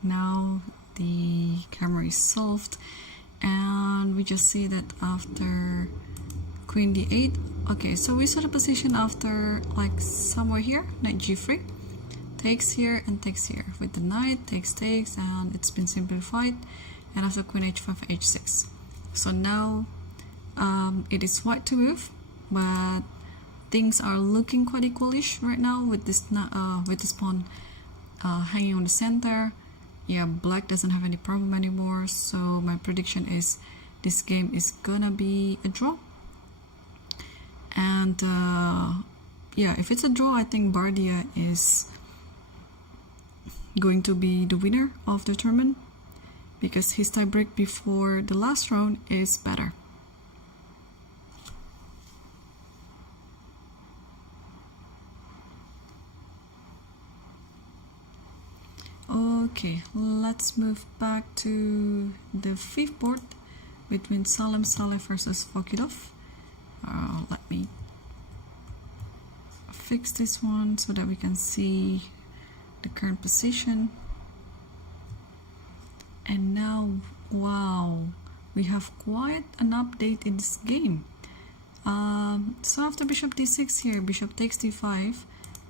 now the camera is solved, and we just see that after queen d8, okay, so we saw the position after like somewhere here, knight g3, takes here and takes here, with the knight, takes, and it's been simplified, and after queen h5, h6. So now it is white to move, but things are looking quite equalish right now with this pawn hanging on the center. Yeah, black doesn't have any problem anymore, so my prediction is this game is gonna be a draw. And yeah, if it's a draw, I think Bardia is going to be the winner of the tournament because his tiebreak before the last round is better. Okay, let's move back to the fifth board between Salem Saleh versus Fokidov. Let me fix this one so that we can see the current position. And now, wow, we have quite an update in this game. So after bishop d6 here, bishop takes d5,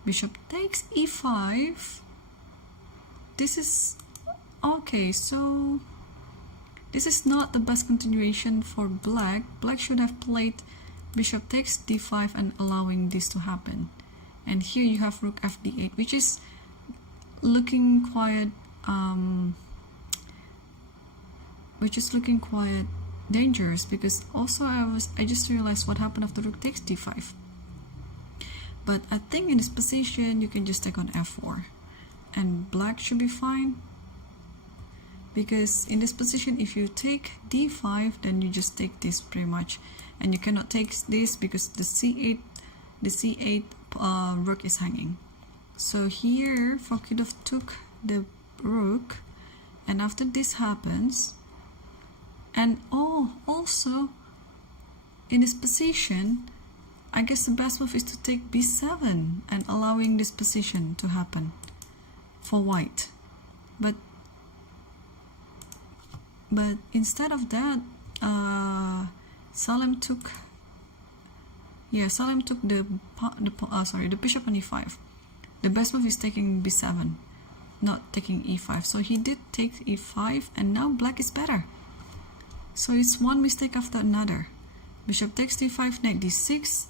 bishop takes e5. This is okay, so this is not the best continuation for black. Black should have played bishop takes d5 and allowing this to happen. And here you have rook fd8, which is looking quite dangerous, because also I just realized what happened after rook takes d5. But I think in this position you can just take on f4. And black should be fine, because in this position if you take d5 then you just take this pretty much, and you cannot take this because the c8 rook is hanging. So here Fokidov took the rook, and after this happens, and also in this position I guess the best move is to take b7 and allowing this position to happen for white, but instead of that, Salem took the bishop on e5. The best move is taking b7, not taking e5. So he did take e5, and now black is better. So it's one mistake after another. Bishop takes d5, knight d6,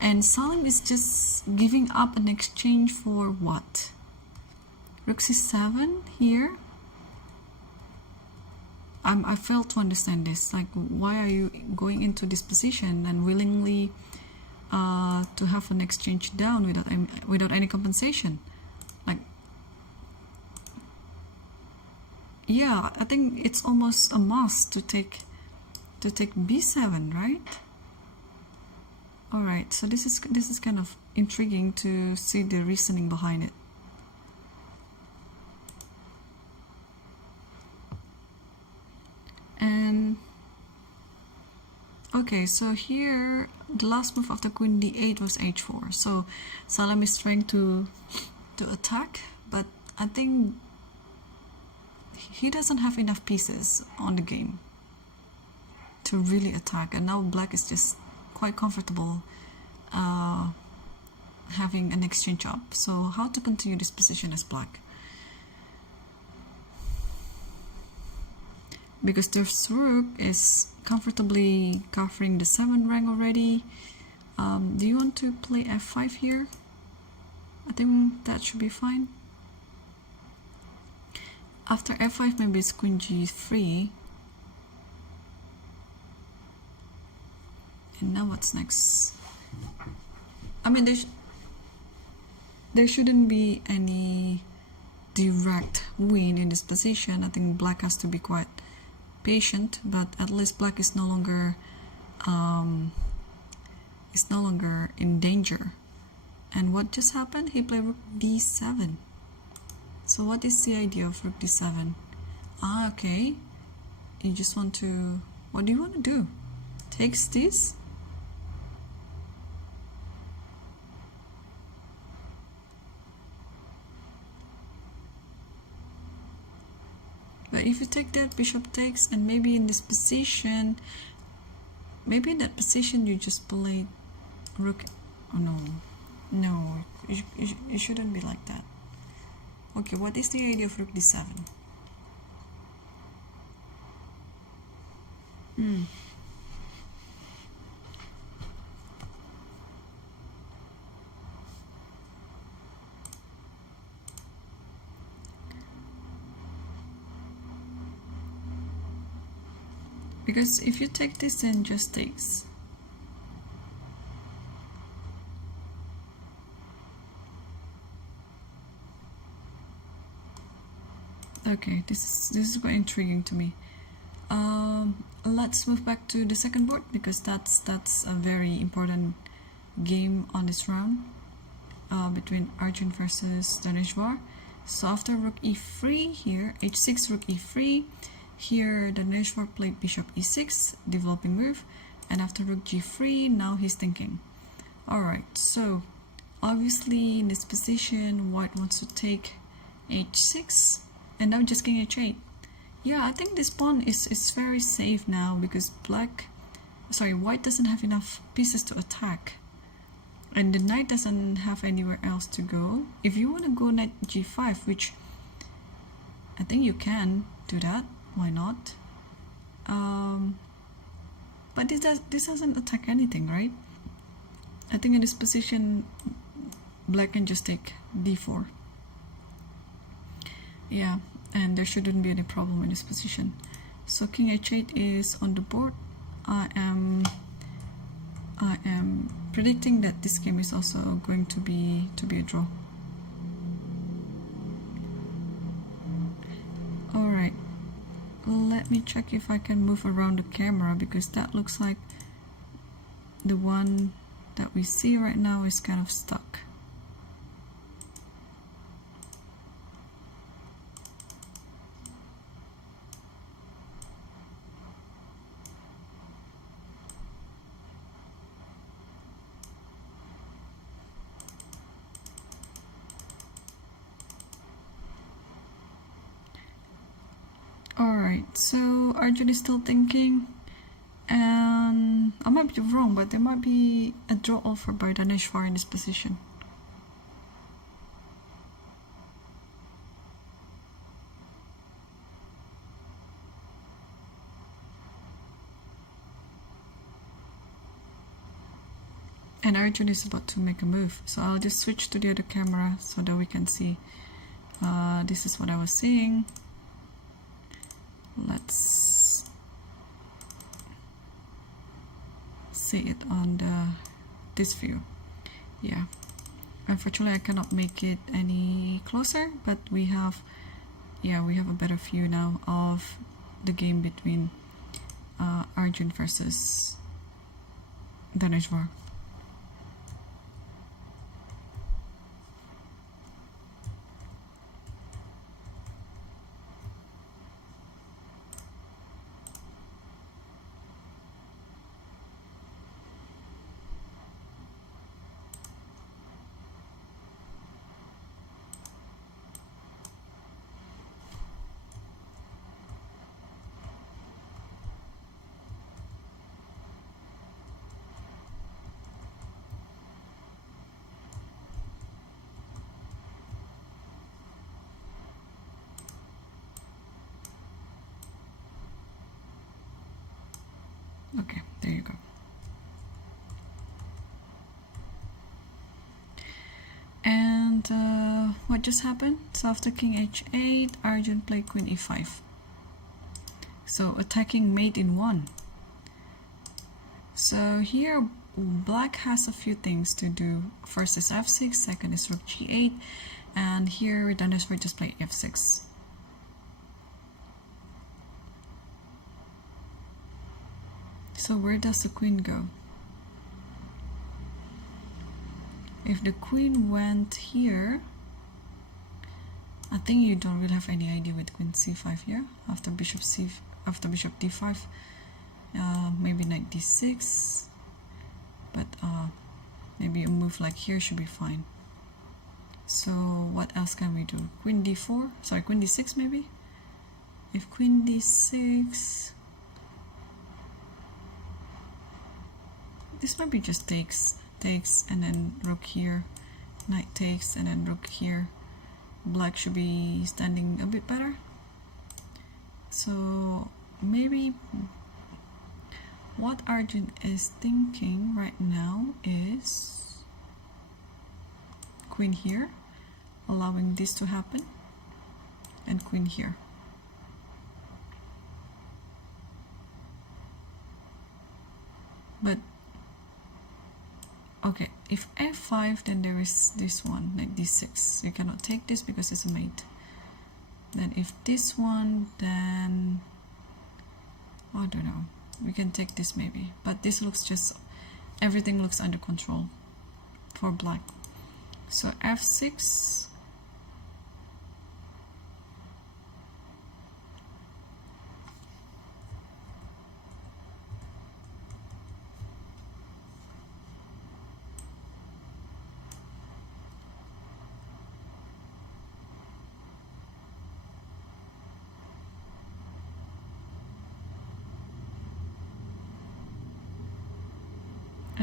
and Salem is just giving up an exchange for what? Rook c7 here. I fail to understand this. Like, why are you going into this position and willingly to have an exchange down without any compensation? Like, yeah, I think it's almost a must to take b7, right? All right, so this is kind of intriguing to see the reasoning behind it. And okay, so here the last move after queen d8 was h4. So Salem is trying to attack, but I think he doesn't have enough pieces on the game to really attack, and now black is just quite comfortable having an exchange up. So how to continue this position as black? Because this rook is comfortably covering the 7th rank already. Do you want to play f5 here? I think that should be fine. After f5 maybe it's queen g3. And now what's next? I mean, there shouldn't be any direct win in this position. I think black has to be quite patient, but at least black is no longer in danger. And what just happened? He played rook d7. So what is the idea of rook d7? Okay, you just want to, what do you want to do? Takes this. But if you take that, bishop takes, and maybe in this position, maybe in that position you just play rook. Oh no, no, you shouldn't be like that. Okay, what is the idea of rook d7? Because if you take this, then just takes. Okay, this is quite intriguing to me. Let's move back to the second board, because that's a very important game on this round between Arjun versus Daneshvar. So after rook e3 here, h6, rook e3. Here Daneshvar played bishop e6, developing move, and after rook g3, now he's thinking. Alright, so obviously in this position, white wants to take h6, and now just king h8. Yeah, I think this pawn is very safe now, because white doesn't have enough pieces to attack. And the knight doesn't have anywhere else to go. If you want to go knight g5, which I think you can do that, why not? But this doesn't attack anything, right? I think in this position, black can just take d4. Yeah, and there shouldn't be any problem in this position. So king h8 is on the board. I am predicting that this game is also going to be a draw. Alright, let me check if I can move around the camera, because that looks like the one that we see right now is kind of stuck. Alright, so Arjun is still thinking, and I might be wrong, but there might be a draw offer by Daneshvar in this position. And Arjun is about to make a move, so I'll just switch to the other camera so that we can see. This is what I was seeing. Let's see it on this view. Yeah, unfortunately I cannot make it any closer, but we have a better view now of the game between Arjun versus Daneshvar. Okay, there you go. And what just happened? So after king h8, Arjun played queen e5. So attacking mate in one. So here black has a few things to do. First is f6, second is rook g8, and here Daneshvar just played f6. So where does the queen go? If the queen went here, I think you don't really have any idea with queen c5 here. After bishop d5, maybe knight d6, but maybe a move like here should be fine. So what else can we do? Queen d4, sorry, queen d6 maybe. if queen d6, this might be just takes, and then rook here, knight takes, and then rook here. Black should be standing a bit better. So maybe what Arjun is thinking right now is queen here, allowing this to happen, and queen here. But okay, if f5, then there is this one, like d6. You cannot take this because it's a mate. Then if this one, then I don't know. We can take this maybe, but this looks just, everything looks under control for black. So f6.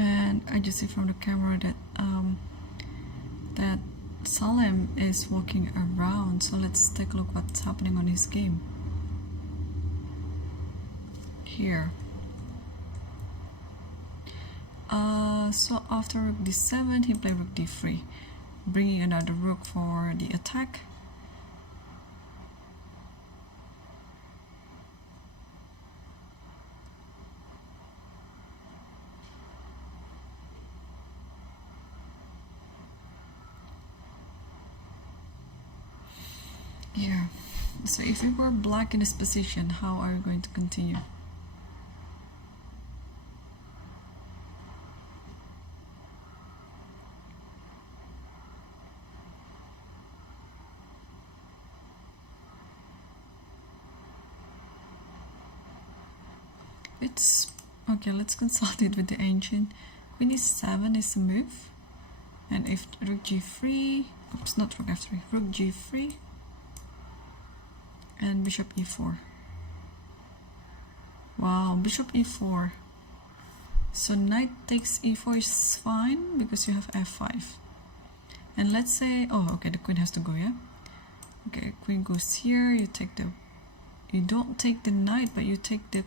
And I just see from the camera that that Salem is walking around. So let's take a look what's happening on his game. Here. So after rook d7, he played rook d3, bringing another rook for the attack. Yeah, so if we were black in this position, how are we going to continue? It's okay, let's consult it with the ancient. Queen e7 is a move, and if rook g3, oops, not rook f3, rook g3, and bishop e4. Wow, bishop e4. So knight takes e4 is fine because you have f5. And let's say, oh, okay, the queen has to go, yeah? Okay, queen goes here, you take the, you don't take the knight, but you take the,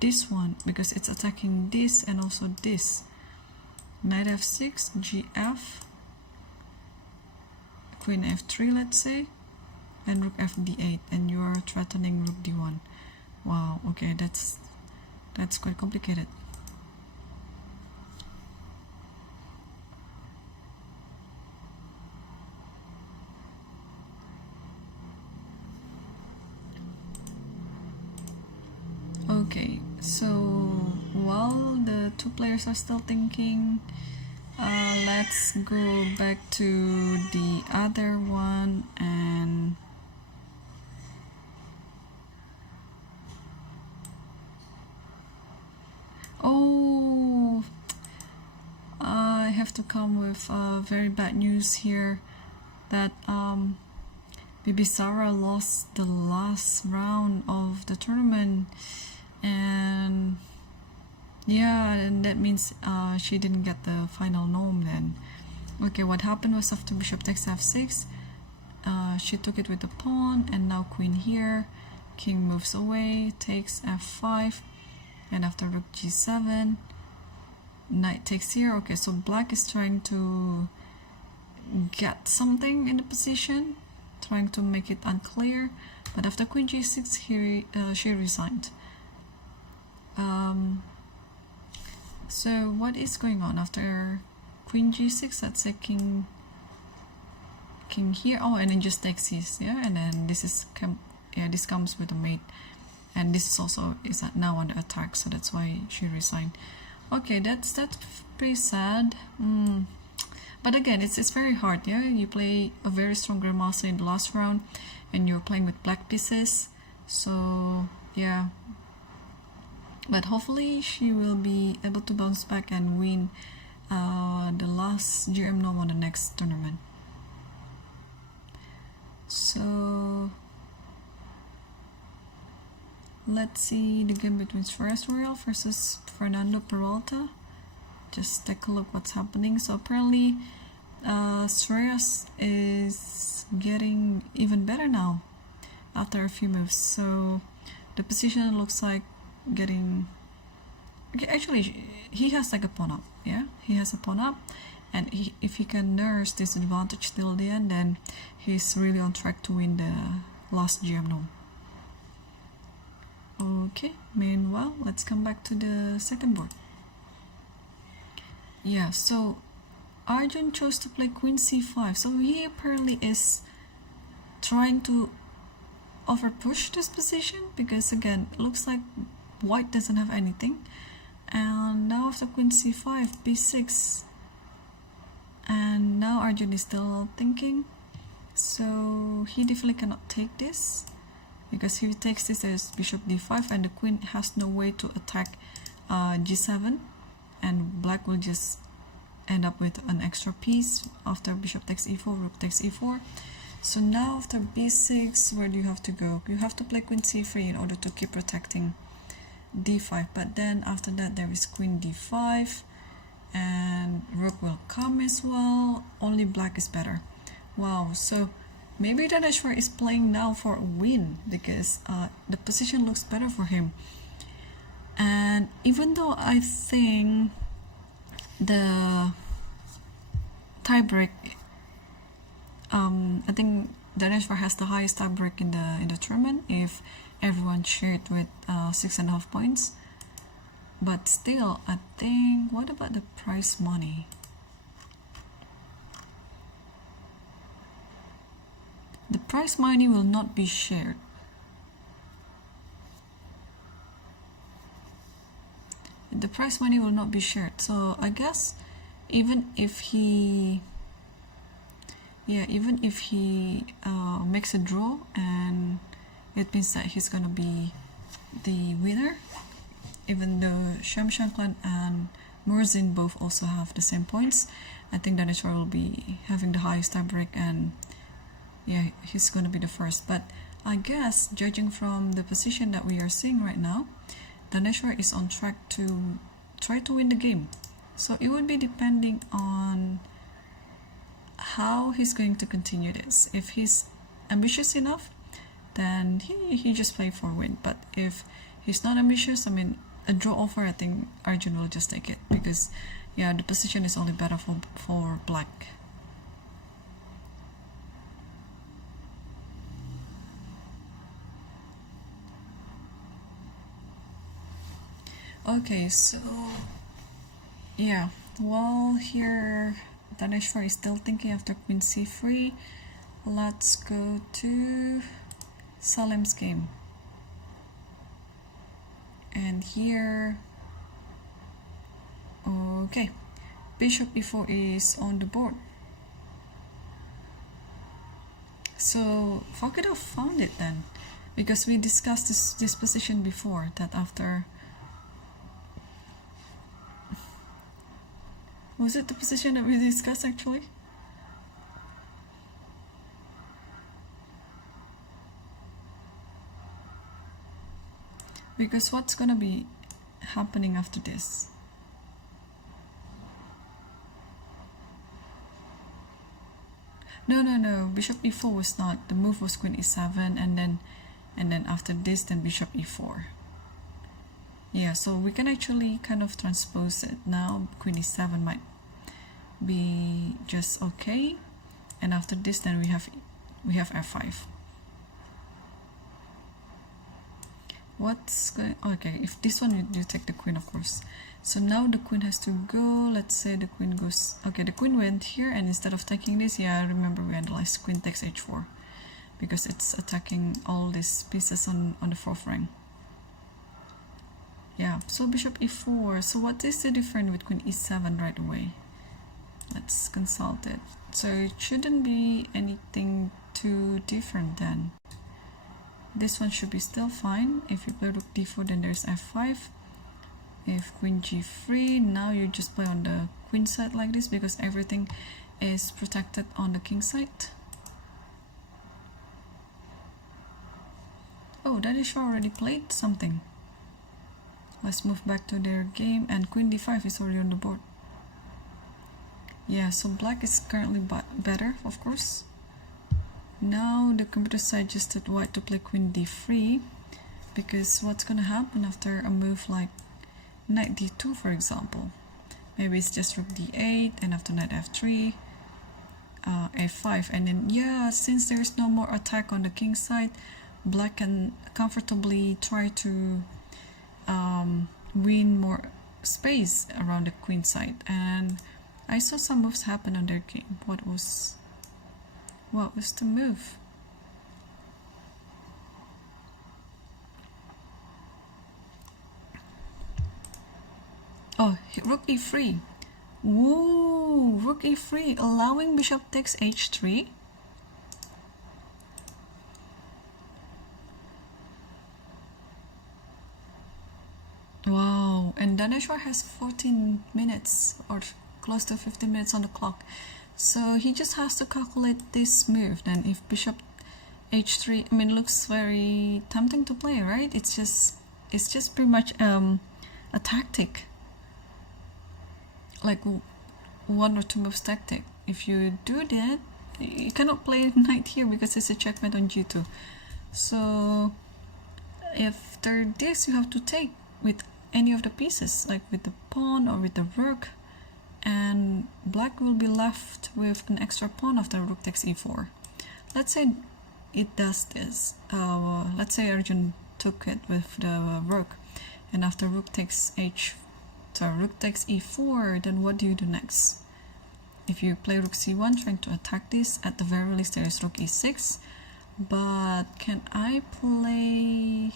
this one, because it's attacking this and also this. Knight f6, gf, queen f3, let's say, and rook f d8, and you are threatening rook d1. Wow, okay, that's quite complicated. Okay, so while the two players are still thinking, let's go back to the other one, and oh, I have to come with very bad news here that Baby Sarah lost the last round of the tournament, and yeah, and that means she didn't get the final norm then. Okay, what happened was after bishop takes f6, she took it with the pawn, and now queen here, king moves away, takes f5, and after rook g7, knight takes here. Okay, so black is trying to get something in the position, trying to make it unclear, but after queen g6 here, she resigned. So what is going on after queen g6? Let's say king here. Oh, and then just takes his, yeah, and then this is this comes with a mate, and this is also now under attack, so that's why she resigned. Okay, that's pretty sad. But again, it's very hard. Yeah, you play a very strong grandmaster in the last round, and you're playing with black pieces. So yeah, but hopefully she will be able to bounce back and win the last GM norm on the next tournament. So Let's see the game between Suarez Royal versus Fernando Peralta. Just take a look what's happening. So apparently Suarez is getting even better now after a few moves. So the position looks like getting... Okay, actually, he has like a pawn up. Yeah, he has a pawn up. And if he can nurse this advantage till the end, then he's really on track to win the last GM now. Okay, meanwhile, let's come back to the second board. Yeah, so Arjun chose to play Queen C5. So he apparently is trying to overpush this position because again, it looks like white doesn't have anything. And now after Queen C5, B6. And now Arjun is still thinking. So he definitely cannot take this, because if he takes this, there's bishop d5 and the queen has no way to attack g7, and black will just end up with an extra piece after bishop takes e4, rook takes e4. So now after b6, where do you have to go? You have to play queen c3 in order to keep protecting d5, but then after that there is queen d5 and rook will come as well. Only black is better. Wow, so maybe Daneshwar is playing now for a win because the position looks better for him. And even though I think the tiebreak, I think Daneshwar has the highest tiebreak in the tournament if everyone shared with 6.5 points. But still, I think, what about the prize money? The prize money will not be shared. The prize money will not be shared. So I guess even if he makes a draw, and it means that he's gonna be the winner, even though Shamshanklan and Murzin both also have the same points. I think Daneshwar will be having the highest tiebreak, and yeah, he's going to be the first. But I guess, judging from the position that we are seeing right now, Daneshwar is on track to try to win the game. So it would be depending on how he's going to continue this. If he's ambitious enough, then he just play for a win. But if he's not ambitious, I mean, a draw offer, I think Arjun will just take it, because yeah, the position is only better for black. Okay, so yeah, while here Daneshwar is still thinking after queen c3, let's go to Salim's game. And here, okay, bishop e4 is on the board. So Fakadov found it then, because we discussed this position before, that after... Was it the position that we discussed actually? Because what's gonna be happening after this? No, bishop e4 was not. The move was queen e7, and then after this, then bishop e4. Yeah, so we can actually kind of transpose it. Now queen e7 might be just okay, and after this, then we have f5. What's going... Okay, if this one you take the queen, of course. So now the queen has to go. Let's say the queen goes... Okay, the queen went here, and instead of taking this, yeah, remember we analyzed queen takes h4, because it's attacking all these pieces on the fourth rank. Yeah, so bishop e4. So what is the difference with queen e7 right away? Let's consult it. So it shouldn't be anything too different then. This one should be still fine. If you play rook d4, then there's f5. If queen g3, now you just play on the queen side like this, because everything is protected on the king side. Oh, Oh, Danish already played something. Let's move back to their game, and queen d5 is already on the board. Yeah, so black is currently better, of course. Now the computer suggested white to play queen d3, because what's gonna happen after a move like knight d2, for example? Maybe it's just rook d8, and after knight f3, a5, and then yeah, since there's no more attack on the king side, black can comfortably try to win more space around the queen side. And I saw some moves happen on their game. What was the move? Oh, rook e3. Whoa, rook e3, allowing bishop takes h3. Wow, and Daneshwar has 14 minutes or close to 15 minutes on the clock. So he just has to calculate this move. Then if bishop h3, I mean, looks very tempting to play, right? It's just pretty much a tactic. Like one or two moves tactic. If you do that, you cannot play knight here because it's a checkmate on g2. So after this, you have to take with any of the pieces, like with the pawn or with the rook, and black will be left with an extra pawn after rook takes e4. Let's say it does this. Let's say Arjun took it with the rook, and after rook takes rook takes e4, then what do you do next? If you play rook c1 trying to attack this, at the very least there is rook e6, but can I play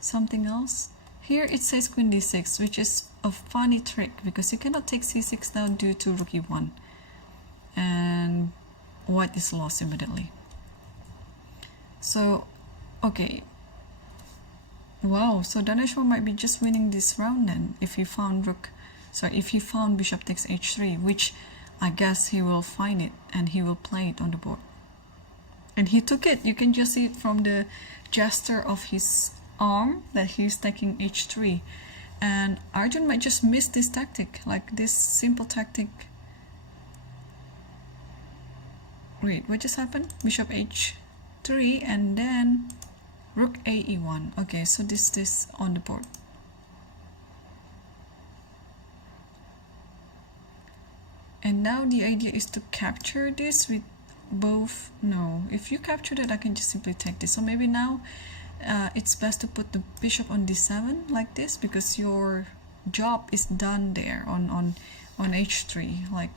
something else? Here it says queen d6, which is a funny trick because you cannot take c6 now due to rook e1, and white is lost immediately. So okay, wow, so Daneshwar might be just winning this round then if he found bishop takes h3, which I guess he will find it and he will play it on the board. And he took it. You can just see it from the gesture of his arm that he's taking h3. And Arjun might just miss this tactic, like this simple tactic. Wait, what just happened? Bishop h3 and then rook a e1. Okay, so this on the board. And now the idea is to capture this with both. No, if you capture that, I can just simply take this. So maybe now it's best to put the bishop on d7 like this, because your job is done there on h3. Like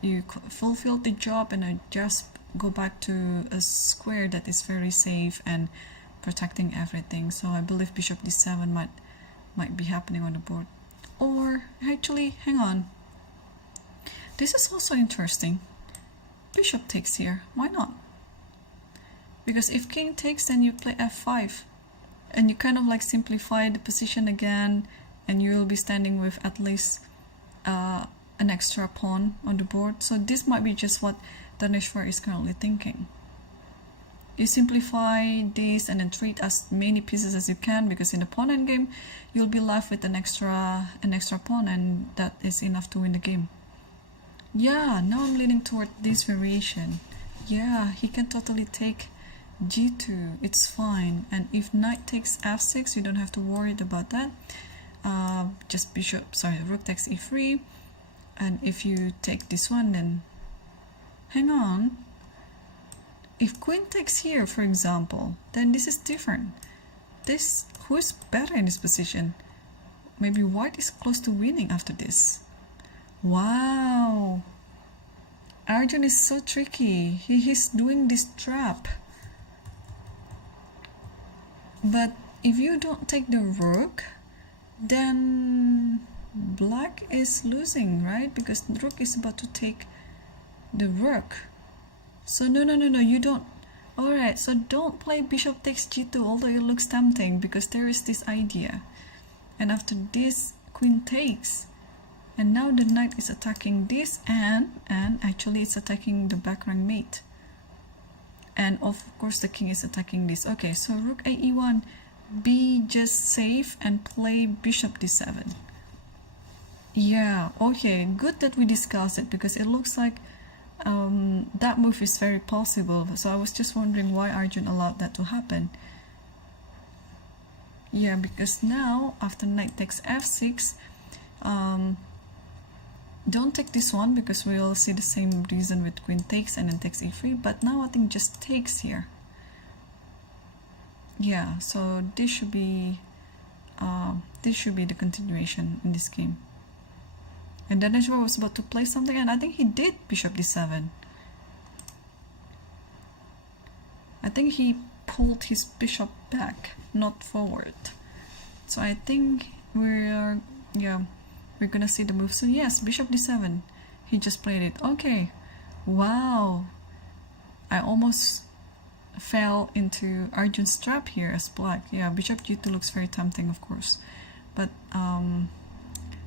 you fulfilled the job, and I just go back to a square that is very safe and protecting everything. So I believe bishop d7 might be happening on the board. Or actually, hang on, this is also interesting. Bishop takes here, why not? Because if king takes, then you play f5 and you kind of like simplify the position again, and you will be standing with at least an extra pawn on the board. So this might be just what Daneshwar is currently thinking. You simplify this and then treat as many pieces as you can, because in the pawn endgame you'll be left with an extra pawn, and that is enough to win the game. Yeah, now I'm leaning toward this variation. Yeah, he can totally take g2, it's fine. And if knight takes f6, you don't have to worry about that. Just rook takes e3. And if you take this one, then hang on. If queen takes here, for example, then this is different. Who is better in this position? Maybe white is close to winning after this. Wow, Arjun is so tricky. He's doing this trap. But if you don't take the rook, then black is losing, right? Because the rook is about to take the rook. So no, you don't. Alright, so don't play bishop takes g2, although it looks tempting, because there is this idea. And after this, queen takes. And now the knight is attacking this, and actually it's attacking the back rank mate. and of course the king is attacking this. Okay, so rook a e1, be just safe and play bishop d7. Yeah, okay, good that we discussed it, because it looks like that move is very possible. So I was just wondering why Arjun allowed that to happen. Yeah, because now after knight takes f6, don't take this one, because we'll see the same reason with queen takes and then takes e3, but now I think just takes here. Yeah, so this should be the continuation in this game. And Daneshvar was about to play something, and I think he did bishop d7. I think he pulled his bishop back, not forward. So I think we're gonna see the move. So yes, bishop d7. He just played it. Okay. Wow. I almost fell into Arjun's trap here as black. Yeah, bishop g2 looks very tempting, of course. But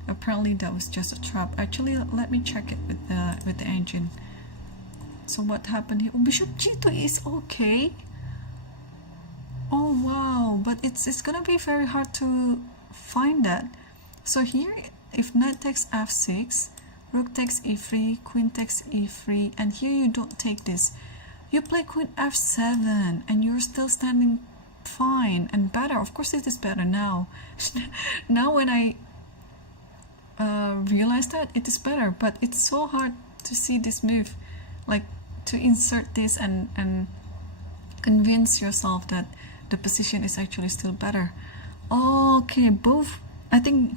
apparently that was just a trap. Actually, let me check it with the engine. So what happened here? Oh, bishop g2 is okay. Oh wow, but it's gonna be very hard to find that. So here, if knight takes f6, rook takes e3, queen takes e3, and here you don't take this. You play queen f7, and you're still standing fine and better. Of course, it is better now. Now when I realize that, it is better, but it's so hard to see this move, like to insert this and convince yourself that the position is actually still better. Okay, I think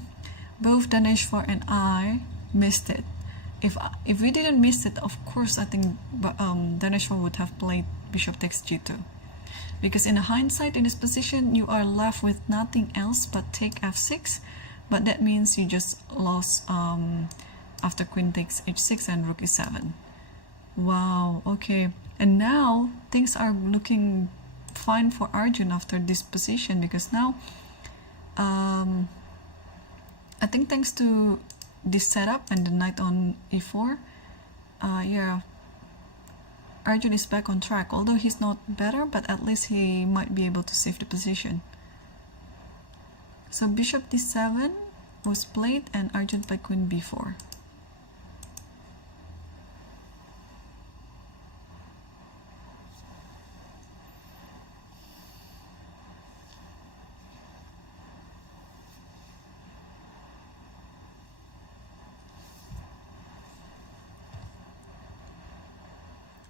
both Daneshvar and I missed it. If we didn't miss it, of course I think Daneshvar would have played bishop takes g2, because in hindsight, in this position you are left with nothing else but take f6, but that means you just lost after queen takes h6 and rook e7. Wow, okay, and now things are looking fine for Arjun after this position, because now I think thanks to this setup and the knight on e4, yeah, Arjun is back on track. Although he's not better, but at least he might be able to save the position. So bishop d7 was played and Arjun played queen b4.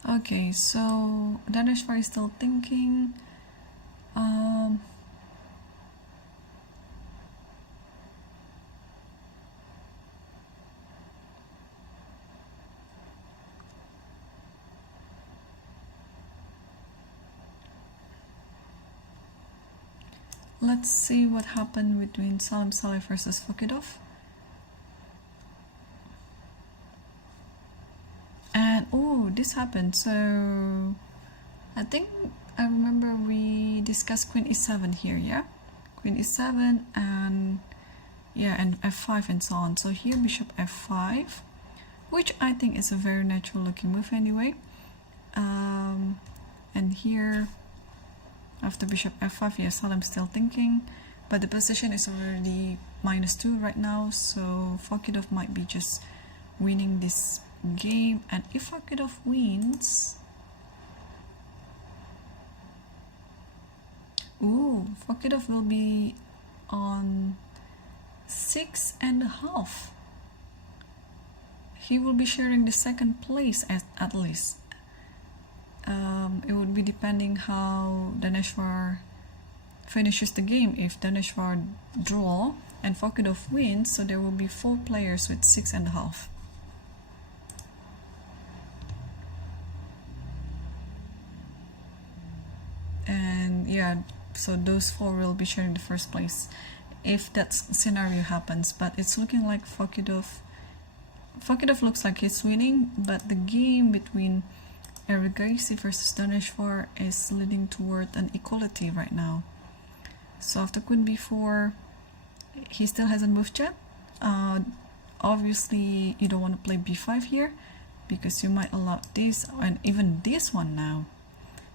Okay, so Daneshvar is still thinking. Let's see what happened between Salim Saleh versus Fakidov. And oh, this happened. So I think I remember we discussed queen e7 here, yeah? Queen e7 and yeah, and f5 and so on. So here bishop f5, which I think is a very natural looking move anyway. And here after bishop f5, yes, Salim's still thinking, but the position is already -2 right now, so Fakidov might be just winning this game. And if Fakidov wins, ooh, Fakidov will be on 6.5. He will be sharing the second place at least. It would be depending how Daneshvar finishes the game. If Daneshvar draw and Fakidov wins, so there will be 4 players with 6.5. And yeah, so those 4 will be sharing the first place if that scenario happens. But it's looking like Fakidov looks like he's winning, but the game between Erigaisi versus Daneshvar is leading toward an equality right now. So after queen b4, he still hasn't moved yet. Obviously you don't want to play b5 here, because you might allow this and even this one now.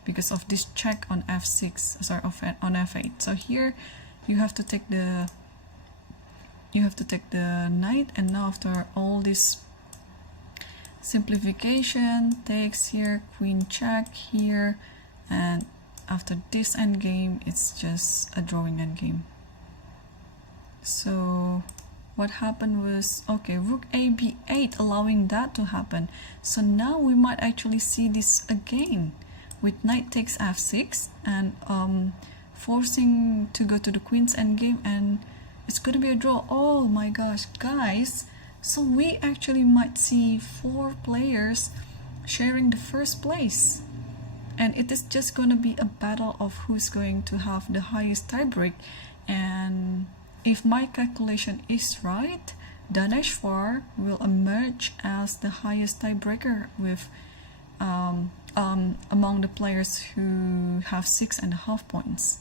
because of this check on f6, sorry, on f8. So here you have to take the knight, and now after all this simplification, takes here, queen check here, and after this endgame it's just a drawing endgame. So what happened was, okay, rook a b8, allowing that to happen. So now we might actually see this again with knight takes f6 and forcing to go to the queen's endgame, and it's going to be a draw. Oh my gosh, guys, so we actually might see 4 players sharing the first place, and it is just going to be a battle of who's going to have the highest tiebreak. And if my calculation is right, Daneshvar will emerge as the highest tiebreaker with among the players who have 6.5 points.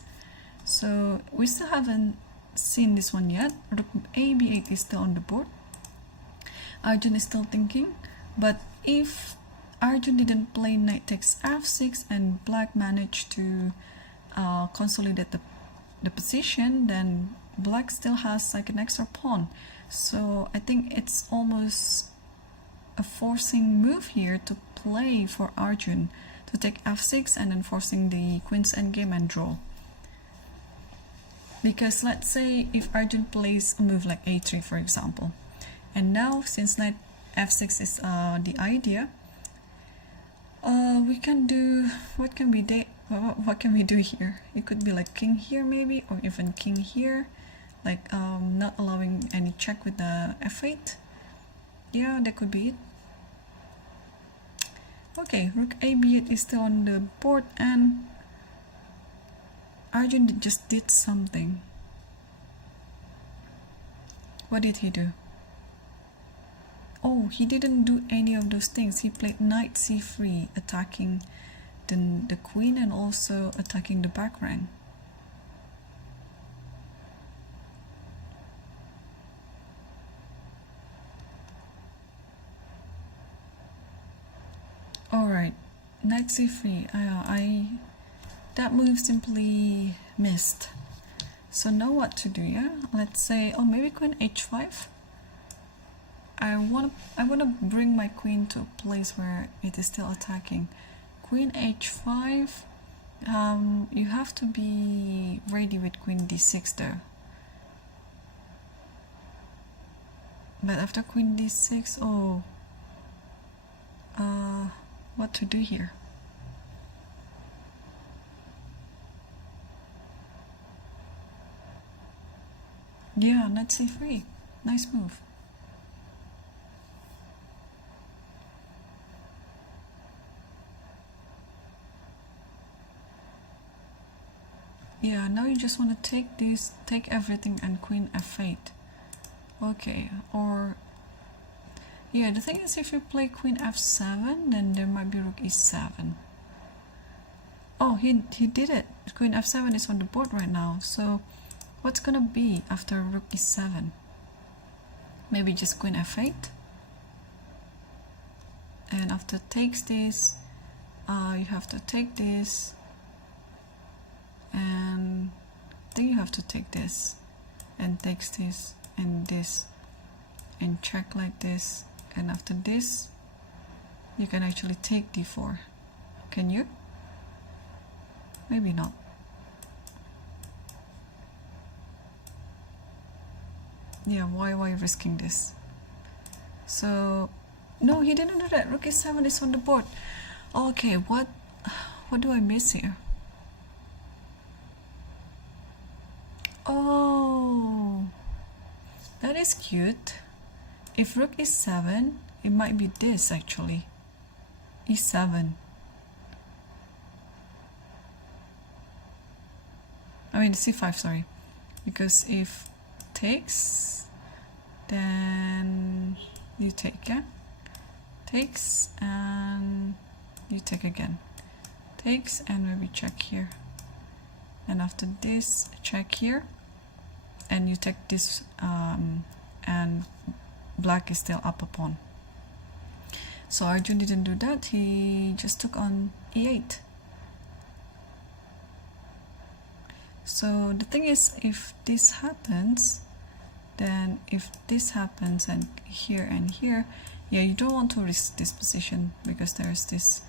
So we still haven't seen this one yet. Rook a b8 is still on the board. Arjun is still thinking, but if Arjun didn't play knight takes f6 and black managed to consolidate the position, then black still has like an extra pawn. So I think it's almost a forcing move here to play for Arjun to take f6 and then forcing the queen's endgame and draw. Because let's say if Arjun plays a move like a3, for example, and now since knight f6 is the idea, we can do, what can we do here? It could be like king here maybe, or even king here, like not allowing any check with the f8. Yeah, that could be it. Okay, rook a b8 is still on the board, and Arjun just did something. What did he do? Oh, he didn't do any of those things. He played knight c3, attacking the queen and also attacking the back rank. Alright, knight c3. That move simply missed. So now what to do, yeah? Let's say, oh, maybe queen h5. I wanna bring my queen to a place where it is still attacking. Queen h5. You have to be ready with queen d6 though. But after queen d6, oh, what to do here? Yeah, knight c3. Nice move. Yeah, now you just want to take this, take everything, and queen f8. Okay, or yeah, the thing is, if you play queen f7, then there might be rook e7. Oh, he did it. Queen f7 is on the board right now. So what's gonna be after rook e7? Maybe just queen f8. And after takes this, you have to take this, and then you have to take this, and takes this, and check like this. And after this, you can actually take d4. Can you? Maybe not. Yeah, why risking this? So no, he didn't do that. Rook e7 is on the board. Okay, what do I miss here? Oh, that is cute. If rook e7, it might be this actually. e7. I mean c5, sorry. Because if takes, then you take, yeah? Takes and you take again. Takes and maybe check here. And after this, check here. And you take this, and black is still up a pawn. So Arjun didn't do that. He just took on e8. So the thing is, if this happens, then if this happens and here, yeah, you don't want to risk this position because there's this,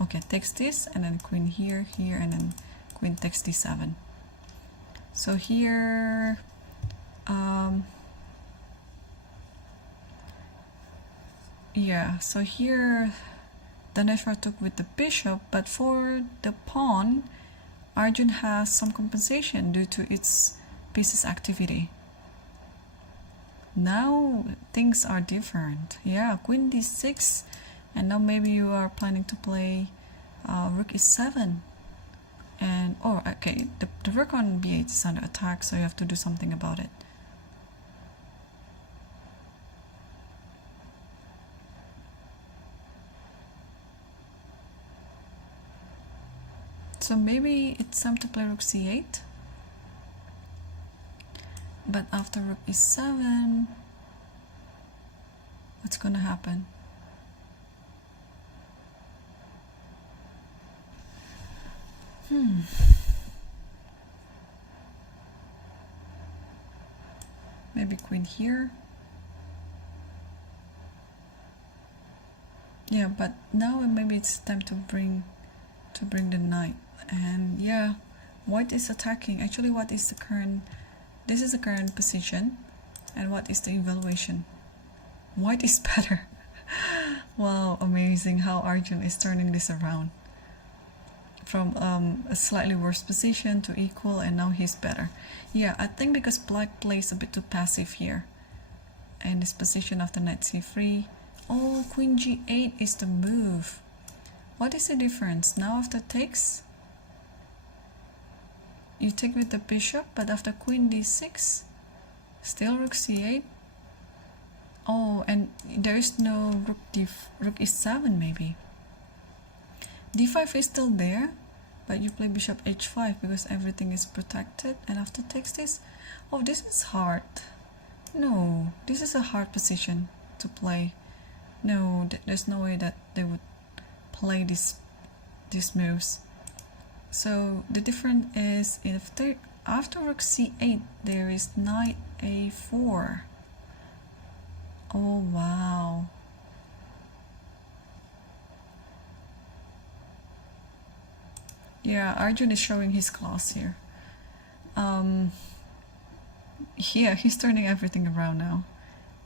okay, takes this and then queen here, and then queen takes d7. So here, yeah, so here Daneshwar took with the bishop, but for the pawn, Arjun has some compensation due to its piece's activity. Now things are different. Yeah, queen d6, and now maybe you are planning to play rook e7. And, oh, okay, the rook on b8 is under attack, so you have to do something about it. So maybe it's time to play rook c8. But after rook e7, what's going to happen? Maybe queen here. Yeah, but now maybe it's time to bring the knight. And yeah, white is attacking. Actually, what is the current? This is the current position, and what is the evaluation? White is better. Wow, amazing how Arjun is turning this around from a slightly worse position to equal, and now he's better. Yeah, I think because black plays a bit too passive here, and this position after knight c3. Oh, queen g8 is the move. What is the difference? Now after takes, you take with the bishop, but after queen d6, still rook c8. Oh, and there is no rook e7 maybe. d5 is still there, but you play bishop h5 because everything is protected, and after takes this, oh, this is hard. No, this is a hard position to play. No, there's no way that they would play these moves. So the difference is after rook c8 there is knight a4. Oh wow. Yeah, Arjun is showing his class here. Yeah, he's turning everything around now.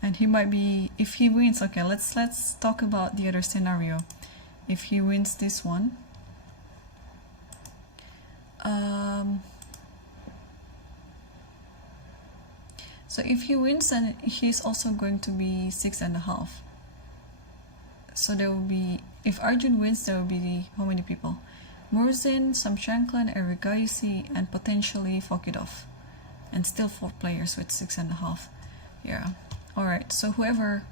And he might be, if he wins, okay, let's talk about the other scenario. If he wins this one, so if he wins, then he's also going to be 6.5. So there will be, if Arjun wins, there will be how many people? Murzin, Samshanklan, Erigaisi, and potentially Fokidov, and still 4 players, so it's 6.5. Yeah. All right. So whoever.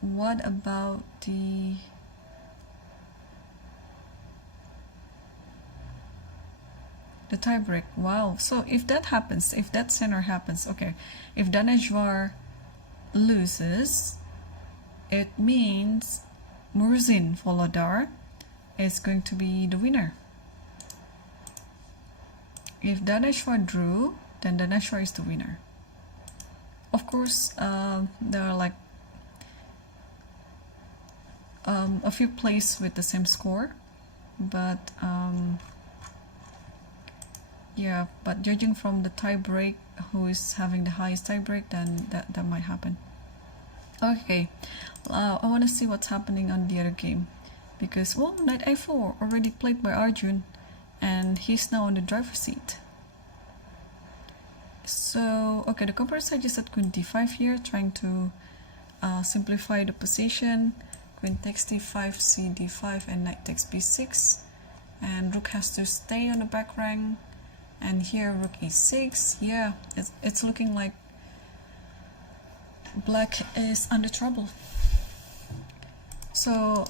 What about the tiebreak? Wow. So if that happens, if that center happens, okay, if Daneshwar loses, it means Murzin Volodar is going to be the winner. If Daneshwar drew, then Daneshwar is the winner. Of course, there are like a few plays with the same score, but yeah, but judging from the tie break, who is having the highest tie break, then that might happen. Okay, I want to see what's happening on the other game, because well, knight a4 already played by Arjun, and he's now on the driver's seat. So okay, the computer suggested queen d5 here, trying to simplify the position. Queen takes d5, c d5, and knight takes b6, and rook has to stay on the back rank. And here rook e6. Yeah, it's looking like black is under trouble. So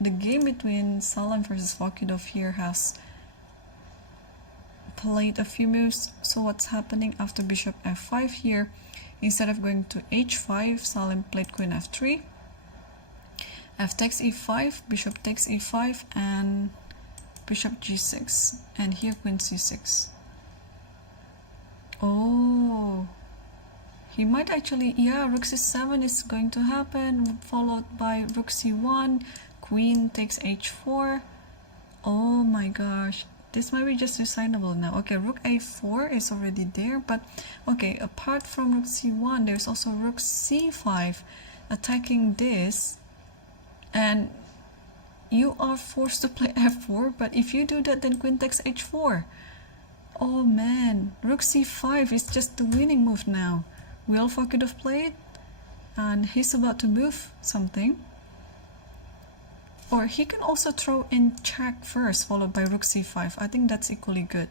the game between Salam versus Fokidov here has played a few moves. So what's happening after bishop f5 here? Instead of going to h5, Salim played queen f3. F takes e5, bishop takes e5, and bishop g6, and here queen c6. Oh, he might actually, yeah, rook c7 is going to happen, followed by rook c1, queen takes h4. Oh my gosh, this might be just resignable now. Okay, rook a4 is already there, but okay, apart from rook c1, there's also rook c5 attacking this, and you are forced to play f4, but if you do that, then queen takes h4. Oh man, rook c5 is just the winning move now. Wilfa could have played, and he's about to move something. Or he can also throw in check first, followed by rook c5. I think that's equally good,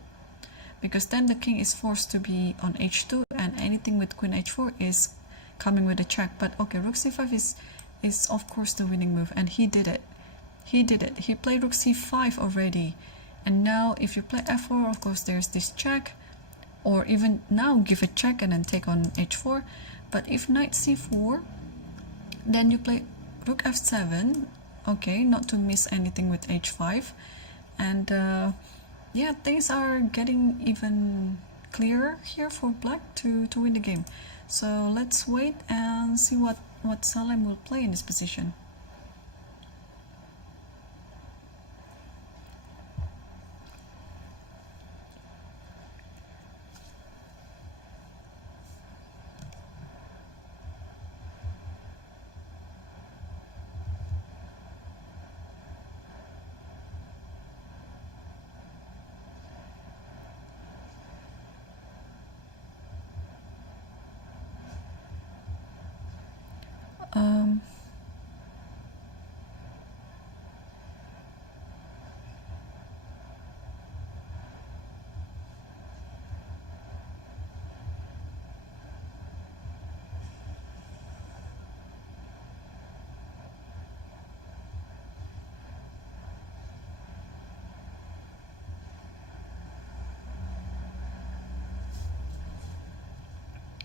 because then the king is forced to be on h2, and anything with queen h4 is coming with a check. But okay, rook c5 is of course the winning move, and he did it. He did it. He played rook c5 already, and now if you play f4, of course there's this check, or even now give a check and then take on h4. But if knight c4, then you play rook f7, okay, not to miss anything with h5, and yeah, things are getting even clearer here for black to win the game. So let's wait and see what Salem will play in this position.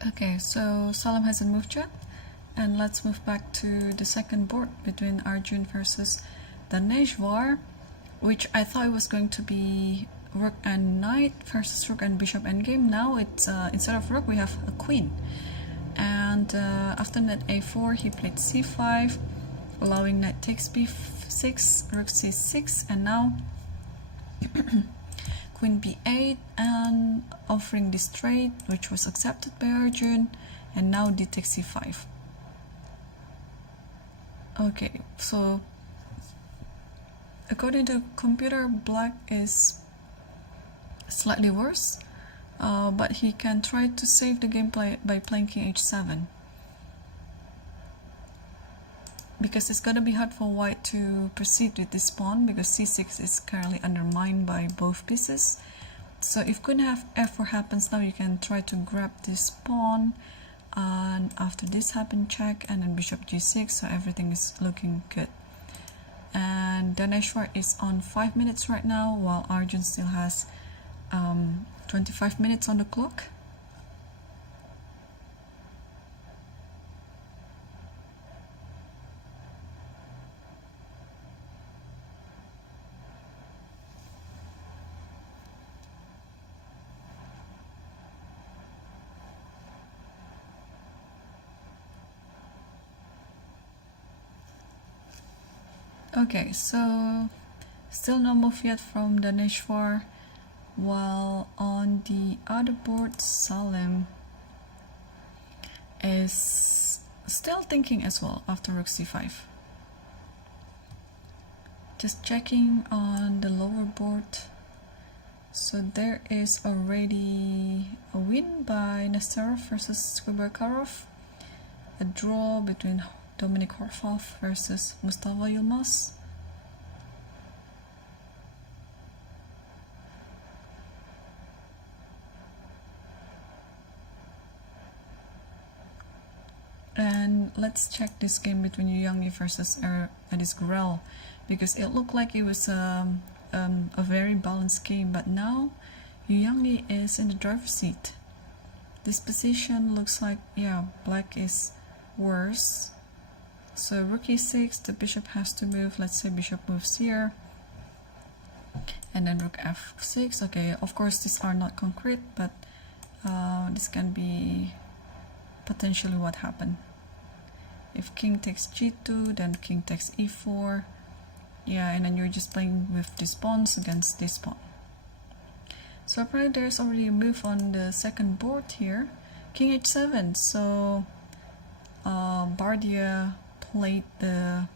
Okay, so Salem hasn't moved yet, and let's move back to the second board between Arjun versus Daneshvar, which I thought it was going to be rook and knight versus rook and bishop endgame. Now it's instead of rook we have a queen, and after knight a4 he played c5, allowing knight takes b6, rook c6, and now queen b8, and offering this trade, which was accepted by Arjun, and now d takes c5. Okay, so according to computer, black is slightly worse, but he can try to save the gameplay by playing king h7, because it's gonna be hard for white to proceed with this pawn, because c6 is currently undermined by both pieces. So if queen f4 happens now, you can try to grab this pawn, and after this happen, check, and then bishop g6, so everything is looking good. And Daneshvar is on 5 minutes right now, while Arjun still has 25 minutes on the clock. Okay, so still no move yet from Daneshvar, while on the other board Salem is still thinking as well after rook c5. Just checking on the lower board. So there is already a win by Nesterov versus Kubarkarov, a draw between Dominic Horvath versus Mustafa Yilmaz. And let's check this game between Yu Yangyi versus Edis Gurel, because it looked like it was a very balanced game, but now Yu Yangyi is in the driver's seat. This position looks like, yeah, black is worse. So rook e6, the bishop has to move. Let's say bishop moves here, and then rook f6. Okay, of course these are not concrete, but this can be potentially what happened. If king takes g2, then king takes e4. Yeah, and then you're just playing with these pawns against this pawn. So apparently there's already a move on the second board here. King h7. So Bardia played the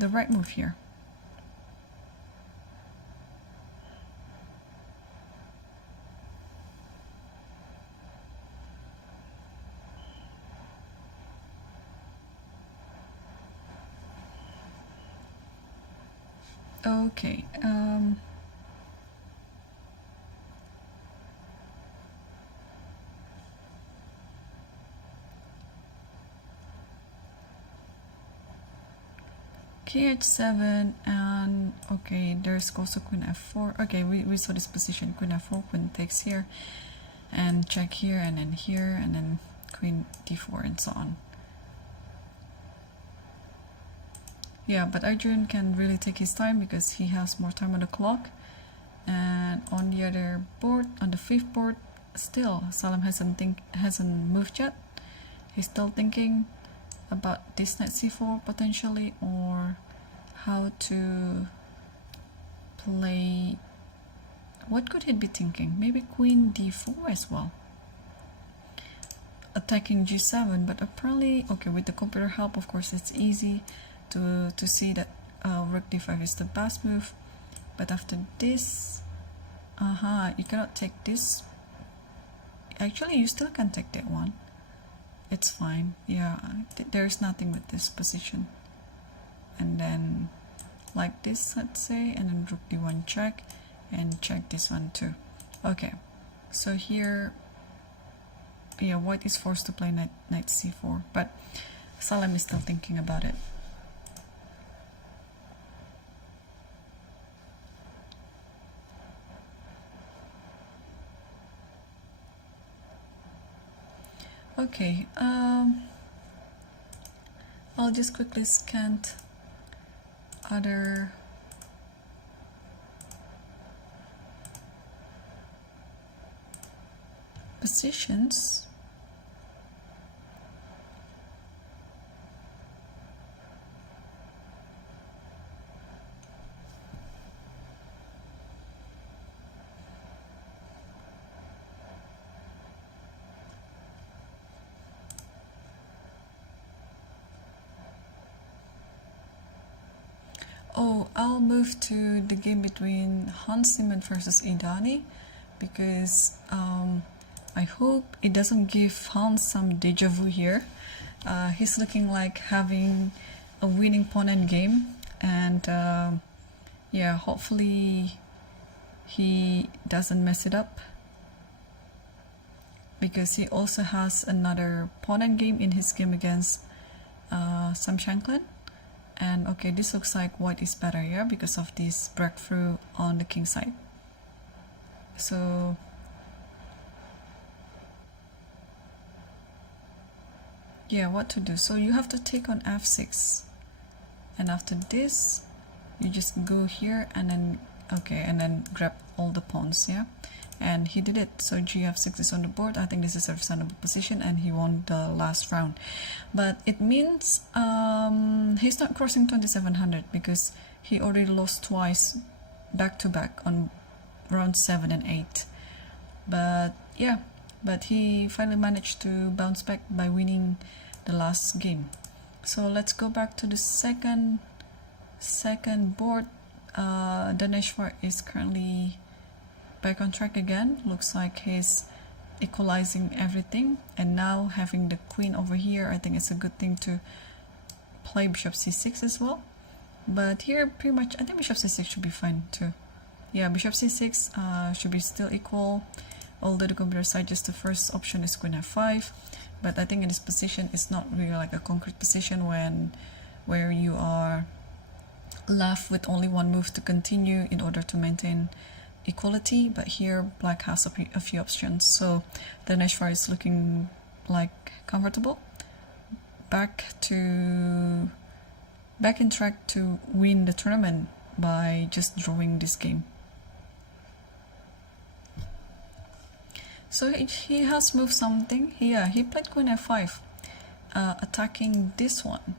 right move here. Okay. Kh7, and okay, there's also queen f4. Okay, we saw this position, queen f4, queen takes here, and check here, and then queen d4, and so on. Yeah, but Arjun can really take his time because he has more time on the clock. And on the other board, on the fifth board, still Salam hasn't moved yet. He's still thinking about this knight c4 potentially, or how to play. What could he be thinking? Maybe queen d4 as well, attacking g7. But apparently, okay, with the computer help, of course, it's easy to see that rook d5 is the best move. But after this, you cannot take this. Actually, you still can take that one. It's fine. Yeah, there's nothing with this position. And then like this, let's say, and then rook d1 check, and check this one too. Okay, so here, yeah, white is forced to play knight c4, but Salam is still thinking about it. Okay, I'll just quickly scan other positions. Oh, I'll move to the game between Hans Zimmer versus Idani, because I hope it doesn't give Hans some deja vu here. He's looking like having a winning pawn endgame, and yeah, hopefully he doesn't mess it up, because he also has another pawn endgame in his game against Sam Shankland. And okay, this looks like white is better here, because of this breakthrough on the king side. So yeah, what to do? So you have to take on f6, and after this you just go here, and then okay, and then grab all the pawns. Yeah, and he did it. So gf6 is on the board. I think this is a reasonable position, and he won the last round. But it means he's not crossing 2700, because he already lost twice back to back on round 7 and 8. But yeah, but he finally managed to bounce back by winning the last game. So let's go back to the second board. Daneshwar is currently back on track again. Looks like he's equalizing everything, and now having the queen over here, I think it's a good thing to play bishop c6 as well. But here pretty much I think bishop c6 should be fine too. Yeah, bishop c6 should be still equal, although the computer side just the first option is queen f5. But I think in this position it's not really like a concrete position where you are left with only one move to continue in order to maintain equality. But here black has a few options, so the Neshvar is looking like comfortable. back in track to win the tournament by just drawing this game. So he has moved something. Yeah, he played queen f5, attacking this one.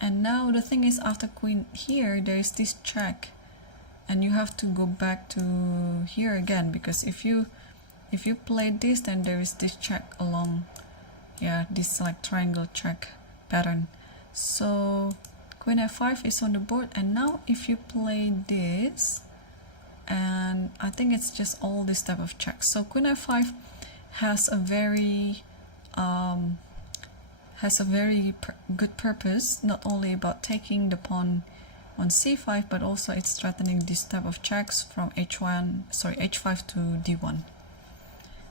And now the thing is, after queen here, there is this check, and you have to go back to here again, because if you play this, then there is this check along, yeah, this like triangle check pattern. So queen f5 is on the board, and now if you play this, and I think it's just all this type of checks. So queen f5 has a very good purpose, not only about taking the pawn on c5, but also it's threatening this type of checks from h5 to d1.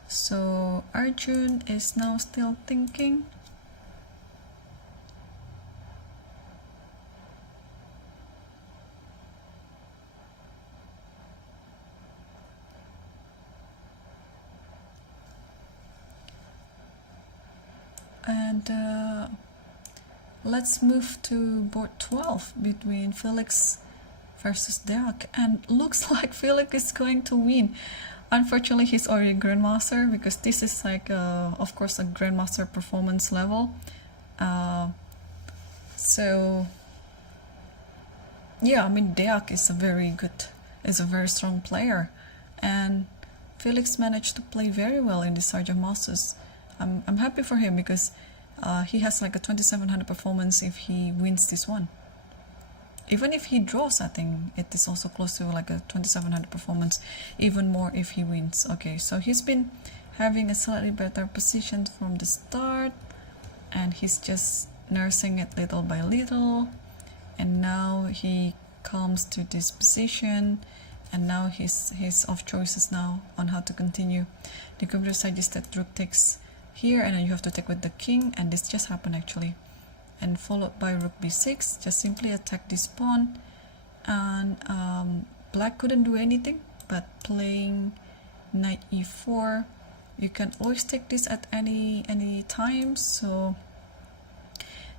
So Arjun is now still thinking. And let's move to board 12 between Felix versus Deak, and looks like Felix is going to win. Unfortunately, he's already Grandmaster, because this is like of course a Grandmaster performance level. So yeah, I mean, Deak is a very strong player, and Felix managed to play very well in the Sharjah Masters. I'm happy for him, because he has like a 2700 performance if he wins this one. Even if he draws, I think it is also close to like a 2700 performance, even more if he wins. Okay, so he's been having a slightly better position from the start, and he's just nursing it little by little, and now he comes to this position, and now he's off choices now on how to continue. The computer suggested rook takes here, and then you have to take with the king, and this just happened actually, and followed by rook b6. Just simply attack this pawn, and black couldn't do anything but playing knight e4. You can always take this at any time, so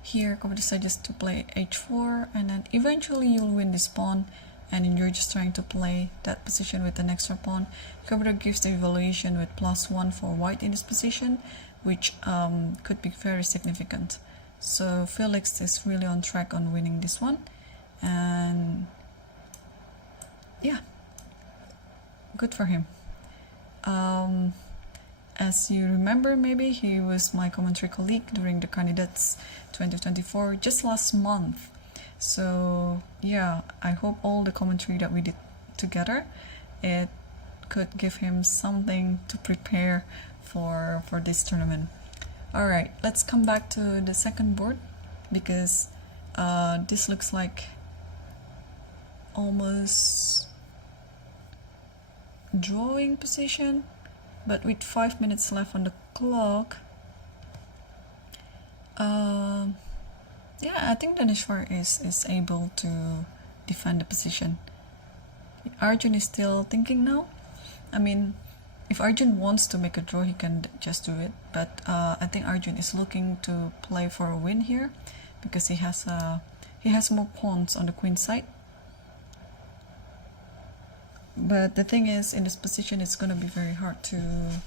here computer suggests to play h4, and then eventually you'll win this pawn, and you're just trying to play that position with an extra pawn. Computer gives the evaluation with +1 for white in this position, which could be very significant. So Felix is really on track on winning this one, and yeah, good for him. As you remember, maybe he was my commentary colleague during the Candidates 2024 just last month. So yeah, I hope all the commentary that we did together, it could give him something to prepare for this tournament. All right, let's come back to the second board, because this looks like almost drawing position, but with 5 minutes left on the clock. Yeah, I think Daneshvar is able to defend the position. Arjun is still thinking now. I mean, if Arjun wants to make a draw, he can just do it, but I think Arjun is looking to play for a win here, because he has more pawns on the queen side. But the thing is, in this position, it's going to be very hard to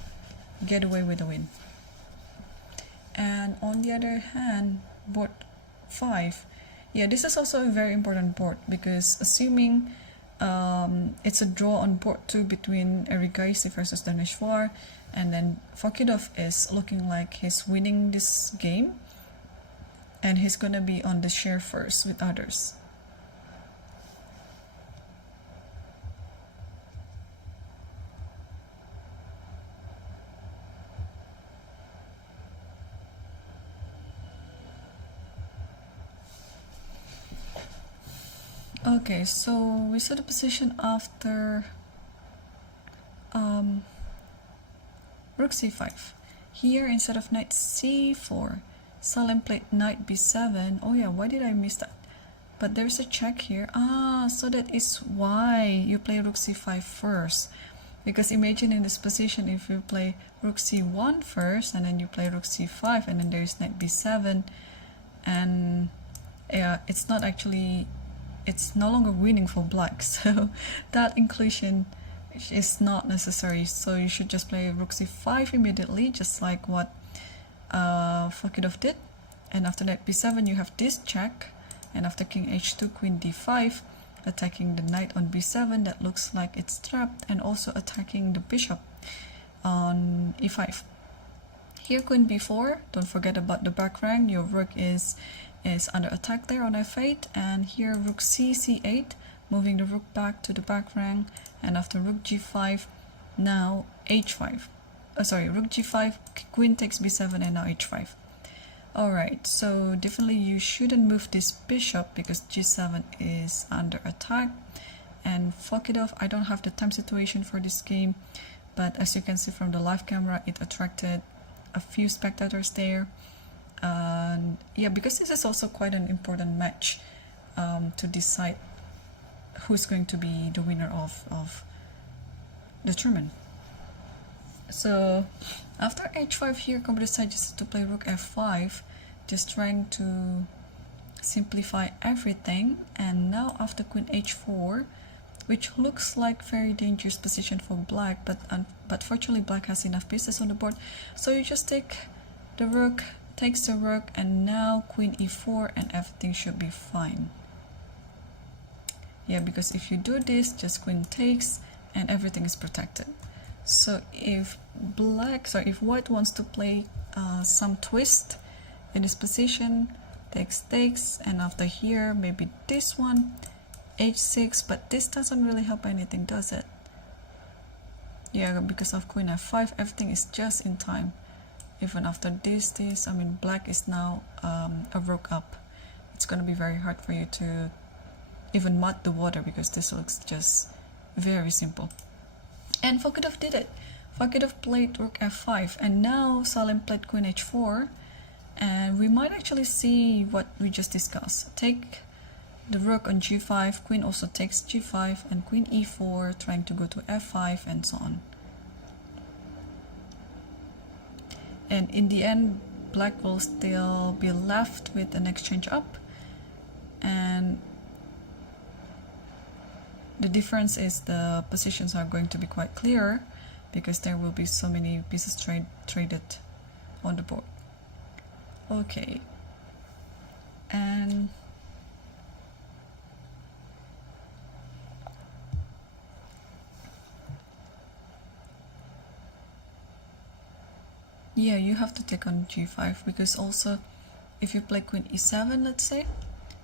get away with a win. And on the other hand, board 5, yeah, this is also a very important board, because assuming it's a draw on board 2 between Erigaisi versus Daneshvar, and then Fakidov is looking like he's winning this game, and he's gonna be on the share first with others. Okay, so we saw the position after rook c5. Here, instead of knight c4, Salim played knight b7. Oh yeah, why did I miss that? But there's a check here. Ah, so that is why you play rook c5 first. Because imagine in this position, if you play rook c1 first, and then you play rook c5, and then there's knight b7, and it's no longer winning for black, so that inclusion is not necessary. So you should just play rook c5 immediately, just like what Fokidov did. And after that b7 you have this check, and after king h2 queen d5, attacking the knight on b7 that looks like it's trapped, and also attacking the bishop on e5. Here queen b4, don't forget about the back rank, your rook is under attack there on f8, and here rook c8, moving the rook back to the back rank, and after rook g5, now h5. Rook g5, queen takes b7, and now h5. Alright, so definitely you shouldn't move this bishop because g7 is under attack. And Fokidov, I don't have the time situation for this game, but as you can see from the live camera, it attracted a few spectators there. And yeah, because this is also quite an important match to decide who's going to be the winner of the tournament. So after h5 here, Combo decided just to play rook f5, just trying to simplify everything. And now after queen h4, which looks like very dangerous position for black, but fortunately black has enough pieces on the board, so you just take the rook, takes the rook, and now queen e4, and everything should be fine. Yeah, because if you do this, just queen takes and everything is protected. So if white wants to play some twist in this position, takes, and after here maybe this one, h6, but this doesn't really help anything, does it? Yeah, because of queen f5, everything is just in time. Even after this, I mean, black is now a rook up. It's going to be very hard for you to even mud the water, because this looks just very simple. And Fokidov did it. Fokidov played rook f5, and now Salim played queen h4, and we might actually see what we just discussed. Take the rook on g5, queen also takes g5, and queen e4, trying to go to f5, and so on. And in the end, black will still be left with an exchange up, and the difference is the positions are going to be quite clear because there will be so many pieces traded on the board. Okay, and yeah, you have to take on g5, because also if you play queen e7, let's say,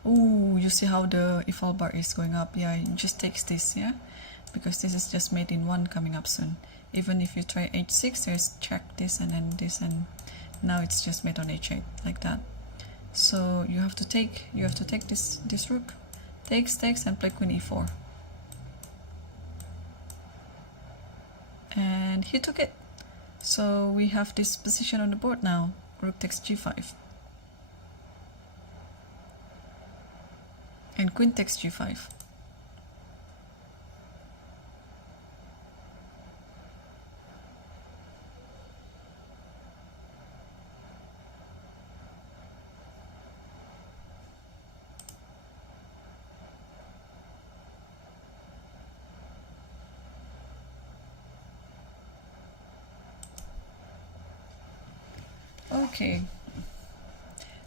oh, you see how the eval bar is going up. Yeah, it just takes this, yeah, because this is just made in one coming up soon. Even if you try h6, there's check this and then this, and now it's just made on h8 like that. So you have to take this rook, takes, and play queen e4, and he took it. So we have this position on the board now. Rook takes g5, and queen takes g5. Okay,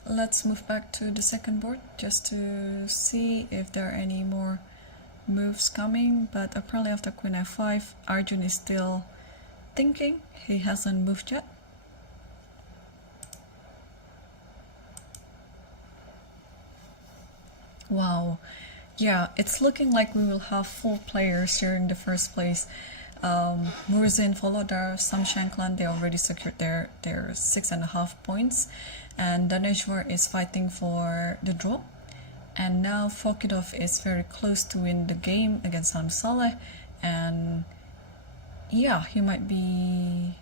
let's move back to the second board just to see if there are any more moves coming. But apparently after queen f5, Arjun is still thinking. He hasn't moved yet. Wow, yeah, it's looking like we will have 4 players here in the first place. Murzin, Volodar, Sam Shankland, they already secured their 6.5 points, and Daneshwar is fighting for the draw. And now Fokidov is very close to win the game against Salim Saleh, and yeah, he might be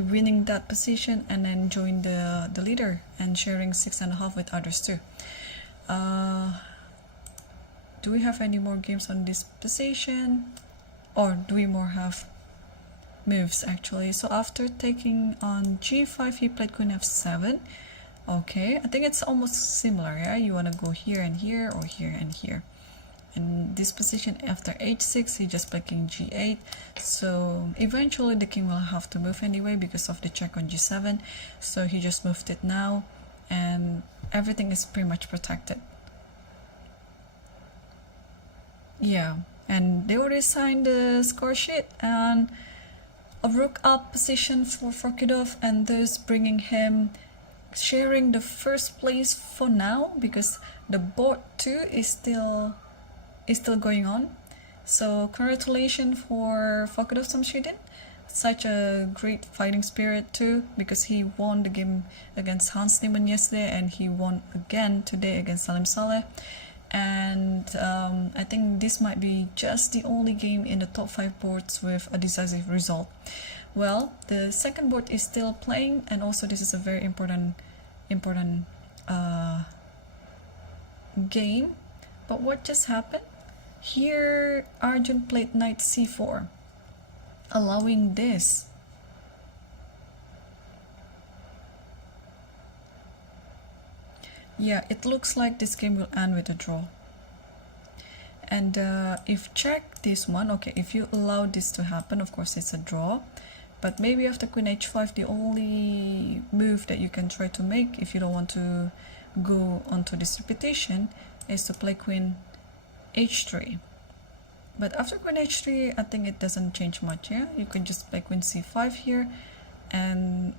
winning that position and then join the leader and sharing 6.5 with others too. Do we have any more games on this position? Or do we more have moves actually? So after taking on g5, he played queen f7. Okay, I think it's almost similar, yeah? You want to go here and here, or here and here. In this position, after h6, he just played king g8. So eventually the king will have to move anyway because of the check on g7. So he just moved it now, and everything is pretty much protected. Yeah, and they already signed the score sheet, and a rook up position for Forkidov, and thus bringing him sharing the first place for now, because the board 2 is still going on. So congratulations for Forkidov from Sweden. Such a great fighting spirit too, because he won the game against Hans Niemann yesterday, and he won again today against Salim Saleh. And I think this might be just the only game in the top 5 boards with a decisive result. Well, the second board is still playing, and also this is a very important game. But what just happened? Here Arjun played knight c4, allowing this. Yeah, it looks like this game will end with a draw. And if check this one, okay, if you allow this to happen, of course it's a draw. But maybe after queen h5, the only move that you can try to make if you don't want to go onto this repetition is to play queen h3. But after queen h3, I think it doesn't change much, yeah? You can just play queen c5 here, and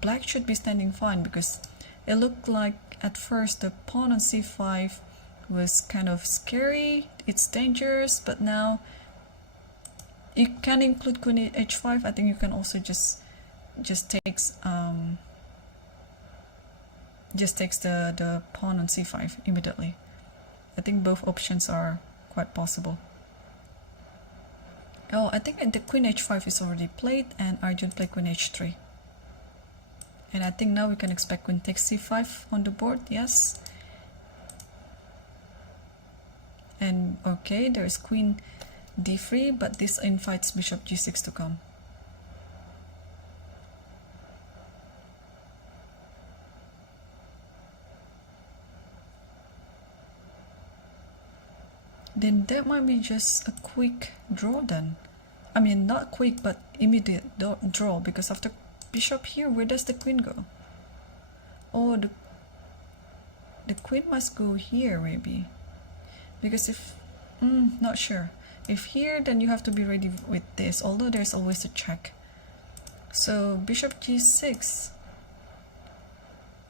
black should be standing fine, because it looked like at first the pawn on c5 was kind of scary, it's dangerous, but now you can include queen h5. I think you can also just takes the pawn on c5 immediately. I think both options are quite possible. Oh, I think the queen h5 is already played, and Arjun played queen h3. And I think now we can expect queen takes c5 on the board, yes. And okay, there is queen d3, but this invites bishop g6 to come. Then that might be just a quick draw then. I mean, not quick, but immediate draw, because after bishop here, where does the queen go? Oh, the queen must go here, maybe. Because if, not sure. If here, then you have to be ready with this, although there's always a check. So bishop g6.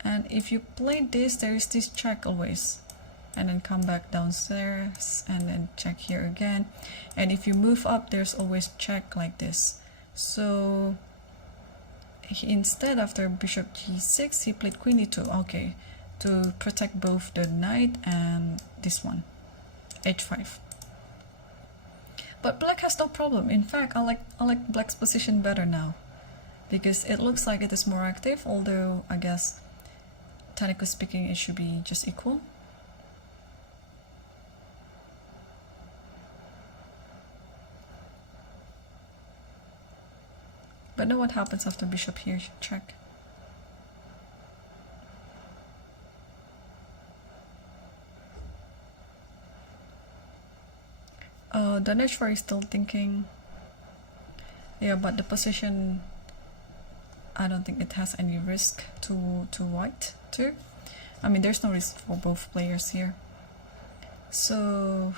And if you play this, there is this check always. And then come back downstairs, and then check here again. And if you move up, there's always check like this. So instead, after bishop g6, he played queen e2, okay, to protect both the knight and this one, h5. But black has no problem. In fact, I like black's position better now, because it looks like it is more active, although I guess technically speaking it should be just equal. But now what happens after bishop here? Check. Daneshvar is still thinking. Yeah, but the position, I don't think it has any risk to white too. I mean, there's no risk for both players here. So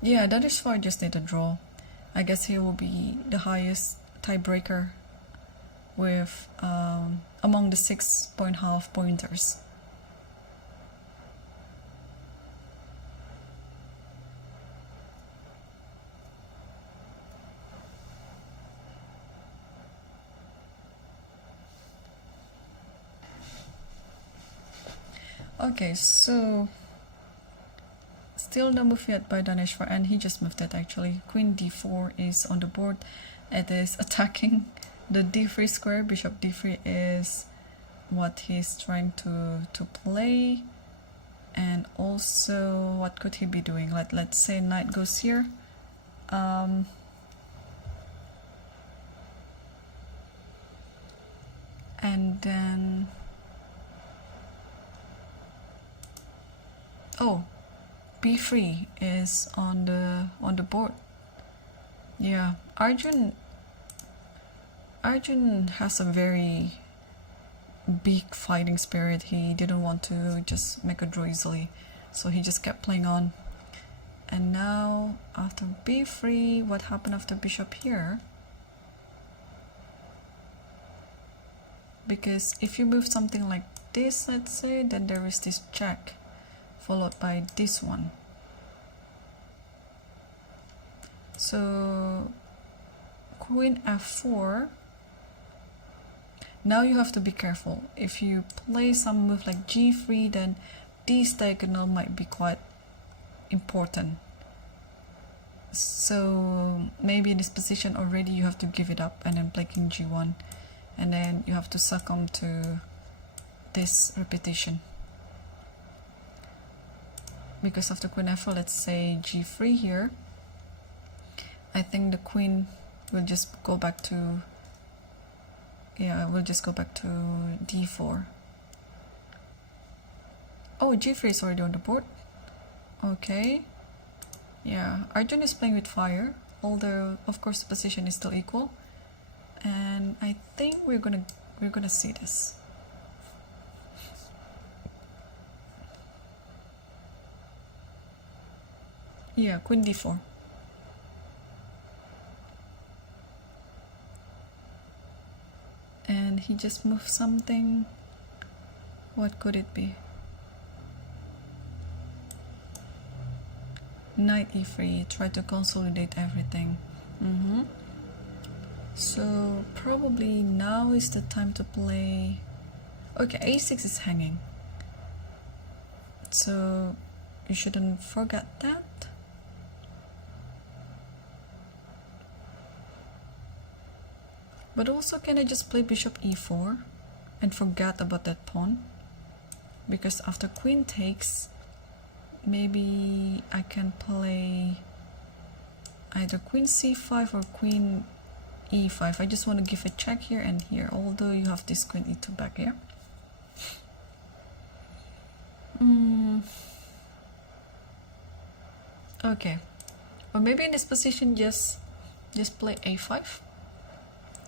yeah, Daneshvar just did a draw. I guess he will be the highest tiebreaker with among the 6.5 pointers. Okay, so still no move yet by Daneshvar, and he just moved it actually. Queen d4 is on the board. It is attacking the d3 square. Bishop d3 is what he's trying to play. And also, what could he be doing? Let's say knight goes here. And then, oh, b3 is on the board. Yeah, Arjun has a very big fighting spirit. He didn't want to just make a draw easily, so he just kept playing on. And now after b3, what happened after bishop here? Because if you move something like this, let's say, then there is this check followed by this one. So queen f4. Now you have to be careful. If you play some move like g3, then this diagonal might be quite important. So maybe in this position already you have to give it up and then play king g1, and then you have to succumb to this repetition. Because after queen f4, let's say g3 here, I think the queen will just go back to, yeah, we'll just go back to d4. Oh, g3 is already on the board. Okay. Yeah, Arjun is playing with fire, although of course the position is still equal. And I think we're gonna see this. Yeah, queen d4. And he just moved something. What could it be? Knight e3, try to consolidate everything. So probably now is the time to play. Okay, a6 is hanging, so you shouldn't forget that. But also, can I just play bishop e4 and forget about that pawn? Because after queen takes, maybe I can play either queen c5 or queen e5. I just want to give a check here and here, although you have this queen e2 back here. Okay, or maybe in this position just play a5.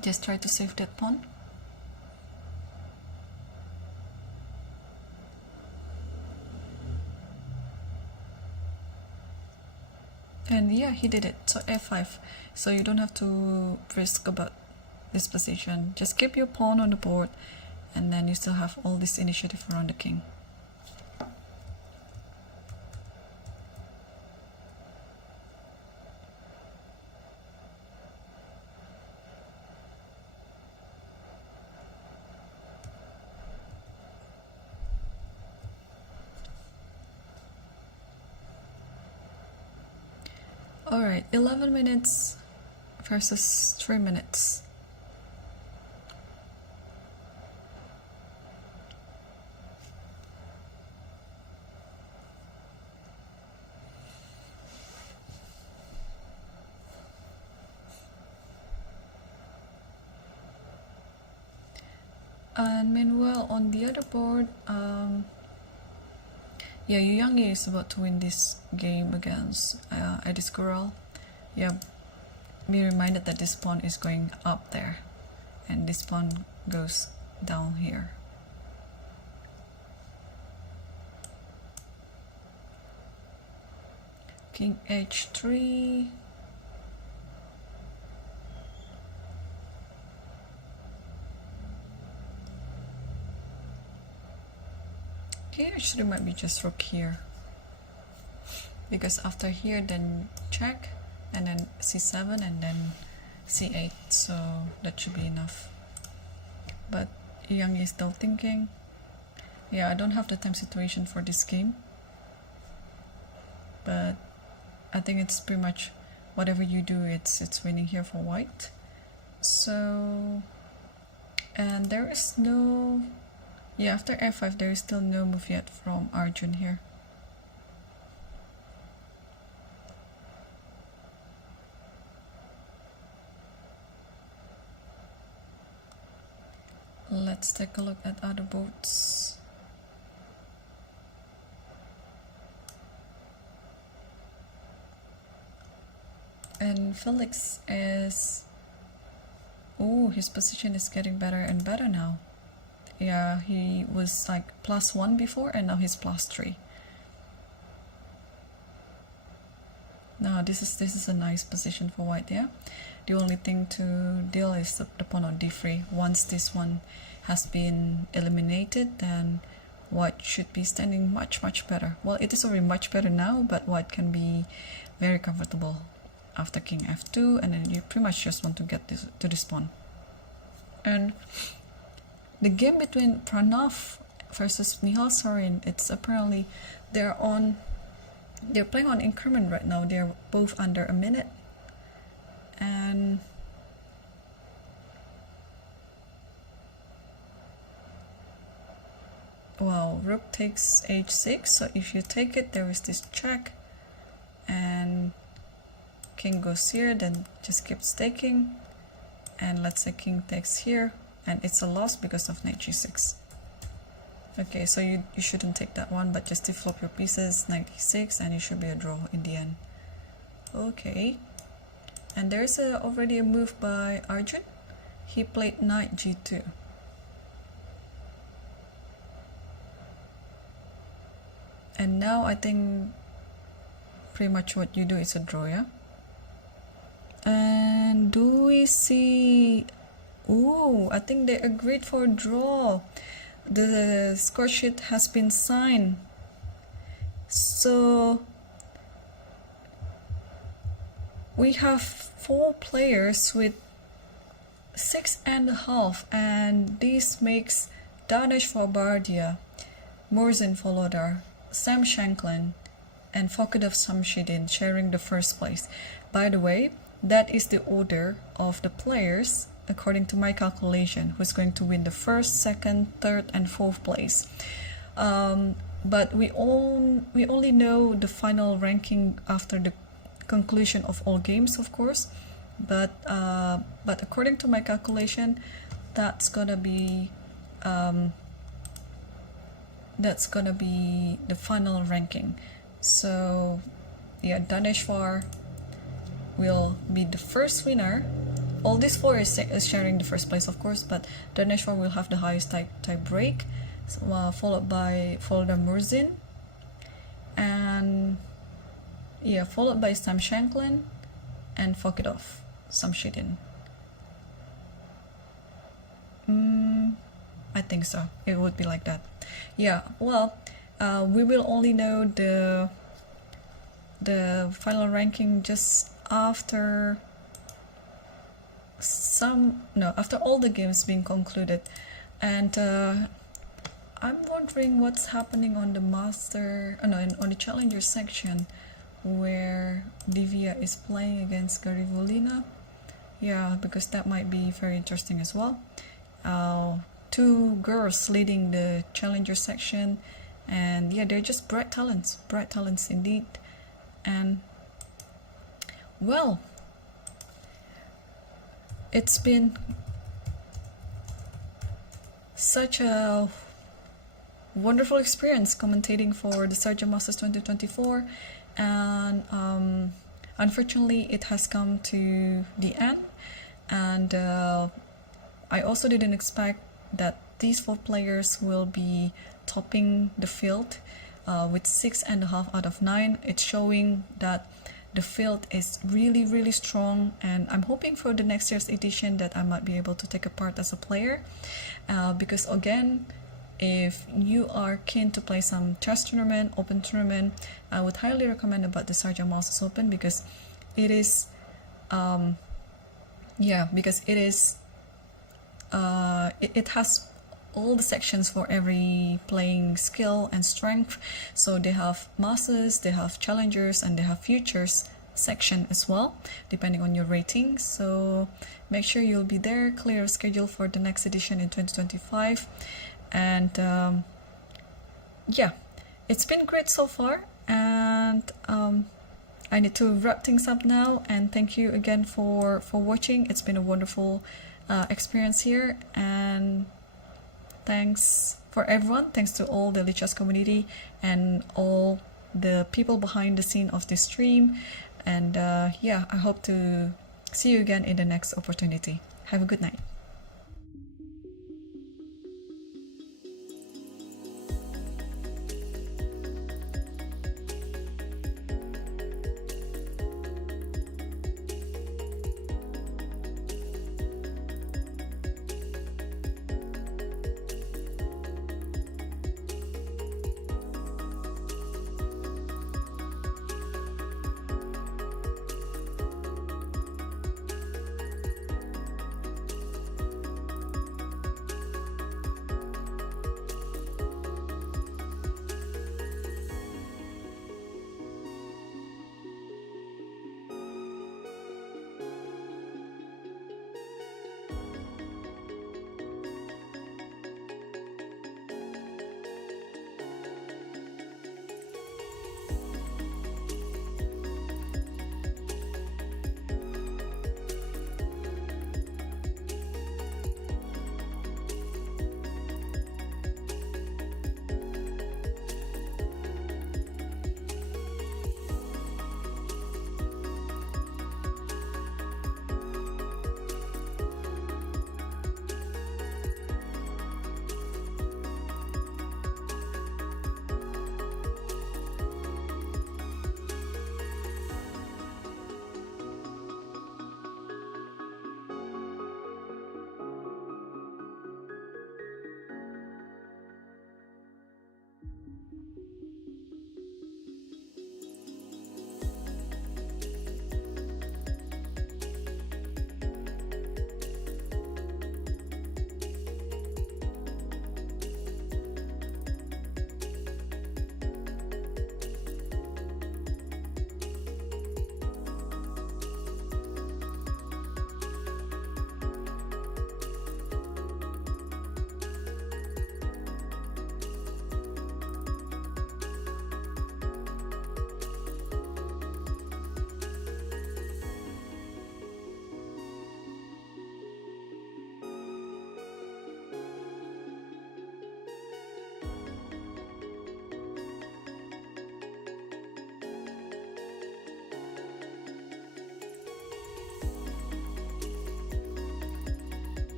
Just try to save that pawn. And yeah, he did it. So f5. So you don't have to risk about this position. Just keep your pawn on the board, and then you still have all this initiative around the king. Alright, 11 minutes versus 3 minutes. And meanwhile, on the other board, yeah, Yu Yang is about to win this game against Edis Corral. Yeah, be reminded that this pawn is going up there, and this pawn goes down here. King h3. King h3 might be just rook here, because after here then check, and then c7, and then c8, so that should be enough. But Yang is still thinking. Yeah, I don't have the time situation for this game, but I think it's pretty much whatever you do, it's winning here for white. So, and there is no, yeah, after f5 there is still no move yet from Arjun here. Let's take a look at other boats. And Felix is... oh, his position is getting better and better now. Yeah, he was like +1 before and now he's +3. Now this is a nice position for white, yeah. The only thing to deal is the pawn on d3. Once this one has been eliminated, then white should be standing much better. Well, it is already much better now, but white can be very comfortable after king f2, and then you pretty much just want to get this to this pawn. And the game between Pranav versus Nihal Sarin, it's apparently they're playing on increment right now. They're both under a minute. And wow, rook takes h6. So if you take it, there is this check. And king goes here, then just keeps taking. And let's say king takes here. And it's a loss because of knight g6. Okay, so you shouldn't take that one, but just deflop your pieces, knight e6, and it should be a draw in the end. Okay. And there's already a move by Arjun. He played knight g2. And now I think pretty much what you do is a draw, yeah? And do we see... oh, I think they agreed for a draw. The score sheet has been signed. So we have 4 players with 6.5, and this makes Danesh Farbardia, Morzin Volodar, Sam Shanklin, and Fokudov Samshidin sharing the first place. By the way, that is the order of the players according to my calculation, who's going to win the first, second, third, and fourth place. But we only know the final ranking after the conclusion of all games, of course. But according to my calculation, that's gonna be the final ranking. So yeah, Daneshwar will be the first winner. All these 4 is sharing the first place, of course, but Daneshwar will have the highest tie break, followed by Morzin, and yeah, followed by Sam Shanklin and Fokudov Samshidin. I think so. It would be like that. Yeah. Well, we will only know the final ranking just after after all the games being concluded. And I'm wondering what's happening on the on the challenger section, where Divya is playing against Garivolina. Yeah, because that might be very interesting as well. 2 girls leading the challenger section, and yeah, they're just bright talents indeed. And well, it's been such a wonderful experience commentating for the Sharjah Masters 2024, and unfortunately it has come to the end. And I also didn't expect that these 4 players will be topping the field with 6.5 out of 9. It's showing that the field is really strong, and I'm hoping for the next year's edition that I might be able to take a part as a player, because again, if you are keen to play some chess tournament, open tournament, I would highly recommend about the Sharjah Masters Open, because it is it has all the sections for every playing skill and strength. So they have masters, they have challengers, and they have futures section as well, depending on your rating. So make sure you'll be there, clear a schedule for the next edition in 2025. And yeah, it's been great so far, and I need to wrap things up now. And thank you again for watching. It's been a wonderful experience here, and thanks for everyone. Thanks to all the Lichess community and all the people behind the scene of this stream. And yeah, I hope to see you again in the next opportunity. Have a good night.